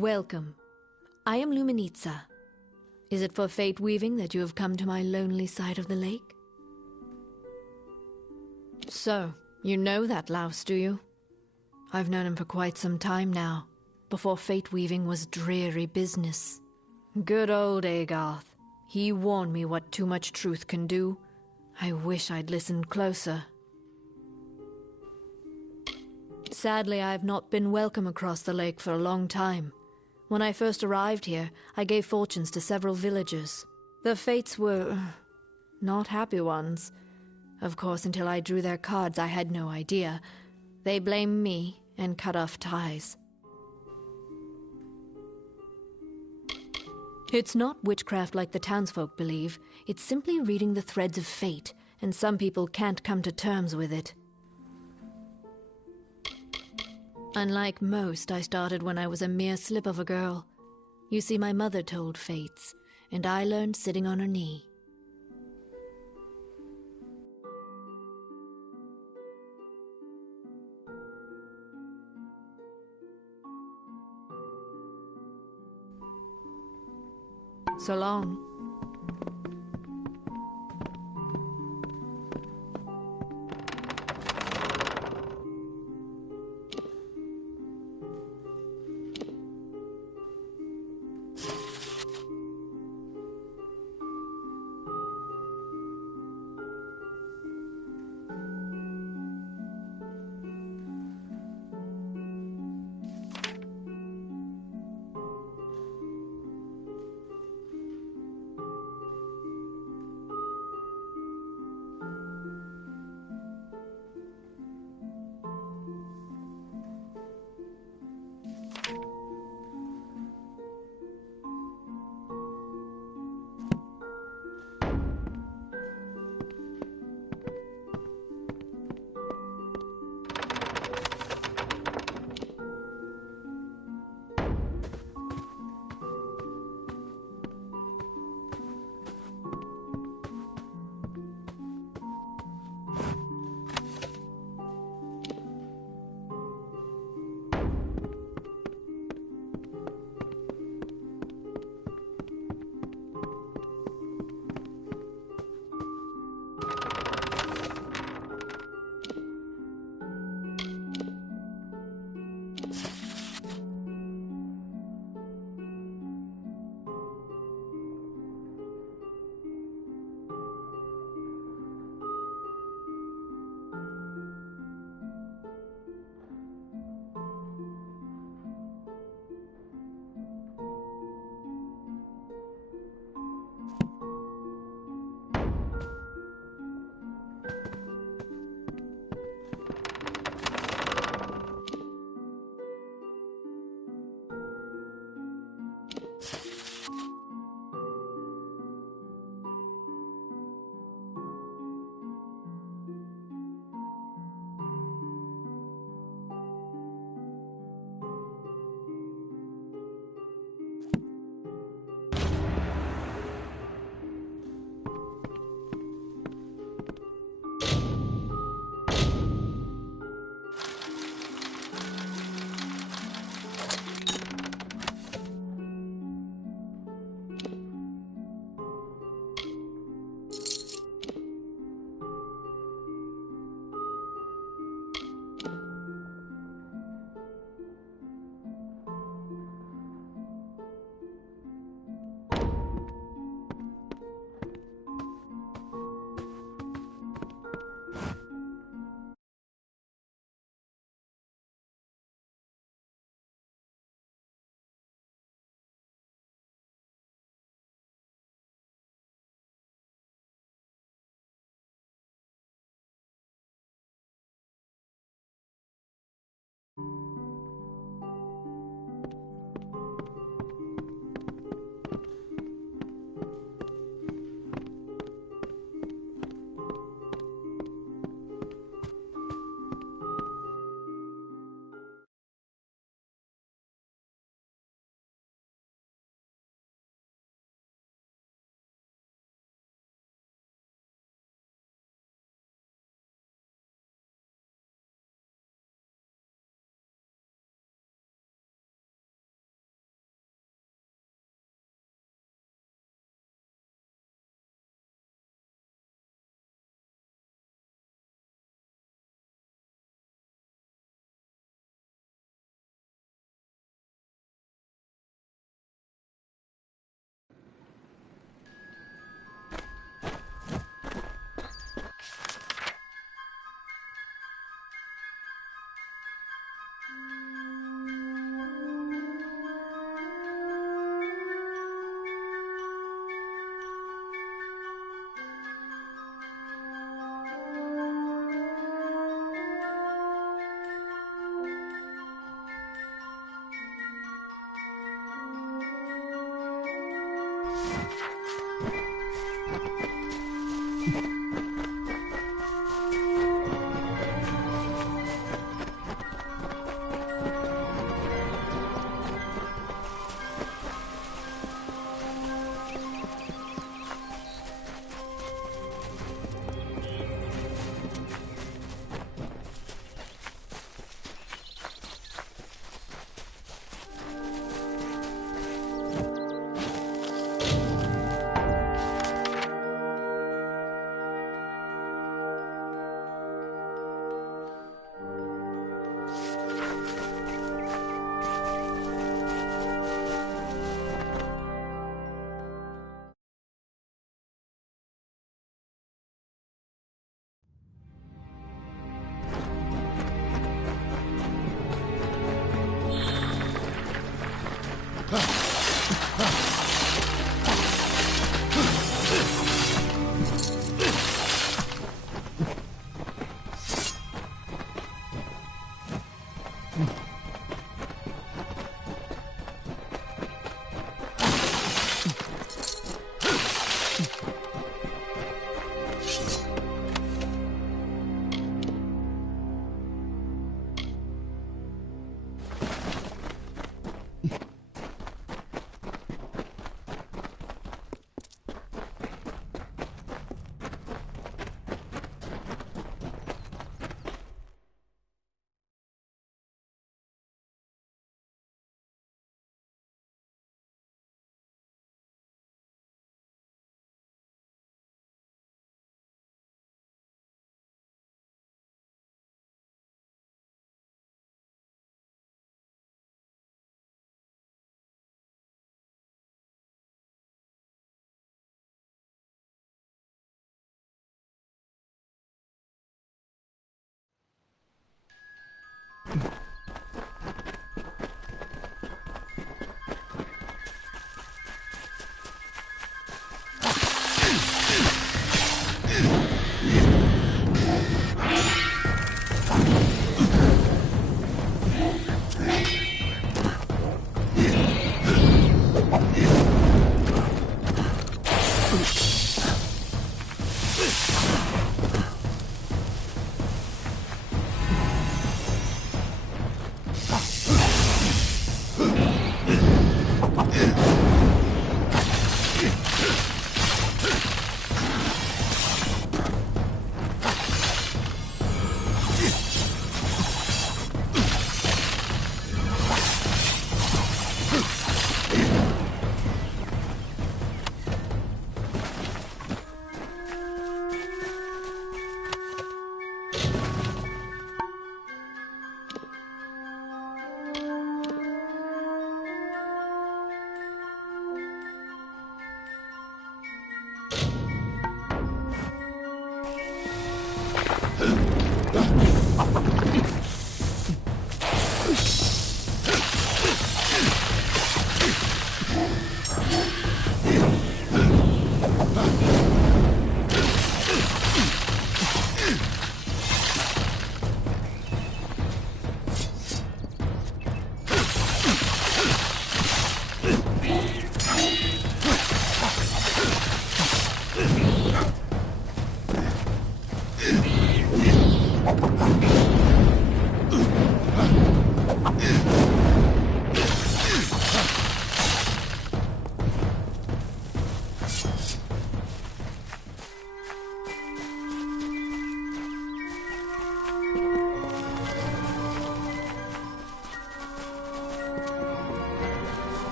Welcome. I am Luminitza. Is it for fate weaving that you have come to my lonely side of the lake? So, you know that louse, do you? I've known him for quite some time now, before fate weaving was dreary business. Good old Agarth. He warned me what too much truth can do. I wish I'd listened closer. Sadly, I've not been welcome across the lake for a long time. When I first arrived here, I gave fortunes to several villagers. The fates were not happy ones. Of course, until I drew their cards, I had no idea. They blamed me and cut off ties. It's not witchcraft like the townsfolk believe. It's simply reading the threads of fate, and some people can't come to terms with it. Unlike most, I started when I was a mere slip of a girl. You see, my mother told fates, and I learned sitting on her knee. So long.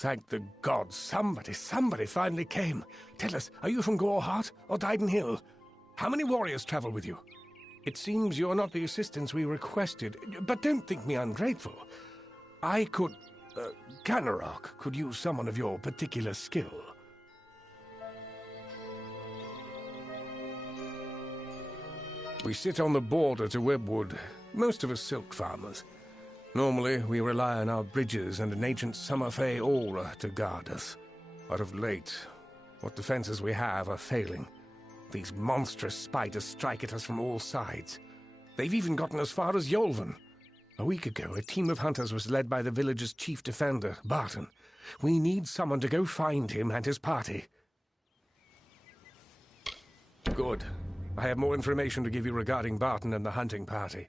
Thank the gods, somebody finally came. Tell us, are you from Gorehart or Dyden Hill? How many warriors travel with you? It seems you're not the assistance we requested, but don't think me ungrateful. I could... Ganarok could use someone of your particular skill. We sit on the border to Webwood, most of us silk farmers. Normally, we rely on our bridges and an ancient Summerfey aura to guard us. But of late, what defenses we have are failing. These monstrous spiders strike at us from all sides. They've even gotten as far as Yolven. A week ago, a team of hunters was led by the village's chief defender, Barton. We need someone to go find him and his party. Good. I have more information to give you regarding Barton and the hunting party.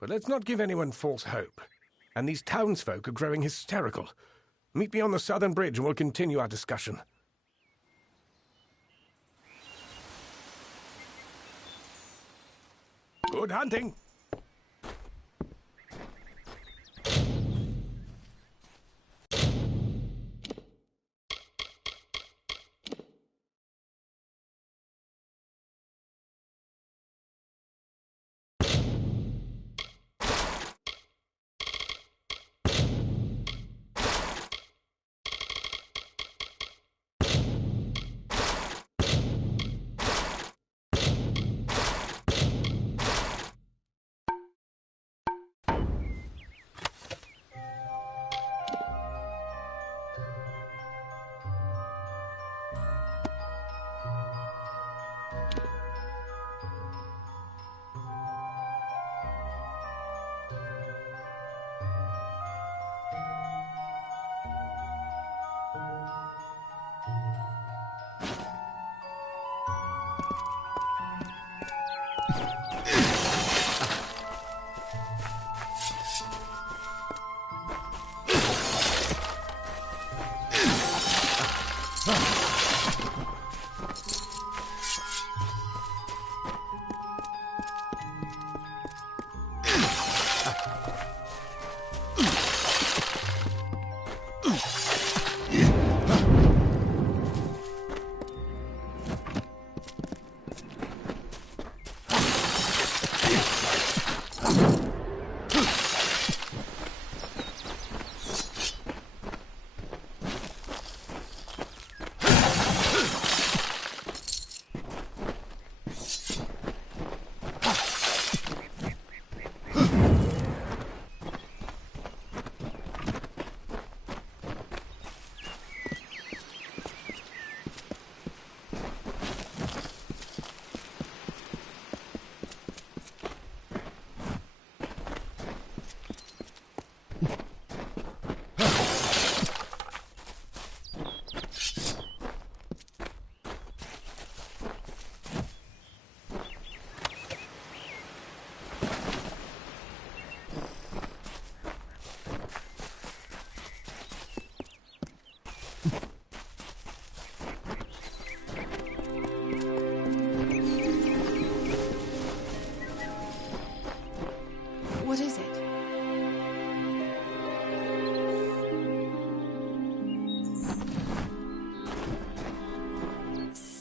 But let's not give anyone false hope. And these townsfolk are growing hysterical. Meet me on the southern bridge and we'll continue our discussion. Good hunting!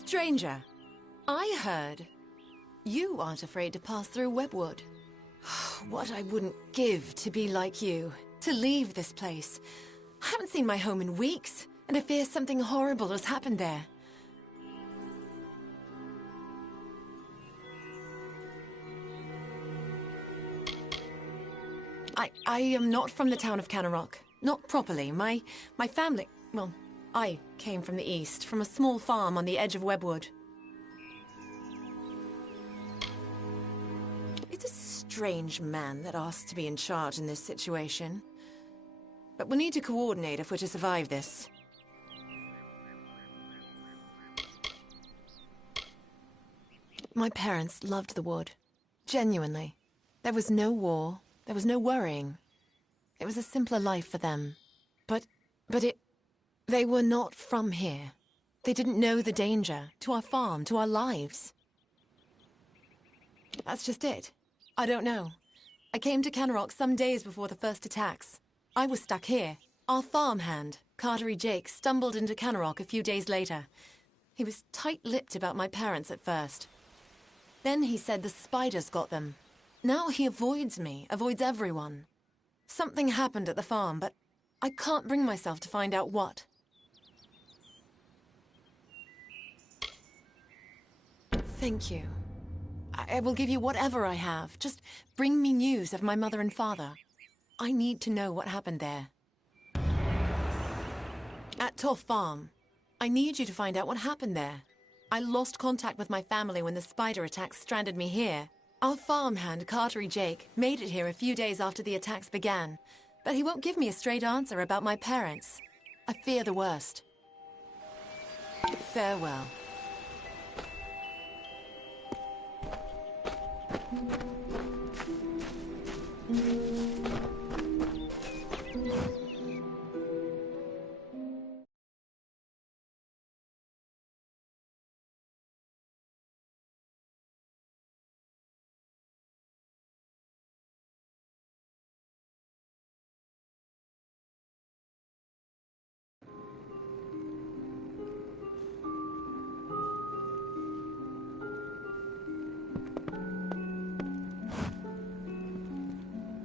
Stranger, I heard you aren't afraid to pass through Webwood. What I wouldn't give to be like you, to leave this place. I haven't seen my home in weeks, and I fear something horrible has happened there. I am not from the town of Canarok. Not properly. My family... Well, I came from the east, from a small farm on the edge of Webwood. It's a strange man that asked to be in charge in this situation. But we'll need to coordinate if we're to survive this. My parents loved the wood. Genuinely. There was no war. There was no worrying. It was a simpler life for them. But they were not from here. They didn't know the danger to our farm, to our lives. That's just it. I don't know. I came to Canarok some days before the first attacks. I was stuck here. Our farmhand, Cartery Jake, stumbled into Canarok a few days later. He was tight-lipped about my parents at first. Then he said the spiders got them. Now he avoids me, avoids everyone. Something happened at the farm, but I can't bring myself to find out what. Thank you. I will give you whatever I have. Just bring me news of my mother and father. I need to know what happened there. At Toff Farm, I need you to find out what happened there. I lost contact with my family when the spider attacks stranded me here. Our farmhand, Cartery Jake, made it here a few days after the attacks began, but he won't give me a straight answer about my parents. I fear the worst. Farewell.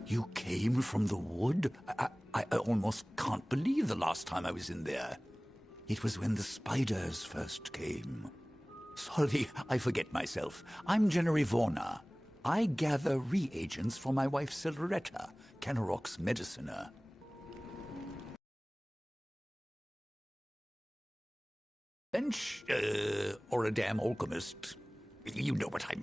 You came from the wood? I almost can't believe the last time I was in there. It was when the spiders first came. Sorry, I forget myself. I'm Jennery Vorna. I gather reagents for my wife Silveretta, Canarok's mediciner. Bench, or a damn alchemist. You know what I mean.